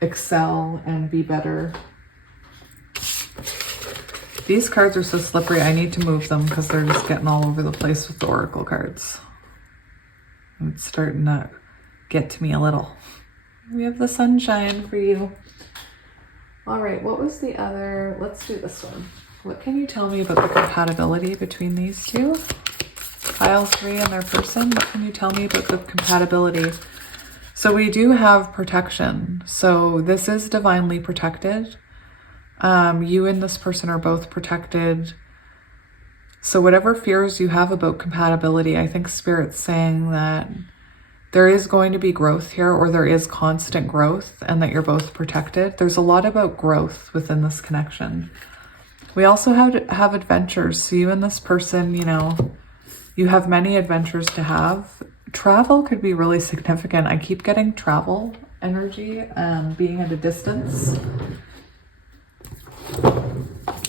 excel and be better. These cards are so slippery. I need to move them because they're just getting all over the place with the oracle cards. It's starting to get to me a little. We have the sunshine for you. All right, what was the other? Let's do this one. What can you tell me about the compatibility between these two? Pile 3 and their person. What can you tell me about the compatibility? So we do have protection. So this is divinely protected. You and this person are both protected. So whatever fears you have about compatibility, I think Spirit's saying that there is going to be growth here, or there is constant growth, and that you're both protected. There's a lot about growth within this connection. We also have adventures. So you and this person, you know, you have many adventures to have. Travel could be really significant. I keep getting travel energy, being at a distance.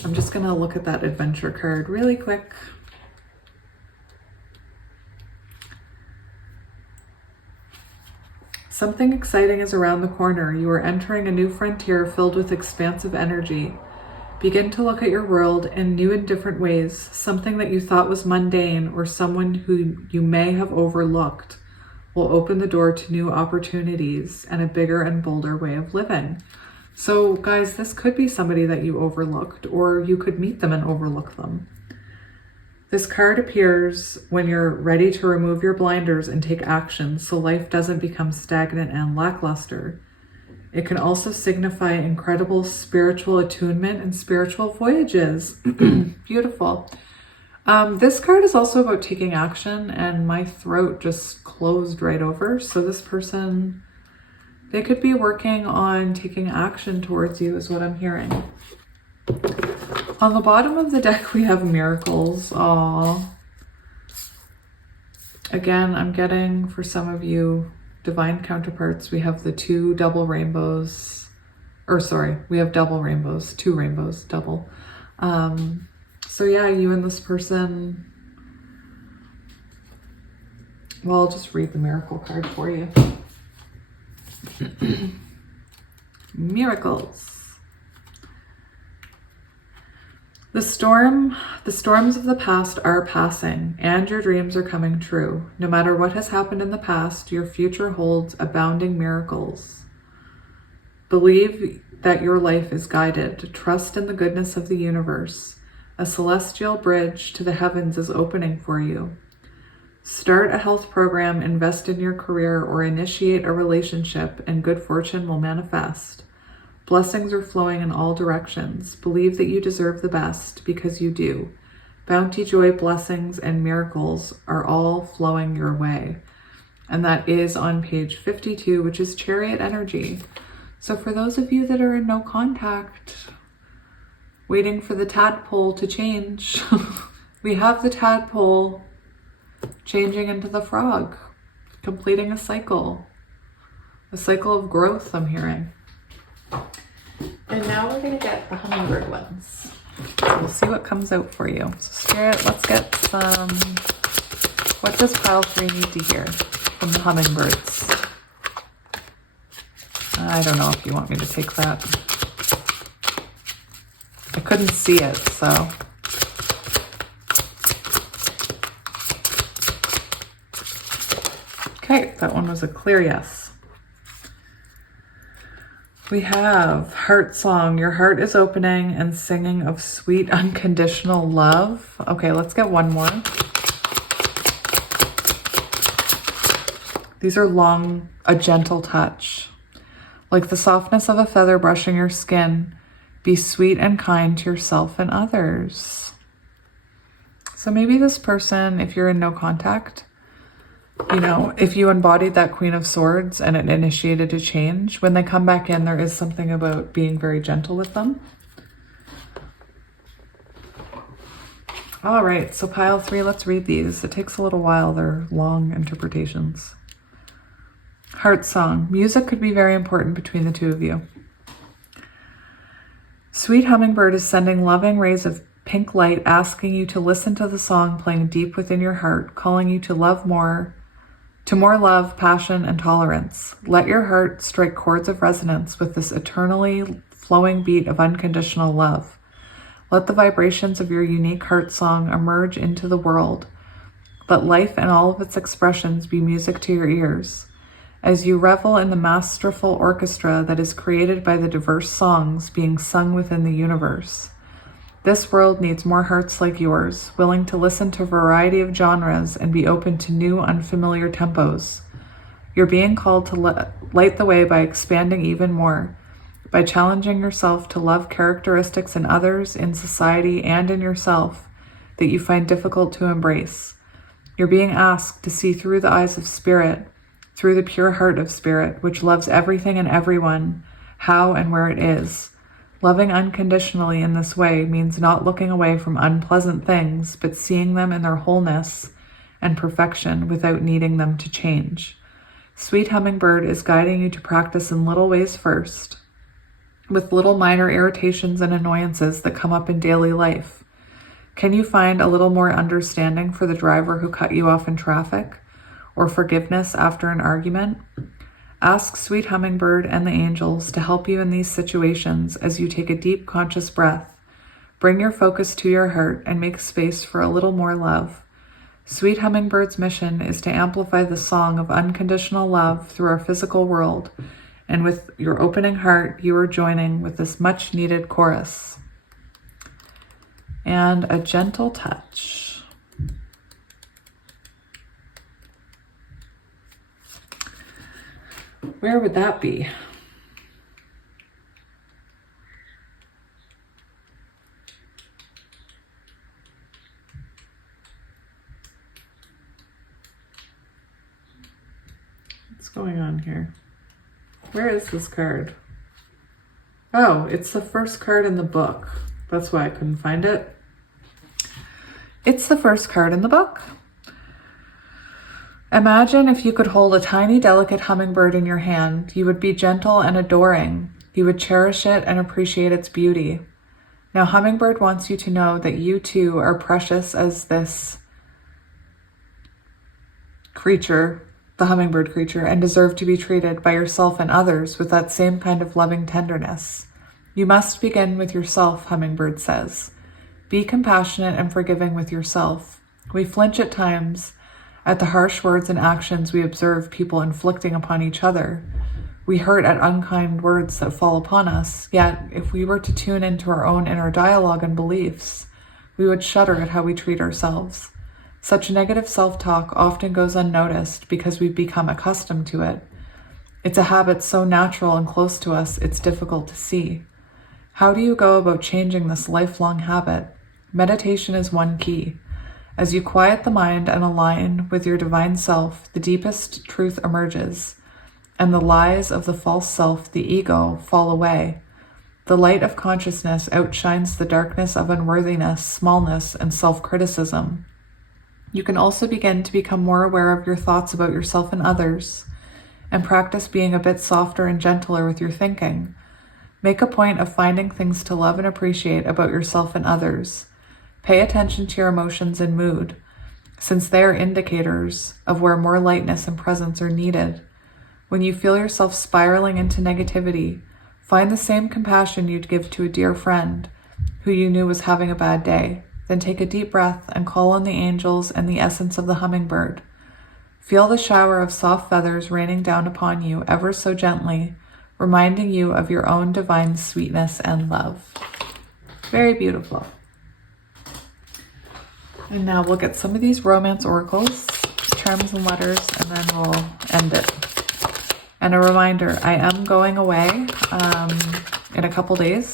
I'm just going to look at that adventure card really quick. Something exciting is around the corner. You are entering a new frontier filled with expansive energy. Begin to look at your world in new and different ways. Something that you thought was mundane or someone who you may have overlooked will open the door to new opportunities and a bigger and bolder way of living. So guys, this could be somebody that you overlooked, or you could meet them and overlook them. This card appears when you're ready to remove your blinders and take action so life doesn't become stagnant and lackluster. It can also signify incredible spiritual attunement and spiritual voyages. Beautiful. This card is also about taking action, and my throat just closed right over. So this person, they could be working on taking action towards you is what I'm hearing. On the bottom of the deck, we have miracles. Aww. Again, I'm getting, for some of you, divine counterparts. We have the two double rainbows. Or sorry, we have double rainbows. Two rainbows, double. So yeah, you and this person... Well, I'll just read the miracle card for you. Miracles. The storms of the past are passing, and your dreams are coming true. No matter what has happened in the past, your future holds abounding miracles. Believe that your life is guided. Trust in the goodness of the universe. A celestial bridge to the heavens is opening for you. Start a health program, invest in your career, or initiate a relationship, and good fortune will manifest. Blessings are flowing in all directions. Believe that you deserve the best, because you do. Bounty, joy, blessings, and miracles are all flowing your way. And that is on page 52, which is Chariot energy. So for those of you that are in no contact, waiting for the tadpole to change, we have the tadpole changing into the frog, completing a cycle of growth, I'm hearing. And now we're going to get the hummingbird ones. We'll see what comes out for you. So Spirit, let's get some... What does pile 3 need to hear from the hummingbirds? I don't know if you want me to take that. I couldn't see it, so... Okay, that one was a clear yes. We have Heart Song. Your heart is opening and singing of sweet unconditional love. Okay, let's get one more. These are long, a gentle touch. Like the softness of a feather brushing your skin. Be sweet and kind to yourself and others. So maybe this person, if you're in no contact, you know, if you embodied that Queen of Swords and it initiated a change, when they come back in, there is something about being very gentle with them. All right, so pile 3, let's read these. It takes a little while. They're long interpretations. Heart Song. Music could be very important between the two of you. Sweet hummingbird is sending loving rays of pink light, asking you to listen to the song playing deep within your heart, calling you to love more, to more love, passion, and tolerance. Let your heart strike chords of resonance with this eternally flowing beat of unconditional love. Let the vibrations of your unique heart song emerge into the world. Let life and all of its expressions be music to your ears. As you revel in the masterful orchestra that is created by the diverse songs being sung within the universe. This world needs more hearts like yours, willing to listen to a variety of genres and be open to new, unfamiliar tempos. You're being called to light the way by expanding even more, by challenging yourself to love characteristics in others, in society, and in yourself that you find difficult to embrace. You're being asked to see through the eyes of spirit, through the pure heart of spirit, which loves everything and everyone, how and where it is. Loving unconditionally in this way means not looking away from unpleasant things, but seeing them in their wholeness and perfection without needing them to change. Sweet Hummingbird is guiding you to practice in little ways first, with little minor irritations and annoyances that come up in daily life. Can you find a little more understanding for the driver who cut you off in traffic, or forgiveness after an argument? Ask Sweet Hummingbird and the angels to help you in these situations as you take a deep conscious breath. Bring your focus to your heart and make space for a little more love. Sweet Hummingbird's mission is to amplify the song of unconditional love through our physical world, and with your opening heart, you are joining with this much-needed chorus. And a gentle touch. Where would that be? What's going on here? Where is this card? Oh, it's the first card in the book. That's why I couldn't find it. It's the first card in the book. Imagine if you could hold a tiny, delicate hummingbird in your hand. You would be gentle and adoring. You would cherish it and appreciate its beauty. Now, Hummingbird wants you to know that you too are precious as this creature, the hummingbird creature, and deserve to be treated by yourself and others with that same kind of loving tenderness. You must begin with yourself, Hummingbird says. Be compassionate and forgiving with yourself. We flinch at times at the harsh words and actions we observe people inflicting upon each other. We hurt at unkind words that fall upon us, yet if we were to tune into our own inner dialogue and beliefs, we would shudder at how we treat ourselves. Such negative self-talk often goes unnoticed because we've become accustomed to it. It's a habit so natural and close to us, it's difficult to see. How do you go about changing this lifelong habit? Meditation is one key. As you quiet the mind and align with your divine self, the deepest truth emerges, and the lies of the false self, the ego, fall away. The light of consciousness outshines the darkness of unworthiness, smallness, and self-criticism. You can also begin to become more aware of your thoughts about yourself and others, and practice being a bit softer and gentler with your thinking. Make a point of finding things to love and appreciate about yourself and others. Pay attention to your emotions and mood, since they are indicators of where more lightness and presence are needed. When you feel yourself spiraling into negativity, find the same compassion you'd give to a dear friend who you knew was having a bad day. Then take a deep breath and call on the angels and the essence of the hummingbird. Feel the shower of soft feathers raining down upon you ever so gently, reminding you of your own divine sweetness and love. Very beautiful. And now we'll get some of these romance oracles, charms and letters, and then we'll end it. And a reminder, I am going away in a couple days.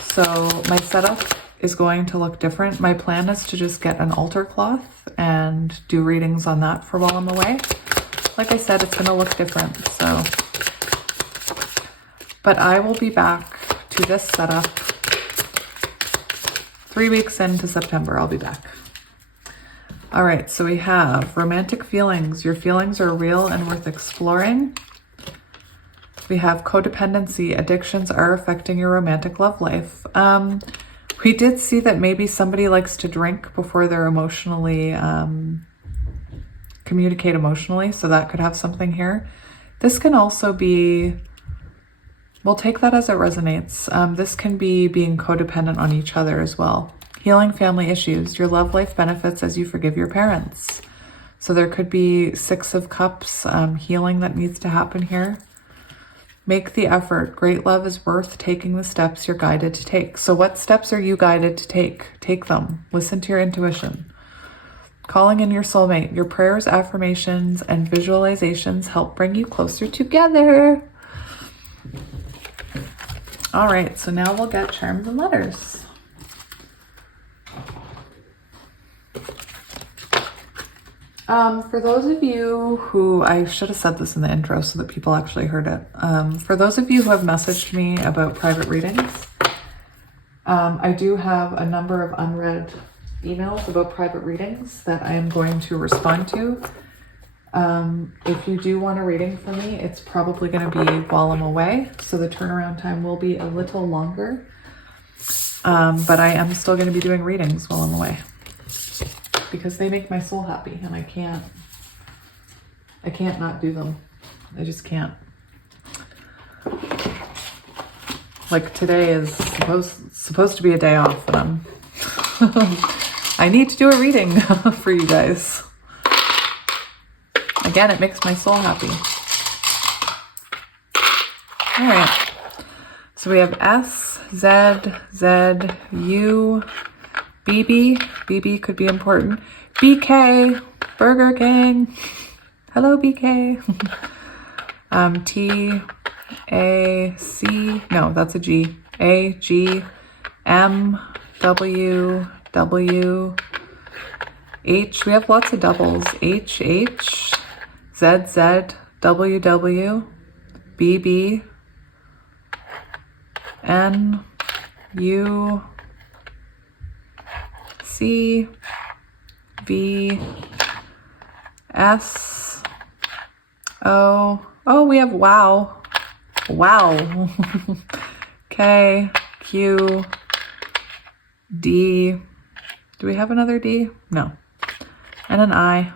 So my setup is going to look different. My plan is to just get an altar cloth and do readings on that for while I'm away. Like I said, it's going to look different. So, but I will be back to this setup 3 weeks into September. I'll be back. All right, so we have romantic feelings. Your feelings are real and worth exploring. We have codependency. Addictions are affecting your romantic love life. We did see that maybe somebody likes to drink before they're emotionally, communicate emotionally, so that could have something here. This can also be, we'll take that as it resonates. This can be being codependent on each other as well. Healing family issues. Your love life benefits as you forgive your parents. So there could be 6 of Cups, healing that needs to happen here. Make the effort. Great love is worth taking the steps you're guided to take. So what steps are you guided to take? Take them. Listen to your intuition. Calling in your soulmate. Your prayers, affirmations, and visualizations help bring you closer together. All right, so now we'll get charms and letters. For those of you who, I should have said this in the intro so that people actually heard it. For those of you who have messaged me about private readings, I do have a number of unread emails about private readings that I am going to respond to. If you do want a reading from me, it's probably going to be while I'm away, so the turnaround time will be a little longer. But I am still going to be doing readings while I'm away because they make my soul happy, and I can't not do them. I just can't. Like today is supposed to be a day off, and I need to do a reading for you guys. Again, it makes my soul happy. All right. So we have S, Z, Z, U, BB. BB could be important. BK, Burger King. Hello, BK. T, A, C. No, that's a G. A, G, M, W, W, H. We have lots of doubles. H, H, Z, Z, W, W, B, B, N, U, C, V, S, O. Oh, we have wow. Wow. K, Q, D. Do we have another D? No. And an I.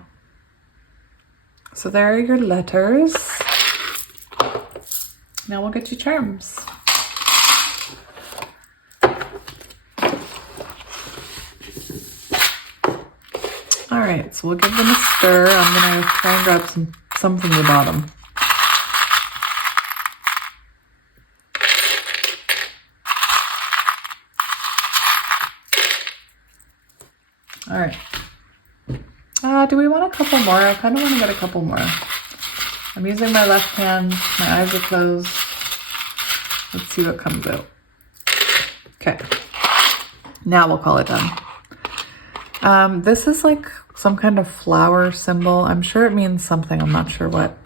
So there are your letters. Now we'll get you charms. All right, so we'll give them a stir. I'm gonna try and grab some from the bottom. All right. Do we want a couple more? I kind of want to get a couple more. I'm using my left hand. My eyes are closed. Let's see what comes out. Okay. Now we'll call it done. This is like some kind of flower symbol. I'm sure it means something. I'm not sure what.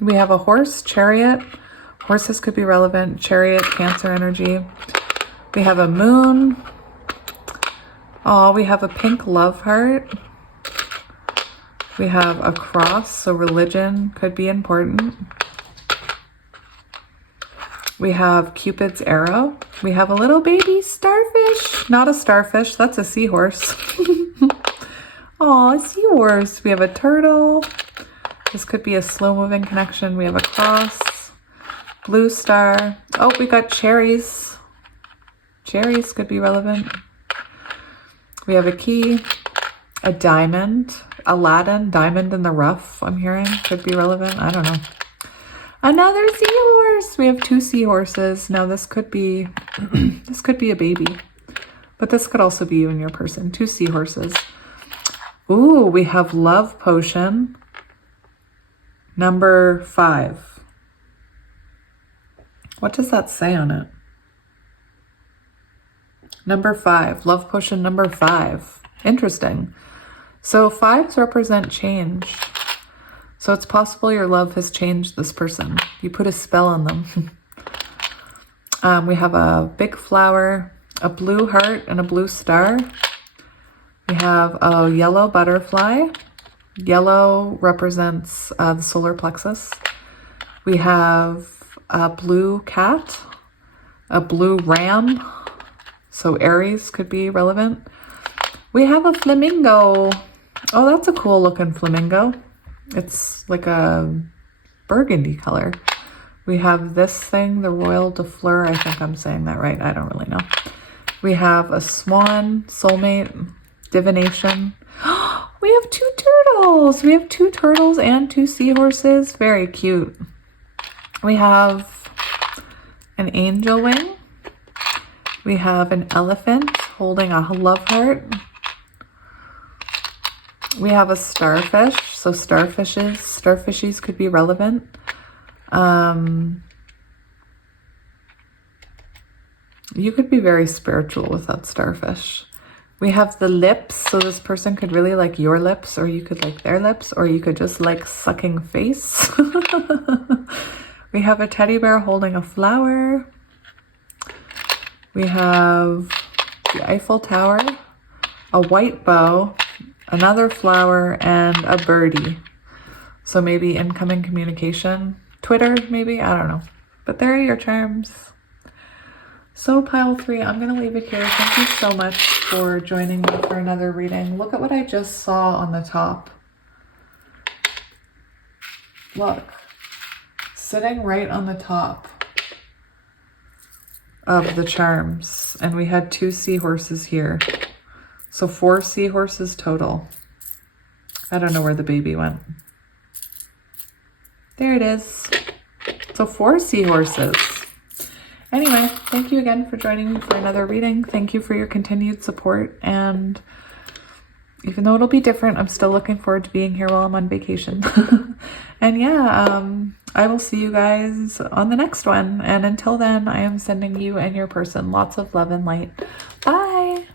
We have a horse, chariot. Horses could be relevant. Chariot, Cancer energy. We have a moon. Oh, we have a pink love heart. We have a cross, so religion could be important. We have Cupid's arrow. We have a little baby starfish. Not a starfish, that's a seahorse. Aw, a seahorse. We have a turtle. This could be a slow-moving connection. We have a cross. Blue star. Oh, we got cherries. Cherries could be relevant. We have a key, a diamond, Aladdin, diamond in the rough, I'm hearing, could be relevant. I don't know. Another seahorse. We have two seahorses. Now this could be, this could be a baby, but this could also be you and your person. Two seahorses. Ooh, we have love potion, number 5. What does that say on it? Number 5, love potion number 5. Interesting. So 5s represent change. So it's possible your love has changed this person. You put a spell on them. We have a big flower, a blue heart, and a blue star. We have a yellow butterfly. Yellow represents the solar plexus. We have a blue cat, a blue ram. So Aries could be relevant. We have a flamingo. Oh, that's a cool looking flamingo. It's like a burgundy color. We have this thing, the Royal de Fleur. I think I'm saying that right. I don't really know. We have a swan, soulmate, divination. We have 2 turtles. We have 2 turtles and 2 seahorses. Very cute. We have an angel wing. We have an elephant holding a love heart. We have a starfish. So starfishes could be relevant. You could be very spiritual with that starfish. We have the lips. So this person could really like your lips, or you could like their lips, or you could just like sucking face. We have a teddy bear holding a flower. We have the Eiffel Tower, a white bow, another flower, and a birdie. So maybe incoming communication, Twitter maybe, I don't know. But there are your charms. So pile 3, I'm going to leave it here. Thank you so much for joining me for another reading. Look at what I just saw on the top. Look, sitting right on the top of the charms. And we had 2 seahorses here. So 4 seahorses total. I don't know where the baby went. There it is. So 4 seahorses. Anyway, thank you again for joining me for another reading. Thank you for your continued support. And even though it'll be different, I'm still looking forward to being here while I'm on vacation. And yeah, I will see you guys on the next one. And until then, I am sending you and your person lots of love and light. Bye.